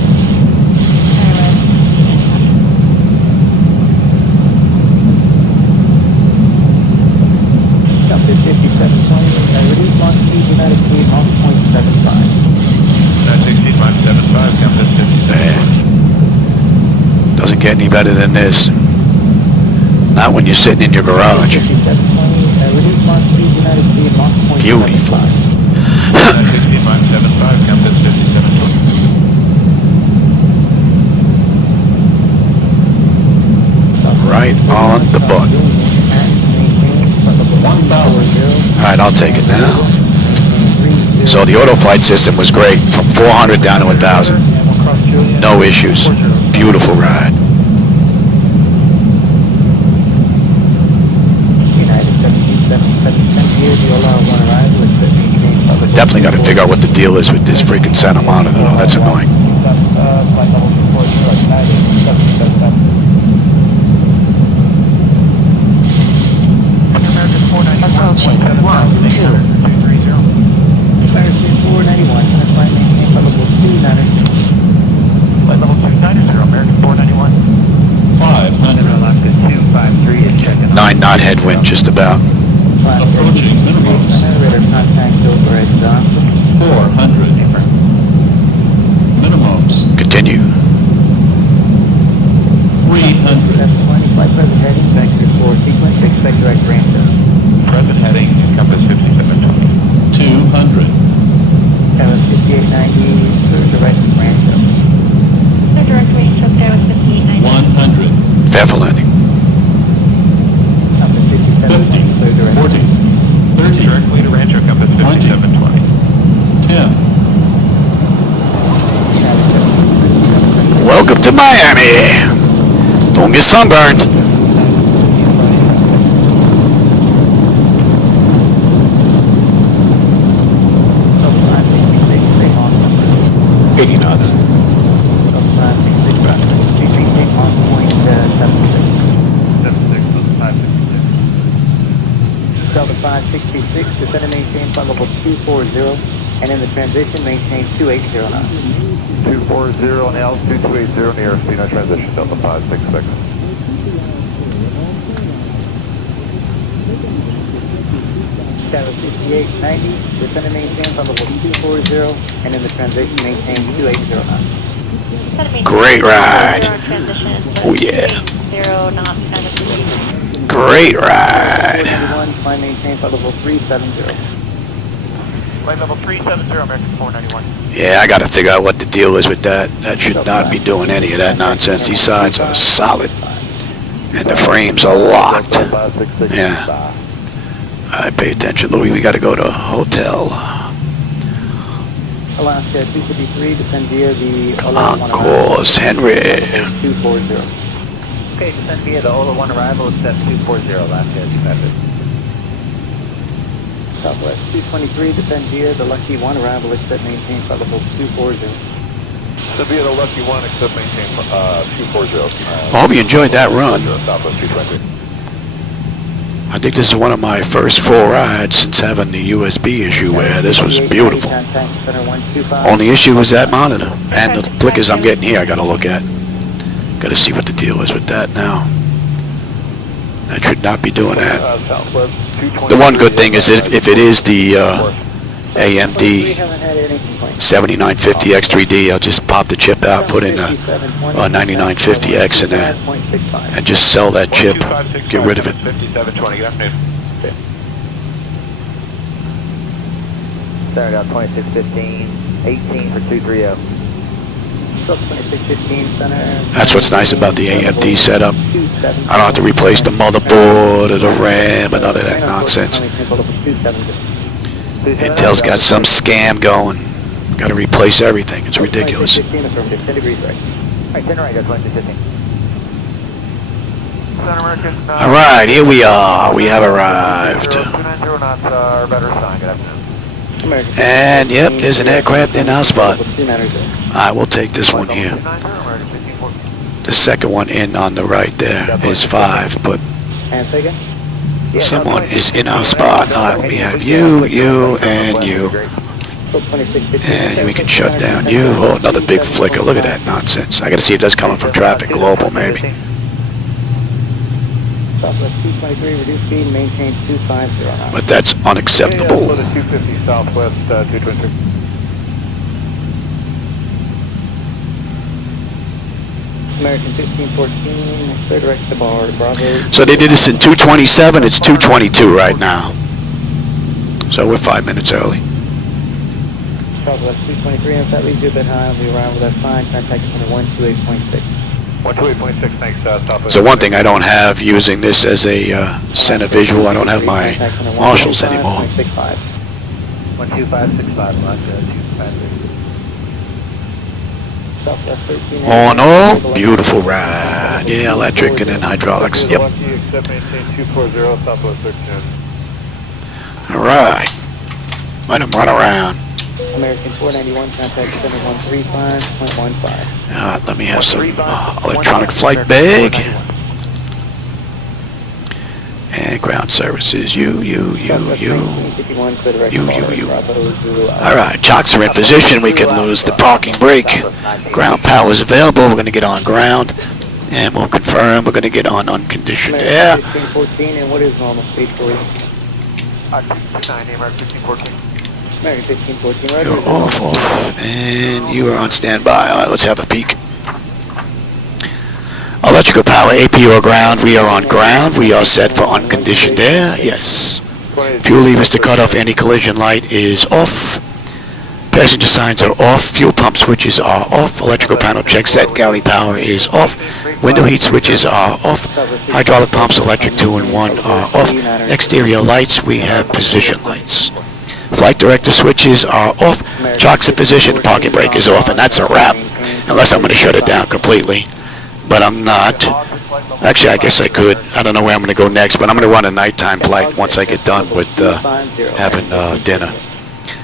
doesn't get any better than this. Not when you're sitting in your garage. Beautiful. Right on the button. Alright, I'll take it now. So the auto flight system was great, from 400 down to 1,000. No issues. Beautiful ride. Definitely got to figure out what the deal is with this freaking center monitor, though. That's annoying. Approaching 1-2. Flight level 290, American 491. 500. 9 knot headwind, just about. Approaching minimums. 400. Minimums. Continue. 300. Present heading, compass 5720. 200. 100. Fair for landing. 50. 40. 30. Miami. Don't get sunburned. Nuts. Delta 566, descend and maintain flight level 240, and in the transition, maintain 280 knots. 240 on the altitude, 280 near speed on transition, Delta 566. Shadow 6890, descend and maintain flight level 240, and in the transition, maintain 280 knots. Great ride. Oh yeah. 0 knots, kind of Great ride. Flight maintain flight level 370. Flight level 370, American 491. Yeah, I gotta figure out what the deal is with that. That should not be doing any of that nonsense. These sides are solid. And the frames are locked. Yeah. Alright, pay attention, Louis. We gotta go to a hotel. Alaska 253, descend via the Concourse, Henry. 240. Okay, descend via the Ola 1 arrival, step 240, Alaska 250. Southwest 223, descend via the Lucky 1 arrival, except maintain flight level 240. So be at a Lucky 1, except maintain 240. I hope you enjoyed that run. Southwest 220. I think this is one of my first full rides since having the USB issue where this was beautiful. Only issue was that monitor and the flickers I'm getting here I gotta look at. Gotta see what the deal is with that now. That should not be doing that. The one good thing is if it is the AMD 7950X3D, I'll just pop the chip out, put in a 9950X in there, and just sell that chip, get rid of it. 5720, good afternoon. Sorry, got 2615, 18 for 230. 2615 center. That's what's nice about the AMD setup. I don't have to replace the motherboard or the RAM and none of that nonsense. Intel's got some scam going. Got to replace everything. It's ridiculous. All right, here we are. We have arrived. And yep, there's an aircraft in our spot. I will take this one here. The second one in on the right there is 5, but someone is in our spot. All right, we have you, you, and you. And we can shut down you. Oh, another big flicker. Look at that nonsense. I got to see if that's coming from traffic global, maybe. Southwest 223, reduce speed, maintain 250. But that's unacceptable. 250 Southwest 223. American 1514, clear direct to bar, Bravo. So they did this in 227, it's 222 right now. So we're 5 minutes early. Southwest 223, and if that leaves you a bit high, we arrive with that fine, contact center 128.6. 128.6, thanks, Southwest. So one thing I don't have using this as a center visual, I don't have my marshals anymore. 12565, Alaska 250. Southwest 13. All in all, beautiful ride. Yeah, electric and then hydraulics. Yep. Except maintain 240, Southwest 13. All right. Let them run around. American 491, contact center 135.15. Let me have some electronic flight bag. And ground services. You. All right, chocks are in position. We can lose the parking brake. Ground power is available. We're going to get on ground. And we'll confirm we're going to get on unconditioned air. 1514, and what is normal speed for you? 290, American 1514. American 1514, You're off. And you are on standby. All right, let's have a peek. Electrical power, AP or ground. We are on ground. We are set for unconditioned air. Yes. Fuel levers to cut off any collision light is off. Passenger signs are off. Fuel pump switches are off. Electrical panel check set. Galley power is off. Window heat switches are off. Hydraulic pumps, electric 2 and 1 are off. Exterior lights, we have position lights. Flight director switches are off. Chalk's in position, the parking brake is off, and that's a wrap. Unless I'm going to shut it down completely. But I'm not. Actually, I guess I could. I don't know where I'm going to go next, but I'm going to run a nighttime flight once I get done with having dinner.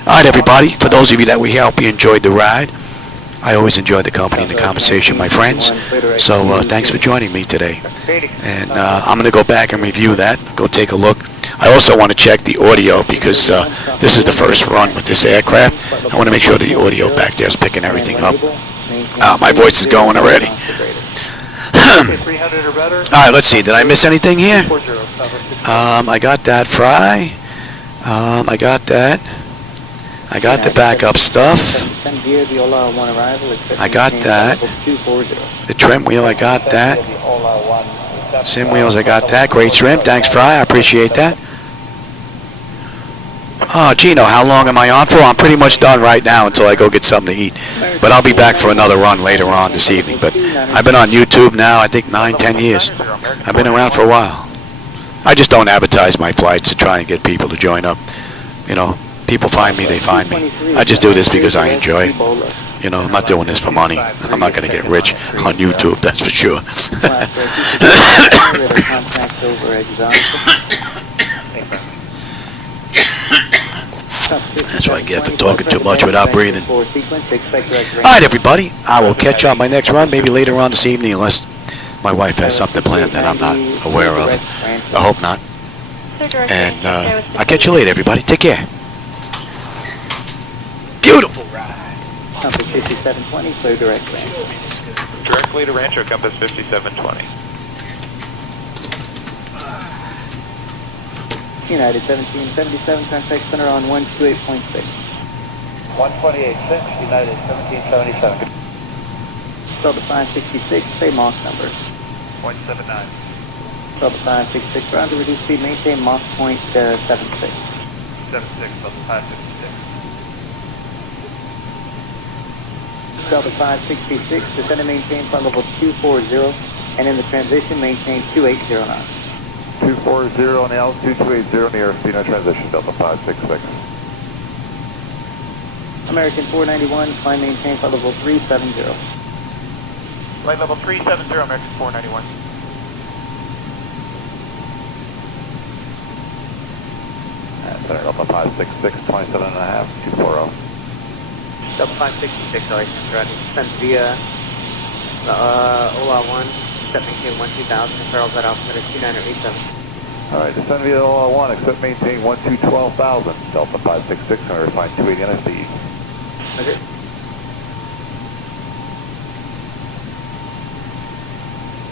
All right, everybody. For those of you that were here, I hope you enjoyed the ride. I always enjoy the company and the conversation, my friends. So thanks for joining me today. And I'm going to go back and review that, go take a look. I also want to check the audio because this is the first run with this aircraft. I want to make sure that the audio back there is picking everything up. My voice is going already. All right, let's see. Did I miss anything here? I got that fry. I got that. I got the backup stuff. I got that. The trim wheel, I got that. Sim wheels, I got that. Great trim. Thanks, Fry. I appreciate that. Oh, Gino, how long am I on for? I'm pretty much done right now until I go get something to eat. But I'll be back for another run later on this evening. But I've been on YouTube now, I think 9-10 years. I've been around for a while. I just don't advertise my flights to try and get people to join up. You know, people find me, they find me. I just do this because I enjoy it. You know, I'm not doing this for money. I'm not going to get rich on YouTube, that's for sure. That's what I get for talking too much without breathing. All right, everybody. I will catch you on my next run, maybe later on this evening, unless my wife has something planned that I'm not aware of. I hope not. And I'll catch you later, everybody. Take care. Beautiful ride. Compass 5720, clear direct range. Directly to Rancho, Compass 5720. United 1777, contact center on 128.6. 128.6, United 1777. Delta 566, say Mach number. 0.79. Delta 566, ground to reduce speed, maintain Mach point 76. 76, Delta 566. Delta 566, descend and maintain flight level 240, and in the transition, maintain 280 knots. 240 on the altitude, 280 on the airspeed, no transition, Delta 566. American 491, climb maintain flight level 370. Flight level 370, American 491. Center Delta 566, 27.5, 240. Delta 566, alright, descend via OLA 1, accept maintain 12000, and Charles at altimeter 2987. Alright, descend via OLA 1, accept maintain 12,000, Delta 566, going to refine 280 on speed. Okay.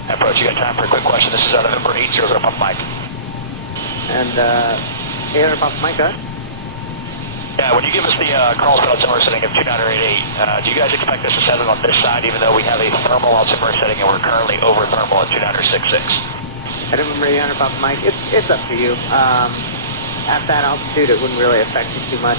Approach, you got time for a quick question. This is November 800 Pump Mike. And 800 Pump Mike, huh? Yeah, when you give us the Carl's altimeter setting of 2988, do you guys expect us to set it on this side even though we have a thermal altimeter setting and we're currently over thermal at 2966? I don't remember 800 Pump Mike. It's up to you. At that altitude, it wouldn't really affect you too much.